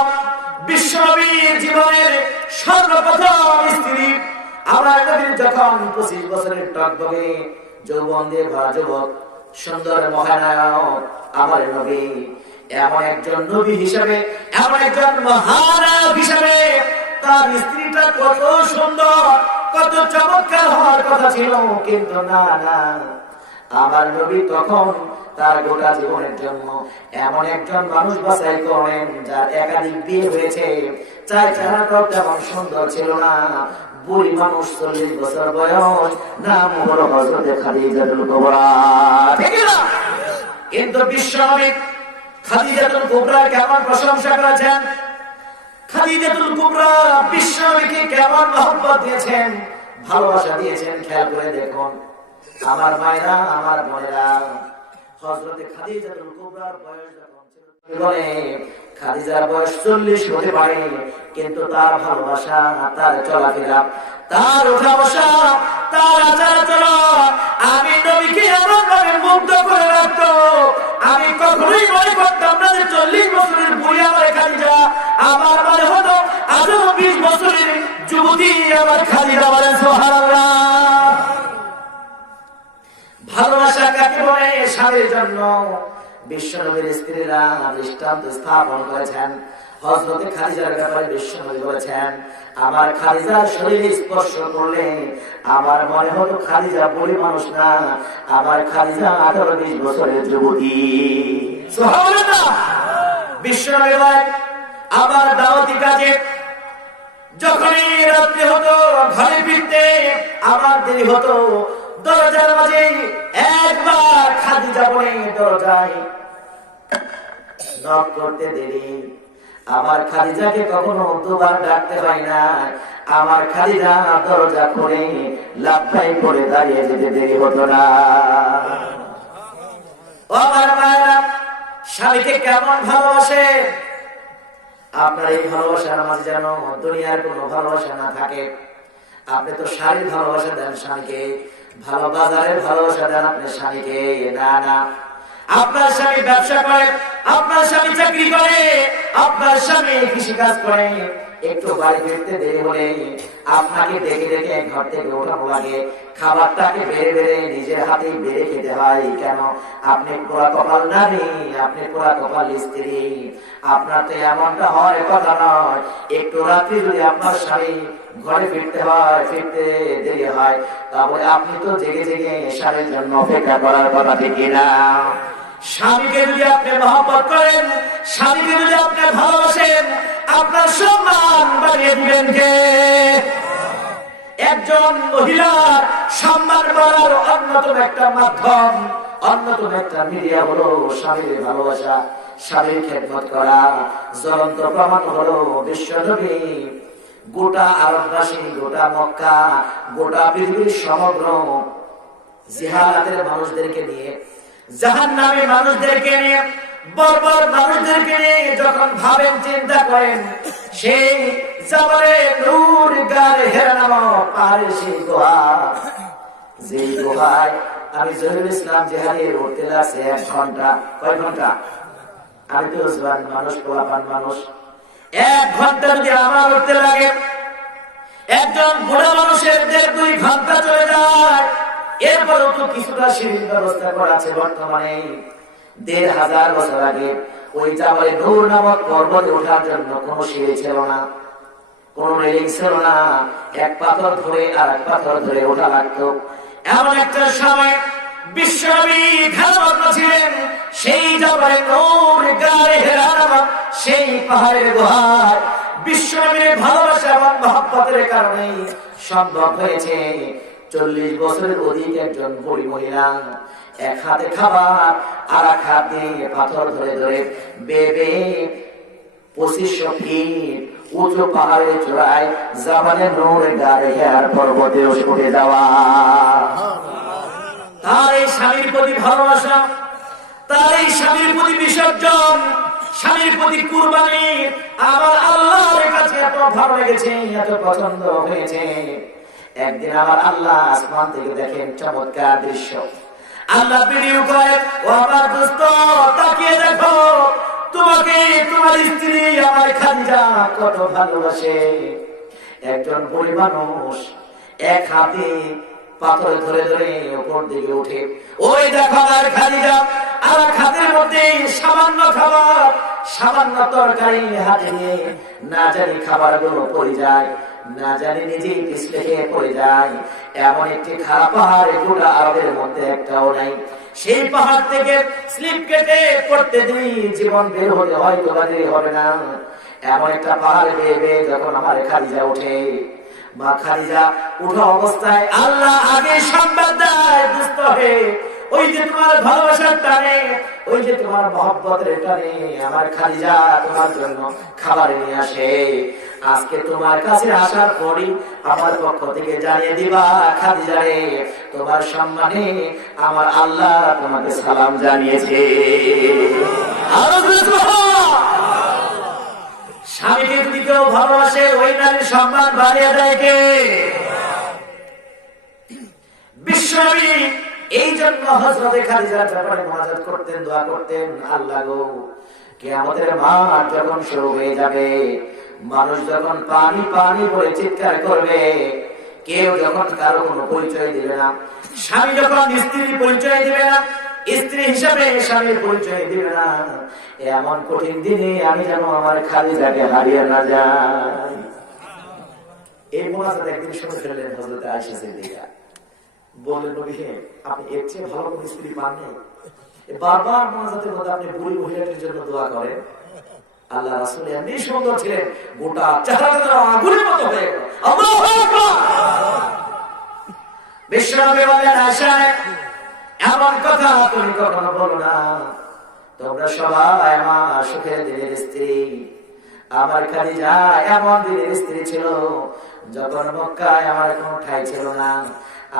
বিশ্বনবীর জীবনের সর্বপ্রথম স্ত্রী। আমরা নবীর যখন 25 বছরের টকবগে যৌবন দিয়ে ভরা যুবক, সুন্দর মহানায়ক আমার নবী, এমন একজন নবী হিসেবে, এমন একজন মহানায়ক হিসেবে তার স্ত্রীটা কত সুন্দর, কত চমৎকার হওয়ার কথা ছিল, কিন্তু না না, আমার নবী তখন তার গোটা জীবনের জন্য এমন একজন মানুষ বাছাই করেন যার একাধিক বিয়ে হয়েছে, চাই চেহারাটাও তেমন সুন্দর ছিল না, বুড়ি মানুষ, 40 বছর বয়স, নাম হলো হযরতে খাদিজাতুল কুবরা। কিন্তু বিশ্বনবী খাদিজাতুল কুবরা কেমন প্রশংসা করেছেন, খাদিজাতুল কুবরা বিশ্বনবীকে কেমন মহব্বত দিয়েছেন, ভালোবাসা দিয়েছেন, খেয়াল করে দেখুন। আমার মায়েরা, আমার বোনেরা, হযরতে খাদিজাতুল কুবরার বয়স যখন ছিল, বলে খাদিজার বয়স 40 হতে পারে, কিন্তু তার ভালোবাসা, তার চলাফেরা, তার ওঠা বসা, তার আচার আচরণ আমি নবীকে এমন ভাবে মুগ্ধ করে রাখতো, আমি কখনোই মনে করতাম না যে 40 বছরের বুড়ি আমার খাদিজা, আমার মনে হতো আরো 20 বছরের যুবতী আমার খাদিজা। বলেন সুবহানাল্লাহ। ভালোবাসা কাকে বলে? স্বামীর জন্য বিশ্বনবীর স্ত্রীরা দৃষ্টান্ত স্থাপন করেছেন। হযরতে খাদিজার ব্যাপারে বিশ্বনবী বলেছেন, আমার খাদিজার শরীর স্পর্শ করলে আমার মনে হতো খাদিজা বুড়ি মানুষ না, আমার খাদিজা 18-20 বছরের যুবতী। সুবহানাল্লাহ। বিশ্বনবী বলেন, আমার দাওয়াতি কাজে যখনই রাত্রি হতো, ঘরে ফিরতে আমার দেরি হতো, দরজার মাঝে একবার খাদিজা বলে দরজায় নক করতে দেরি, আমার খাদিজাকে কখনো দুবার ডাকতে হয় না, আমার খাদিজা দরজা খুলে লাফাই করে দাঁড়িয়ে যেতে দেরি হতো না। ও আমার মায়েরা, স্বামীকে কেমন ভালোবাসে? আপনার এই ভালোবাসার মাঝে যেন দুনিয়ার কোনো ভালোবাসা না থাকে। আপনি তো শারীরিক ভালোবাসা দেন স্বামীকে, ভালো বাজারের ভালোবাসা দেন আপনার স্বামীকে, না না, আপনার স্বামী ব্যবসা করে, আপনার স্বামী চাকরি করে, আপনার স্বামী কৃষি কাজ করে, একটু বাড়ি ফিরতে দেরি হলে আপনাকে দেখে দেখে ঘর থেকে ওঠানো লাগে, খাবারটাকে বেড়ে বেড়ে নিজের হাতেই বেড়ে খেতে হয়। কেন? আপনি পোড়া কপাল নারী, আপনি পোড়া কপাল স্ত্রী। আপনার তো এমনটা হয় কথা নয়। একটু রাত্রি যদি আপনার স্বামী ঘরে ফিরতে হয়, ফিরতে দেরি হয়, তাহলে আপনি তো জেগে জেগে স্বামীর জন্য অপেক্ষা করার কথা, ঠিক না? স্বামীকে যদি আপনি মহব্বত করেন, স্বামীকে যদি আপনি ভালোবাসেন, আপনার সম্মান বাড়িয়ে দিবেন কে? একজন মহিলার সম্মান বাড়ার অন্যতম একটা মাধ্যম, অন্যতম একটা মিডিয়া হলো স্বামীর ভালোবাসা, স্বামীর খেদমত করা। জ্বলন্ত প্রমাণ হলো বিশ্বনবী গোটা আরববাসী, গোটা মক্কা, গোটা পৃথিবীর সমগ্র জিহাদের মানুষদেরকে নিয়ে, জাহান্নামী মানুষদেরকে নিয়ে, বর্বর মানুষদেরকে নিয়ে যখন ভাবেন, চিন্তা করেন, সেই জাবালে নূর গারে হেরা নামক পাহাড়ের সেই গুহা, যে গুহায় আমি জহিরুল ইসলাম জিহাদের উঠতে লাগছে 1 ঘন্টা। কয় ঘন্টা? আমি তো জোয়ান মানুষ, পোলাপান মানুষ। 1 ঘন্টা যদি আমার উঠতে লাগে, একজন বুড়া মানুষের 1.5-2 ঘন্টা চলে যায়। এরপরও তো কিছুটা সিঁড়ির ব্যবস্থা করা আছে। বর্তমানে 1500 বছর আগে ওই জাবালে নূর নামক পর্বতে ওঠার জন্য কোনো সিঁড়ি ছিল না, কোন রেলিং ছিল না। এক পাথর ধরে আর এক পাথর ধরে ওঠা লাগতো। এমন একটা সময় বিশ্বনবী ধ্যানমগ্ন ছিলেন সেই জাবালে নূর গারে হেরা নামক সেই পাহাড়ের গুহায়। বিশ্বনবীর ভালোবাসা এবং মহব্বতের কারণে সম্ভব হয়েছে 40 বছরের অধিক একজন বুড়ি মহিলা এক হাতে খাবার আর এক হাত দিয়ে পাথর ধরে ধরে বেবে 2500 ফিট উঁচু পাহাড়ের চূড়ায় জাবালে নূর গারে হেরার পর্বতে উঠে যাওয়া। তার এই স্বামীর প্রতি ভালোবাসা, তার এই স্বামীর প্রতি বিসর্জন, স্বামীর প্রতি কুরবানি আমার আল্লাহর কাছে এত ভালো লেগেছে, এত পছন্দ হয়েছে। একদিন আমার আল্লাহ আসমান থেকে দেখেন চমৎকার দৃশ্য। আল্লাহ ভিডিও করে, ও আমার দোস্ত তাকিয়ে দেখো, তোমাকে তোমার স্ত্রী আমার খাদিজা কত ভালোবাসে। একজন বুড়ি মানুষ এক হাতে পাথর ধরে ধরে উপর দিকে উঠে, ওই দেখো আমার খাদিজা আর হাতের মধ্যে সামান্য খাবার, সামান্য তরকারি হাতে নিয়ে না জানি খাবার গুলো পড়ে যায়, না জানি নিজেই পিছলে পড়ে যায়। এমন একটি খারাপ পাহাড় গোটা আরবের মধ্যে একটাও নাই। সেই পাহাড় থেকে স্লিপ কেটে পড়তে দিই জীবন বের হতে হয়তো দেরি হবে না। এমন একটা পাহাড় বেয়ে বেয়ে যখন আমার খাদিজা ওঠে, মা খাদিজা উঠা অবস্থায় আল্লাহ আগে সংবাদ দেয়, দুস্থ হে, ওই যে তোমার ভালোবাসার টানে, ওই যে তোমার মহব্বতের টানে আমার খাদিজা তোমার জন্য খাবার নিয়ে আসে। আজকে তোমার কাছে আসার পরই আমার পক্ষ থেকে জানিয়ে দিবা, খাদিজা রে, তোমার সম্মানে আমার আল্লাহ তোমাকে সালাম জানিয়েছে। স্বামীকে যদি কেউ ভালোবাসে, ওই নারীর সম্মান বাড়িয়ে দেয় কে? বিশ্বনবী এই জন্য হযরতে খাদিজার ব্যাপারে মুনাজাত করতেন, দোয়া করতেন, আল্লাহ গো, কিয়ামতের মাঠ যখন শুরু হয়ে যাবে, মানুষ যখন পানি পানি বলে চিৎকার করবে, কেউ যখন কারো কোনো পরিচয় দিবে না, স্বামী যখন স্ত্রীর পরিচয় দিবে না, স্ত্রী হিসাবে স্বামীর পরিচয় দিবে না, এমন কঠিন দিনে আমি যেন আমার খাদিজাকে হারিয়ে না যাই। এই মুনাজাত একদিন শুনে ফেললেন হযরতে আয়েশা সিদ্দিকা। বললেন, নবী হে, আপনি এর চেয়ে ভালো কোন স্ত্রী পাননি? বারবার মুনাজাতের মধ্যে আপনি বুড়ি মহিলাটির জন্য দোয়া করেন। আল্লাহ রাসূল এমনি সুন্দর ছিলেন, গোটা চেহারাটা আগুনের মতো হয়ে গেল। আল্লাহু আকবার। বিশ্বনবী বলেন, আয়েশা, এমন কথা তুমি কখনো বলো না। তোমরা সবাই আমার সুখের দিনের স্ত্রী। আমার খাদিজা এমন দিনের স্ত্রী ছিল, যখন মক্কায় আমার কোনো ঠাঁই ছিল না,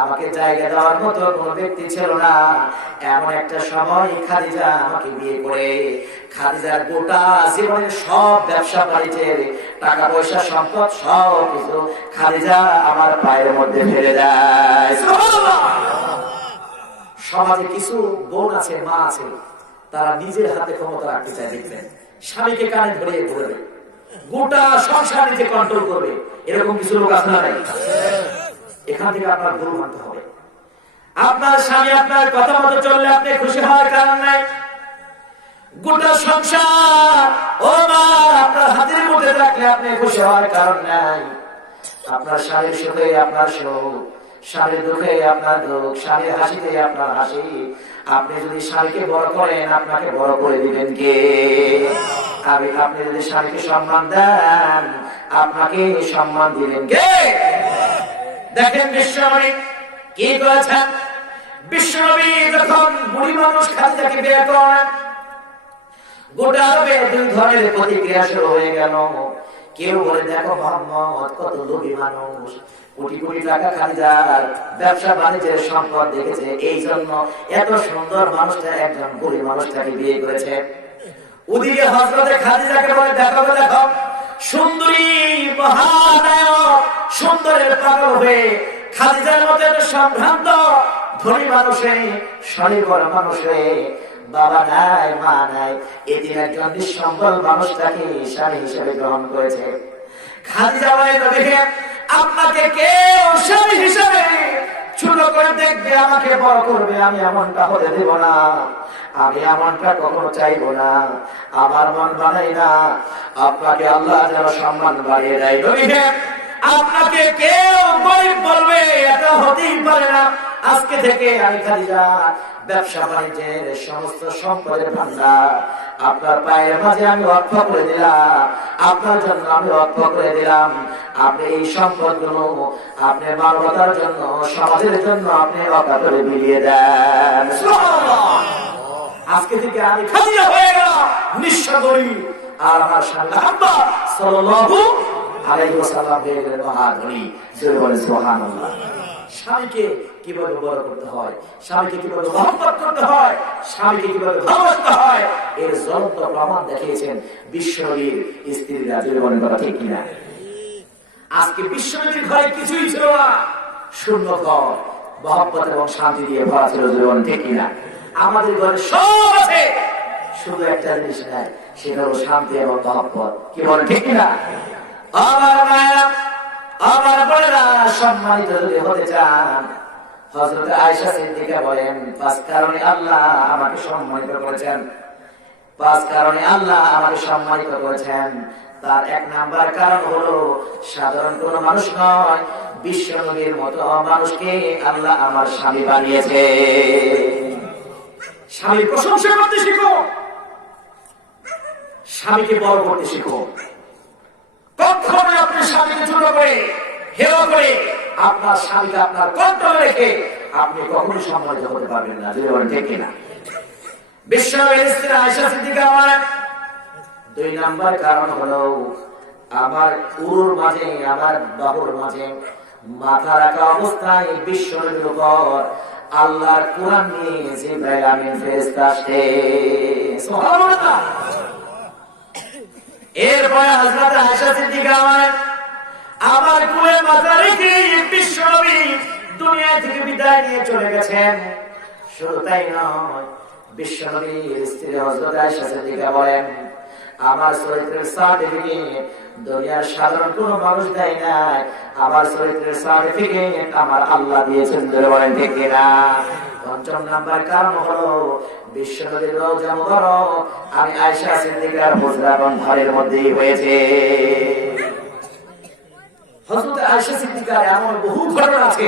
আমাকে জায়গা দেওয়ার মতো কোনো ব্যক্তি ছিল না, এমন একটা সময় খাদিজা আমাকে বিয়ে করে খাদিজার গোটা জীবনের সব ব্যবসা বাণিজ্যের টাকা পয়সা সম্পদ সব কিছু খাদিজা আমার পায়ের মধ্যে ফেলে দেয়। সমাজে কিছু বোন আছে, মা আছে, তারা নিজের হাতে ক্ষমতা রাখতে চায়। দেখবেন স্বামীকে কানে ধরিয়ে ঘুরবে, গোটা সংসার নিজে কন্ট্রোল করবে, এরকম কিছু লোক আছে না নাই? এখান থেকে আপনার ভুল মানতে হবে। আপনার স্বামী আপনার কথা মতো চললে আপনি খুশি হওয়ার কারণ নাই। গোটা সংসার ও মা আপনার হাতের মধ্যে রাখলে আপনি খুশি হওয়ার কারণ নাই। আপনার স্বামীর সুখে আপনার সুখ, স্বামীর দুঃখে আপনার দুঃখ, স্বামীর হাসিতে আপনার হাসি। আপনি যদি স্বামীকে বড় করেন, আপনাকে বড় করে দিবেন কে? আপনি যদি স্বামীকে সম্মান দেন, আপনাকে সম্মান দিবেন কে? দেখেন বিশ্বনবী কি করেছেন। বিশ্বনবী যখন বুড়ি মানুষ খাদিজাকে বিয়ে করেন, গোটা আরবে দুই ধরনের প্রতিক্রিয়া শুরু হয়ে গেল। কেউ বলে দেখো মোহাম্মদ কত লোভী মানুষ, কোটি কোটি টাকা খাদিজার ব্যবসা বাণিজ্যের সম্পদ দেখেছে, এই জন্য এত সুন্দর মানুষটা একজন বুড়ি মানুষটাকে বিয়ে করেছে। ওদিকে হযরতে খাদিজাকে বলে দেখো দেখো সুন্দরী মহানায়ক, সুন্দরের পাগল হয়ে খাদিজার মতো একটা সম্ভ্রান্ত ধনী মানুষে, স্বনির্ভর মানুষে, বাবা নাই মা নাই, এদিন একজন নিঃসম্বল মানুষটাকে স্বামী হিসেবে গ্রহণ করেছে। খাদিজা বলে নবীকে আপনাকে কেউ স্বামী হিসেবে ছোট করে দেখবে, আমাকে বড় করবে, আমি এমনটা হতে দেব না, আমি এমনটা কখনো চাইবো না, আমার মন বানাই না। আপনাকে আল্লাহ যেন সম্মান বাড়িয়ে দেয়। নবীকে আপনাকে কেউ গরিব বলবে, এটা হতেই পারে না। আজকে থেকে আমি খাদিজা ব্যবসা বাণিজ্যের সমস্ত সম্পদের ভান্ডার আপনার পায়ের মাঝে আমি অর্থ করে দিলাম, আপনার জন্য আমি অর্থ করে দিলাম। আপনি এই সম্পদগুলো আপনি মানবতার জন্য, সমাজের জন্য আপনি অকাতরে বিলিয়ে দেন। আজকে থেকে আমি খাদিজা হয়ে গেলাম নিঃস্ব গরিব, আর আমার স্বামী মুহাম্মদ সাল্লাল্লাহু আলাইহি ওয়াসাল্লাম হয়ে গেলেন মহাধনী। জোরে বলেন সুবহানাল্লাহ। স্বামীকে কিভাবে বড় করতে হয়, স্বামীকে কিভাবে মহব্বত করতে হয়, স্বামীকে কিভাবে ভালোবাসতে হয়, এর জ্বলন্ত প্রমাণ দেখিয়েছেন বিশ্বনবীর স্ত্রীরা। জোরে বলেন কথা ঠিক কিনা? আজকে বিশ্বনবীর ঘরে কিছুই ছিল না, শূন্য ঘর, মহব্বত এবং শান্তি দিয়ে ভরা ছিল। জোরে বলেন ঠিক কিনা? আমাদের ঘরে সব আছে, শুধু একটা জিনিস নাই, সেটা হলো শান্তি এবং মহব্বত। কি বলেন ঠিক কিনা? আমার মায়া, আমার বোনেরা, সম্মানিত যদি হতে চান, হযরত আয়েশা সিদ্দিকা বলেন 5 কারণে আল্লাহ আমাকে সম্মানিত করেছেন। 5 কারণে আল্লাহ আমাকে সম্মানিত করেছেন। তার 1 নাম্বার কারণ হলো সাধারণ কোন মানুষ নয়, বিশ্বনবীর মতো মানুষকে আল্লাহ আমার স্বামী বানিয়েছে। স্বামীর প্রশংসা করতে শিখো, স্বামীকে বড় করতে শিখো। কখনো আপনি স্বামীকে ছোট করে, হেয় করে, আপনার স্বামীকে আপনার কন্ট্রোলে রেখে আপনি কখনো সম্মানিত হতে পারবেন না। যদি বলেন ঠিক কিনা? বিশ্বনবীর স্ত্রী আয়েশা সিদ্দিকা বলেন 2 নাম্বার কারণ হলো আমার উরুর মাঝে, আমার বাহুর মাঝে মাথা রাখা অবস্থায় বিশ্বনবীর উপর আল্লাহর কোরআন নিয়ে জিবরাইল আমিন ফেরেশতা আসে। সুবহানাল্লাহ। এরপরে হযরত আয়েশা সিদ্দিকা বলেন আমার কোলে মাথা রেখে বিশ্বনবী দুনিয়া থেকে বিদায় নিয়ে চলে গেছেন। শুধু তাই নয়, বিশ্বনবীর স্ত্রী হযরত আয়েশা সিদ্দিকা বলেন আমার চরিত্রের সার্টিফিকেট দুনিয়ার সাধারণ কোন মানুষ দেয় নাই, আমার চরিত্রের সার্টিফিকেট আমার আল্লাহ দিয়েছেন। ধরে বলেন ঠিক কিনা? 5 নাম্বার কারণ হলো বিশ্বনবীর রওজা মুবারক আমি আয়েশা সিদ্দিকার হুজরা এবং ঘরের মধ্যেই হয়েছে। হযরত আয়েশা সিদ্দিকার এমন বহু ঘটনা আছে।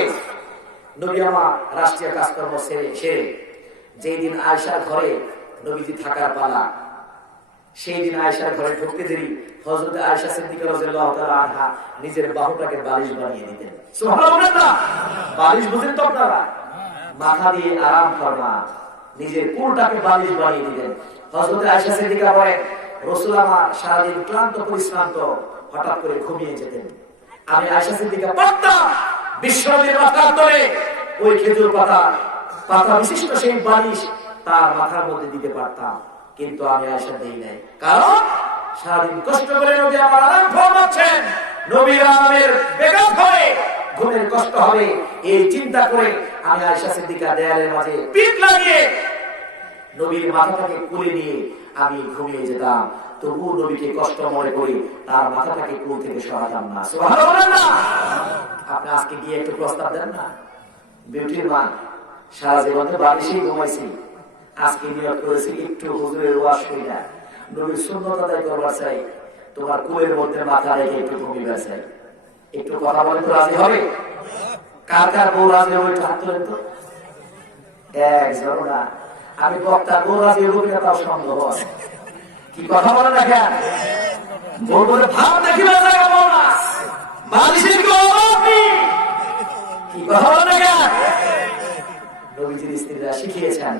নবী আমার রাষ্ট্রীয় কাজকর্ম সেরে যেই দিন আয়েশার ঘরে নবীজি থাকার পালা, সেই দিন আয়েশার ঘরে ঢুকতে দেরি হযরত আয়েশা সিদ্দিকা রাদিয়াল্লাহু তাআলা আনহা নিজের বাহুটাকে বালিশ বানিয়ে দিতেন। সুবহানাল্লাহ। বালিশ বুঝেন তো আপনারা? মাথা দিয়ে আরাম করবা, নিজের কোলটাকে বালিশ বানিয়ে দিতেন। হযরত আয়েশা সিদ্দিকা বলেন রাসূল আমার সারাদিন ক্লান্ত পরিশ্রান্ত, হঠাৎ করে ঘুমিয়ে যেতেন। আমি আয়েশা সিদ্দিকা পারতাম বিশ্বনবীর মাথার তলে ওই খেজুর পাতা বিশিষ্ট সেই বালিশ তার মাথার মধ্যে দিতে পারতাম, কিন্তু আমি আয়েশা দেই নাই। কারণ সারাদিন কষ্ট করে নবী আমার আরাম ফরমাচ্ছেন, নবীর আরামের বেঘাত হবে, ঘুমের কষ্ট হবে, এই চিন্তা করে আমি আয়েশা সিদ্দিকা দেয়ালের মাঝে পিঠ লাগিয়ে নবীর মাথাটাকে কোলে নিয়ে আমি ঘুমিয়ে যেতাম। তবু নবীকে কষ্ট মনে করি তার মাথাটাকে কুল থেকে সরাতাম না। সুবহানাল্লাহ বলেন না? আপনি আজকে গিয়ে একটু প্রস্তাব দেন না, বিউটির মা সারা জীবনে বালিশেই ঘুমাইছি, আজকে নিয়োগ করেছি একটু হুজুরের ওয়াজ শুনি না, নবীর সুন্নাত আদায় করবার চাই, তোমার কুলের মধ্যে মাথা রেখে একটু ঘুমিয়ে চাই, একটু কথা বলে তো রাজি হবে? কার কার বউ রাজি হবে একটু হাত তোলেন তো। একজন না, আমি বক্তা বউ রাজি হবো কিনা তাও সন্দেহ আছে। কি কথা বলে দেখেন, বউ বলে ভাব দেখি না জায়গা বল না, বালিশের কি অভাব নেই। কি কথা বলে দেখেন, নবীজির স্ত্রীরা শিখিয়েছেন।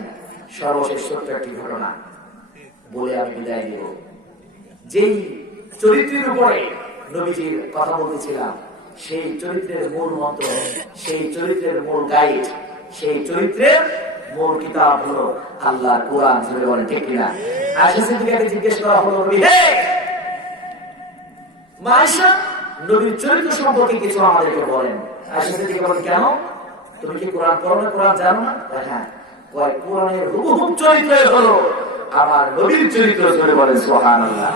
সর্বশেষ ছোট্ট একটি ঘটনা বলে আমি বিদায় দিব। যেই চরিত্রের উপরে নবীজির কথা বলতেছিলাম, সেই চরিত্রের মূল মন্ত্র, সেই চরিত্রের মূল গাইড, সেই চরিত্রের মূল কিতাব হলো আল্লাহর কোরআন। জুড়ে বলেন ঠিক কিনা? আয়েশা সিদ্দিকাকে জিজ্ঞেস করা হলো, নবী হে আয়েশা, নবীর চরিত্র সম্পর্কে কিছু আমাদেরকে বলেন। আয়েশা সিদ্দিকা বলেন, কেন, তুমি কি কোরআন পড়ো না, কোরআন জানো না? হ্যাঁ, কয় কোরআনের হুবহু চরিত্র হলো আমার নবীর চরিত্র। জুড়ে বলেন সুবহানাল্লাহ।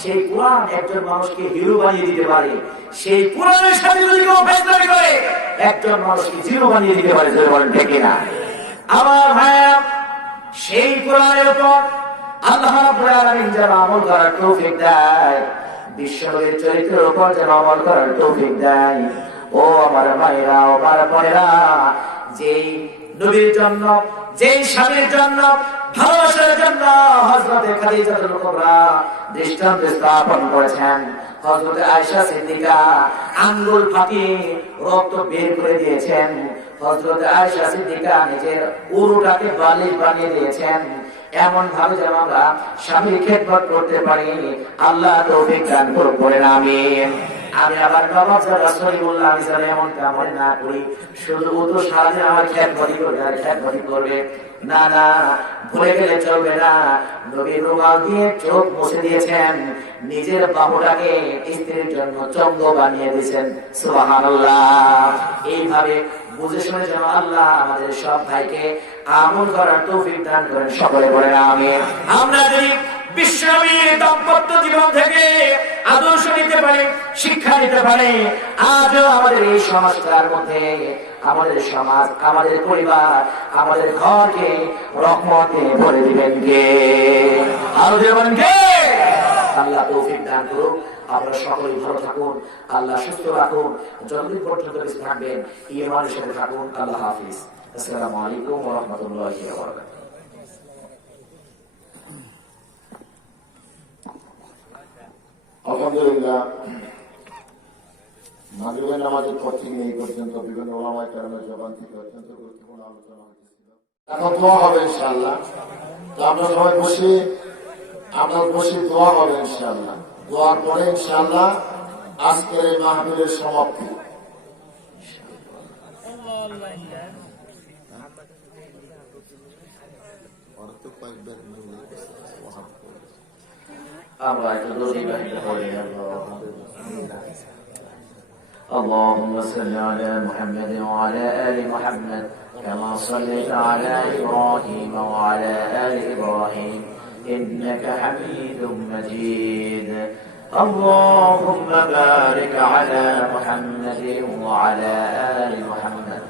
সেই কোরআন একজন মানুষকে হিরো বানিয়ে দিতে পারে, সেই কোরআনের সাথে যদি কেউ ফেসলামি করে একজন মানুষকে জিরো বানিয়ে দিতে পারে। জোরে বলেন ঠিক কিনা? আমার ভাইয়া, সেই কোরআনের উপর আল্লাহ রাব্বুল আলামিন যেন আমল করার তৌফিক দেয়, বিশ্বনবীর চরিত্রের উপর যেন আমল করার তৌফিক দেয়। ও আমার ভাইরা, ও আমার বোনেরা, যেই নবীর জন্য, যেই স্বামীর জন্য, ভালোবাসার জন্য হযরতে খাদিজাতুল কুবরা দৃষ্টান্ত স্থাপন করেছেন, হযরতে আয়েশা সিদ্দিকা আঙ্গুল ফাটিয়ে রক্ত বের করে দিয়েছেন, হযরতে আয়েশা সিদ্দিকা নিজের উরুটাকে বালিশ বানিয়ে দিয়েছেন, এমন ভাবে যেন আমরা স্বামীর খেদমত করতে পারি। আল্লাহ তৌফিক দান করুন, বলেন আমিন। আমি আবার নবাব রাসূলুল্লাহ আমি যেন এমন কামল না করি, শুধু ও তো সারাদিন আমার খেদমতই করবে আর খেদমতই করবে। না না, ভুলে গেলে চলবে না, নবী রুমাল দিয়ে চোখ মুছে দিয়েছেন, নিজের বাহুটাকে স্ত্রীর জন্য চঙ্গ বানিয়ে দিয়েছেন। সুবহানাল্লাহ। এইভাবে বুঝে শুনে যেন আল্লাহ আমাদের সব ভাইকে আমল করার তৌফিক দান করেন, সকলে বলেন আমিন। আমরা যদি বিশ্বনবীর দাম্পত্য জীবন থেকে আদর্শ নিতে পারি, শিক্ষা নিতে পারি, আজও আমাদের এই সমাজটার মধ্যে, আমাদের সমাজ, আমাদের পরিবার, আমাদের ঘরকে রহমতে ভরে দিবেন কে? আরো দেবেন কে? আল্লাহ তৌফিক দান করুন। আপনারা সকলেই ভালো থাকুন, আল্লাহ সুস্থ রাখুন, যতদিন পর্যন্ত বেঁচে থাকবেন ঈমানের সাথে থাকুন। আল্লাহ হাফিজ। আসসালামু আলাইকুম ওয়া রাহমাতুল্লাহি ওয়া বারাকাতুহু। আলহামদুলিল্লাহ, মাগরিবের নামাজের পর থেকে এই পর্যন্ত বিভিন্ন ওলামায়ে কেরামের জবান থেকে অত্যন্ত গুরুত্বপূর্ণ আলোচনা হয়েছিল। এখন দোয়া হবে ইনশাআল্লাহ। তো আমরা সবাই বসে দোয়া হবে ইনশাআল্লাহ। দোয়ার পরে ইনশাআল্লাহ আজকের এই মাহফিলের সমাপ্তি। আমরা একটু দোষী বাহিনী পড়ি। اللهم صل على محمد وعلى آل محمد كما صليت على إبراهيم وعلى آل إبراهيم إنك حميد مجيد. اللهم بارك على محمد وعلى آل محمد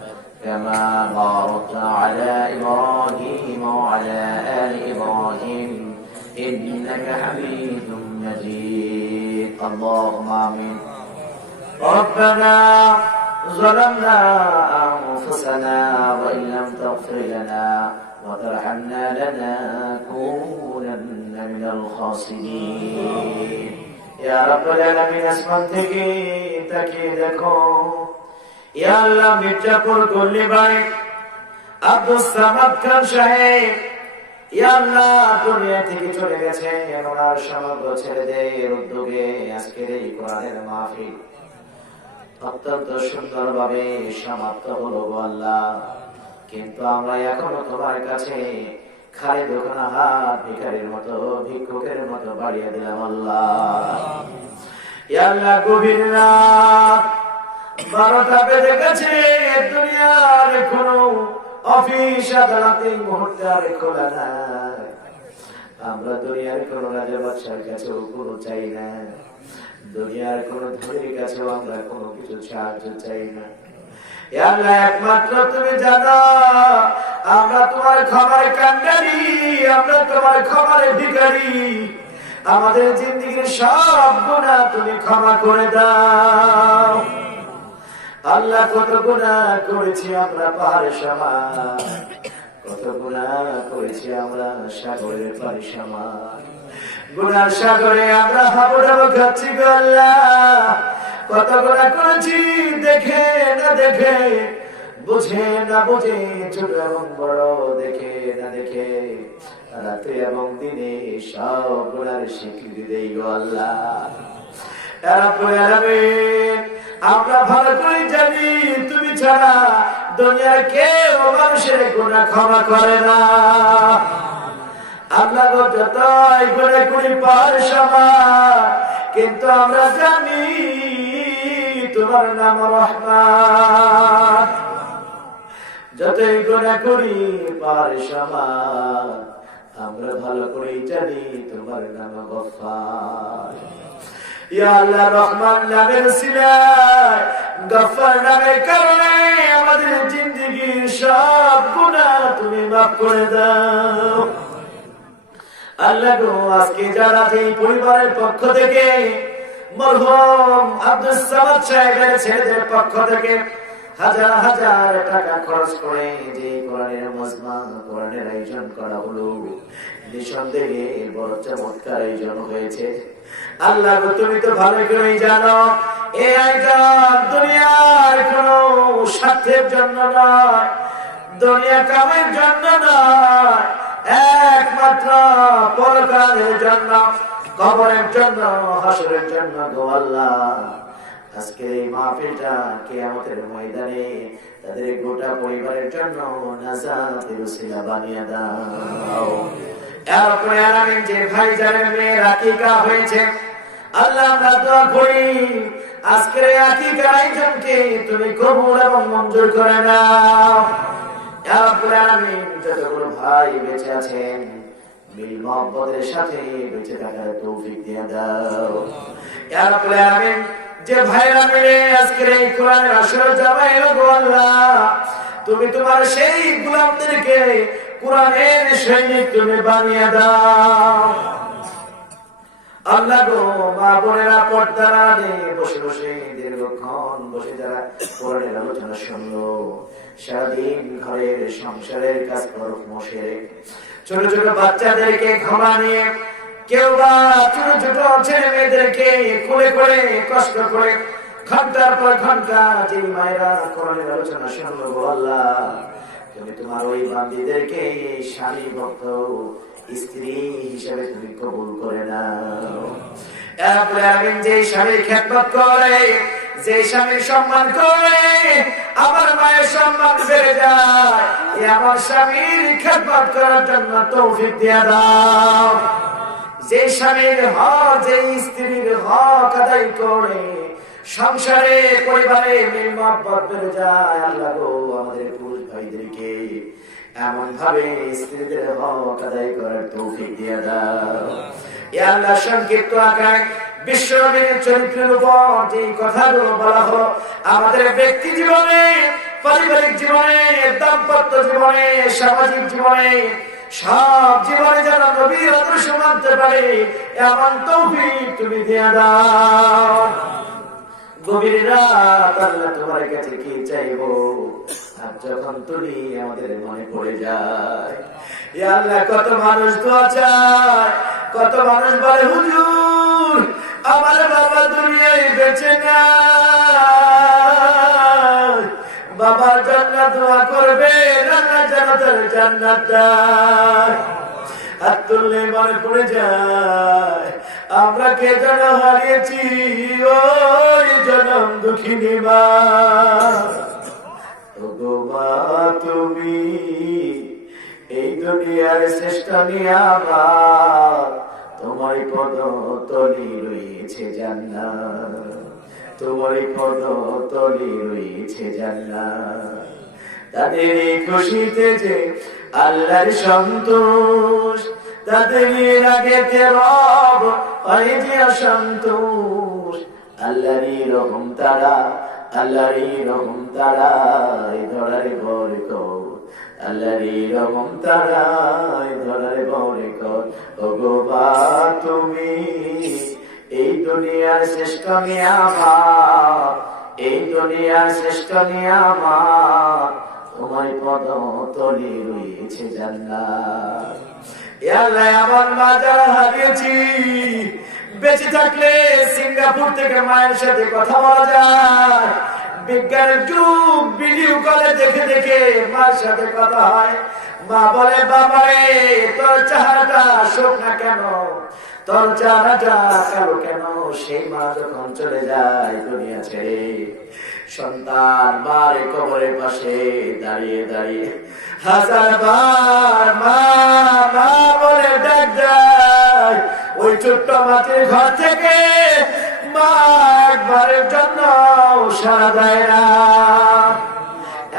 كما باركت على إبراهيم وعلى آل إبراهيم إنك حميد مجيد. اللهم آمين. ربنا ظلمنا أنفسنا وإن لم تغفر لنا وترحمنا لنكونن من الخاسرين. يا رب العالمين, আসমান থেকে তাকিয়ে দেখো, ইয়া আল্লাহ, মির্জাপুর গল্লি বাড়ি আব্দুস সামাদ খান সাহেব ইয়া আল্লাহ দুনিয়া থেকে চলে গেছে। ওনার সমগ্র ছেলেদের উদ্যোগে আজকের এই কোরআনের মাহফিল অত্যন্ত সুন্দর ভাবে সমাপ্ত হলো আল্লাহ। কিন্তু আমরা এখনো তোমার কাছে খালি দোকানা হাত ভিখারির মতো, ভিক্ষুকের মতো বাড়িয়ে দিলাম আল্লাহ। ইয়া আল্লাহ, গভীর রাত 12টা বেজে গেছে, দুনিয়ার কোনো অফিস আদালত এই মুহূর্তে আর খোলা নাই। আমরা দুনিয়ার কোন রাজা বাদশার কাছেও কোনো চাই না, দুনিয়ার কোন ধনীর কাছেও আমরা কোনো কিছু সাহায্য চাই না। ইয়া আল্লাহ, একমাত্র তুমি জানো আমরা তোমার ক্ষমার কান্ডারি, আমরা তোমার ক্ষমার ভিখারি। আমাদের জিন্দেগীর সব গুনাহ তুমি ক্ষমা করে দাও। আল্লাহ, কত গুনাহ করেছি আমরা পাহাড়ের সমান, কত গুনাহ করেছি আমরা সাগরের পানি সমান। গুনার সাগরে আমরা হাবুডাবু খাচ্ছি গো আল্লাহ। কত গুনাহ করেছি দেখে না দেখে, বুঝে না বুঝে, ছোট এবং বড় দেখে না দেখে, রাতে এবং দিনে সব গুনার স্বীকৃতি দেই গো আল্লাহ। আমরা ভালো করে জানি তুমি ছাড়া দুনিয়ার কেউ মানুষের গুনাহ ক্ষমা করে না। আল্লাহ গো, যতই গুনাহ করি পার সমান, কিন্তু আমরা জানি তোমার নাম রহমান। যতই গুনাহ করি পার সমান, আমরা ভালো করে জানি তোমার নাম গফফার। ইয়া আল্লাহ, রহমান নামের সিলায়, গফফার নামের কারণে আমাদের জিন্দেগীর সব গুনাহ তুমি মাফ করে দাও। আল্লাহ গো, আজকে যারা এই পরিবারের পক্ষ থেকে, মরহুম আব্দুল সামাদ সাহেবের ছেলেদের পক্ষ থেকে হাজার হাজার টাকা খরচ করে যে কোরআনের মজমা, কোরআনের আয়োজন করা হলো, নিঃসন্দেহে বড় চমৎকার আয়োজন হয়েছে। আল্লাহ গো, তুমি তো ভালো করেই জানো এই আয়োজন দুনিয়ার কোন স্বার্থের জন্য নয়, দুনিয়া কামের জন্য নয়, একমাত্র পরকালের জন্য, কবরের জন্য, হাসরের জন্য গো আল্লাহ। আজকে এই মাহফিলটা কিয়ামতের ময়দানে তাদের গোটা পরিবারের জন্য নাজাতের উসিলা বানিয়ে দাও। এরপরে আমিন যে ভাইজানের মেয়ের আকিকা হয়েছে, আল্লাহ আমরা দোয়া করি আজকের এই আকিকার আয়োজনকে তুমি কবুল এবং মঞ্জুর করে নাও। এরপরে আমিন যতগুলো ভাই বেঁচে আছেন, মিল মহব্বতের সাথে বেঁচে থাকার তৌফিক দিয়ে দাও। এরপরে আমিন যে ভাইরা মিলে আজকের এই কোরআনের আসর জামাইলো গো আল্লাহ, তুমি তোমার সেই গোলামদেরকে কোরআনের সৈনিক তুমি বানিয়ে দাও। আল্লাহ গো, মা বোনেরা পর্দার আড়ালে বসে বসে দীর্ঘক্ষণ বসে যারা কোরআনের আলোচনা শুনলো, সারাদিন ঘরের সংসারের কাজ কর্ম সেরে ছোট ছোট বাচ্চাদেরকে ক্ষমা নিয়ে, কেউ বা ছোট ছোট ছেলে মেয়েদেরকে কোলে করে কষ্ট করে ঘন্টার পর ঘন্টা যে মায়েরা কোরআনের আলোচনা শুনলো গো আল্লাহ, তুমি তোমার ওই বান্দীদেরকে স্বামী ভক্ত স্ত্রী হিসেবে তুমি কবুল করে নাও। এরপরে আমি যে স্বামীর খেদমত করে, যে স্বামীর সম্মান করে, আমার মায়ের সম্মান বেড়ে যায়, আমার স্বামীর খেদমত করার জন্য তৌফিক দিয়ে দাও। যে স্বামীর হক, যে স্ত্রীর হক আদায় করে সংসারে পরিবারে মিল মহব্বত বেড়ে যায়, আল্লাহ গো, আমাদের পুরুষ ভাইদেরকে এমন ভাবে স্ত্রীদের হক আদায় করার তৌফিক দিয়ে দাও। ইয়া আল্লাহ, সংক্ষিপ্ত আকারে বিশ্বনবীর চরিত্রের উপর যে কথাগুলো বলা হলো, আমাদের ব্যক্তি জীবনে, পারিবারিক জীবনে, দাম্পত্য জীবনে, সামাজিক জীবনে, সব জীবনে যেন নবীর আদর্শ মানতে পারে এমন তৌফিক তুমি দিয়ে দাও। গভীর রাত আল্লাহ তোমার কাছে কি চাইবো, আর যখন তুমি আমাদের মনে পড়ে যায়, ইয়া আল্লাহ, কত মানুষ দোয়া চায়, কত মানুষ বলে হুজুর আমার বাবা দুনিয়ায় বেঁচে না, বাবার জন্য দোয়া করবে, রান্না জান্নাতের জান্নাত দাও। হাত তুললে মনে পড়ে যায় আমরা কে যেন হারিয়েছি ওই জনম দুঃখিনী মা। ওগো মা, তুমি এই দুনিয়ার শ্রেষ্ঠ নিয়ামত, তোমার পদ তলি রয়েছে জান্নাত, তোমার পদ তলি রয়েছে জান্নাত। তাদের এই খুশিতে যে আল্লাহর সন্তোষ, তাদের আগে রব হয় যে অসন্তোষ। আল্লাহরই রহম তারা, আল্লাহরই রহম তারা, এই ধরার বরকত, আল্লাহরই রহম তারা, এই ধরার বরকত। ওগো বা তুমি এই দুনিয়ার শ্রেষ্ঠ নিয়ামত, এই দুনিয়ার শ্রেষ্ঠ নিয়ামত, তোমার পদ তলে রয়েছে জান্নাত। ইয়া আল্লাহ, আমার মা যারা হারিয়েছি, বেঁচে থাকলে সিঙ্গাপুর থেকে মায়ের সাথে কথা বলা যায়, বিজ্ঞানের যুগ, ভিডিও কলে দেখে দেখে মার সাথে কথা হয়। মা বলে, বাবারে তোর চেহারাটা শোক না কেন, তোর চেহারাটা কালো কেন। সেই মা যখন চলে যায় দুনিয়া ছেড়ে, সন্তান মার কবরের পাশে দাঁড়িয়ে দাঁড়িয়ে হাজার বার মা মা বলে ডাক দেয়। ওই ছোট্ট মাটির ঘর থেকে মা একবারের জন্য সাড়া দেয় না।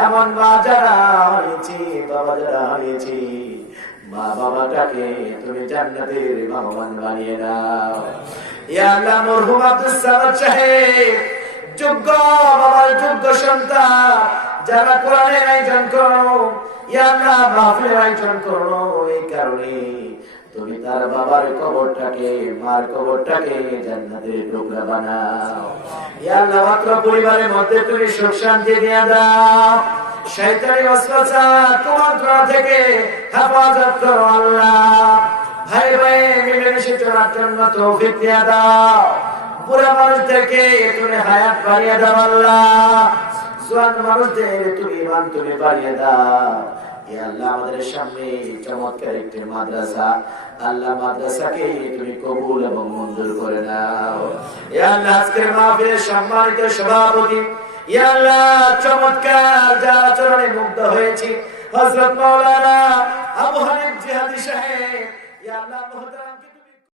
এমন মা যারা হারিয়েছি, বাবা যারা হারিয়েছি, মা বাবাটাকে তুমি জান্নাতের মেহমান বানিয়ে নাও। ইয়া আল্লাহ, মরহুম আব্দুস সামাদ সাহেব যোগ্য বাবার যোগ্য সন্তান, যারা কোরআনের আয়োজন করো, ইয়া আল্লাহ মাহফিলের আয়োজন করো, এই কারণে তুমি তার বাবার কবরটাকে, মার কবরটাকে জান্নাতের টুকরা বানাও। ইয়া আল্লাহ, মাত্র পরিবারের মধ্যে তুমি সুখ শান্তি দিয়ে দাও, শয়তানি ওয়াসওয়াসা কুমন্ত্রণা থেকে হেফাজত করো আল্লাহ। ভাই ভাই মিলেমিশে চলার জন্য তৌফিক দিয়ে দাও। বুড়া মানুষদেরকে তুমি হায়াত বাড়িয়ে দাও আল্লাহ। জওয়ান মানুষদের তুমি ইমান তুমি বাড়িয়ে দাও। ইয়া আল্লাহ, আমাদের সামনে চমৎকার একটি মাদ্রাসা, আল্লাহ মাদ্রাসাকে তুমি কবুল এবং মঞ্জুর করে নাও। ইয়া আল্লাহ, আজকের মাহফিলের সম্মানিত সভাপতি, ইয়া আল্লাহ চমৎকার যার আচরণে মুগ্ধ হয়েছি হযরত মাওলানা আবু হানিফ জিহাদি সাহেব, ইয়া আল্লাহ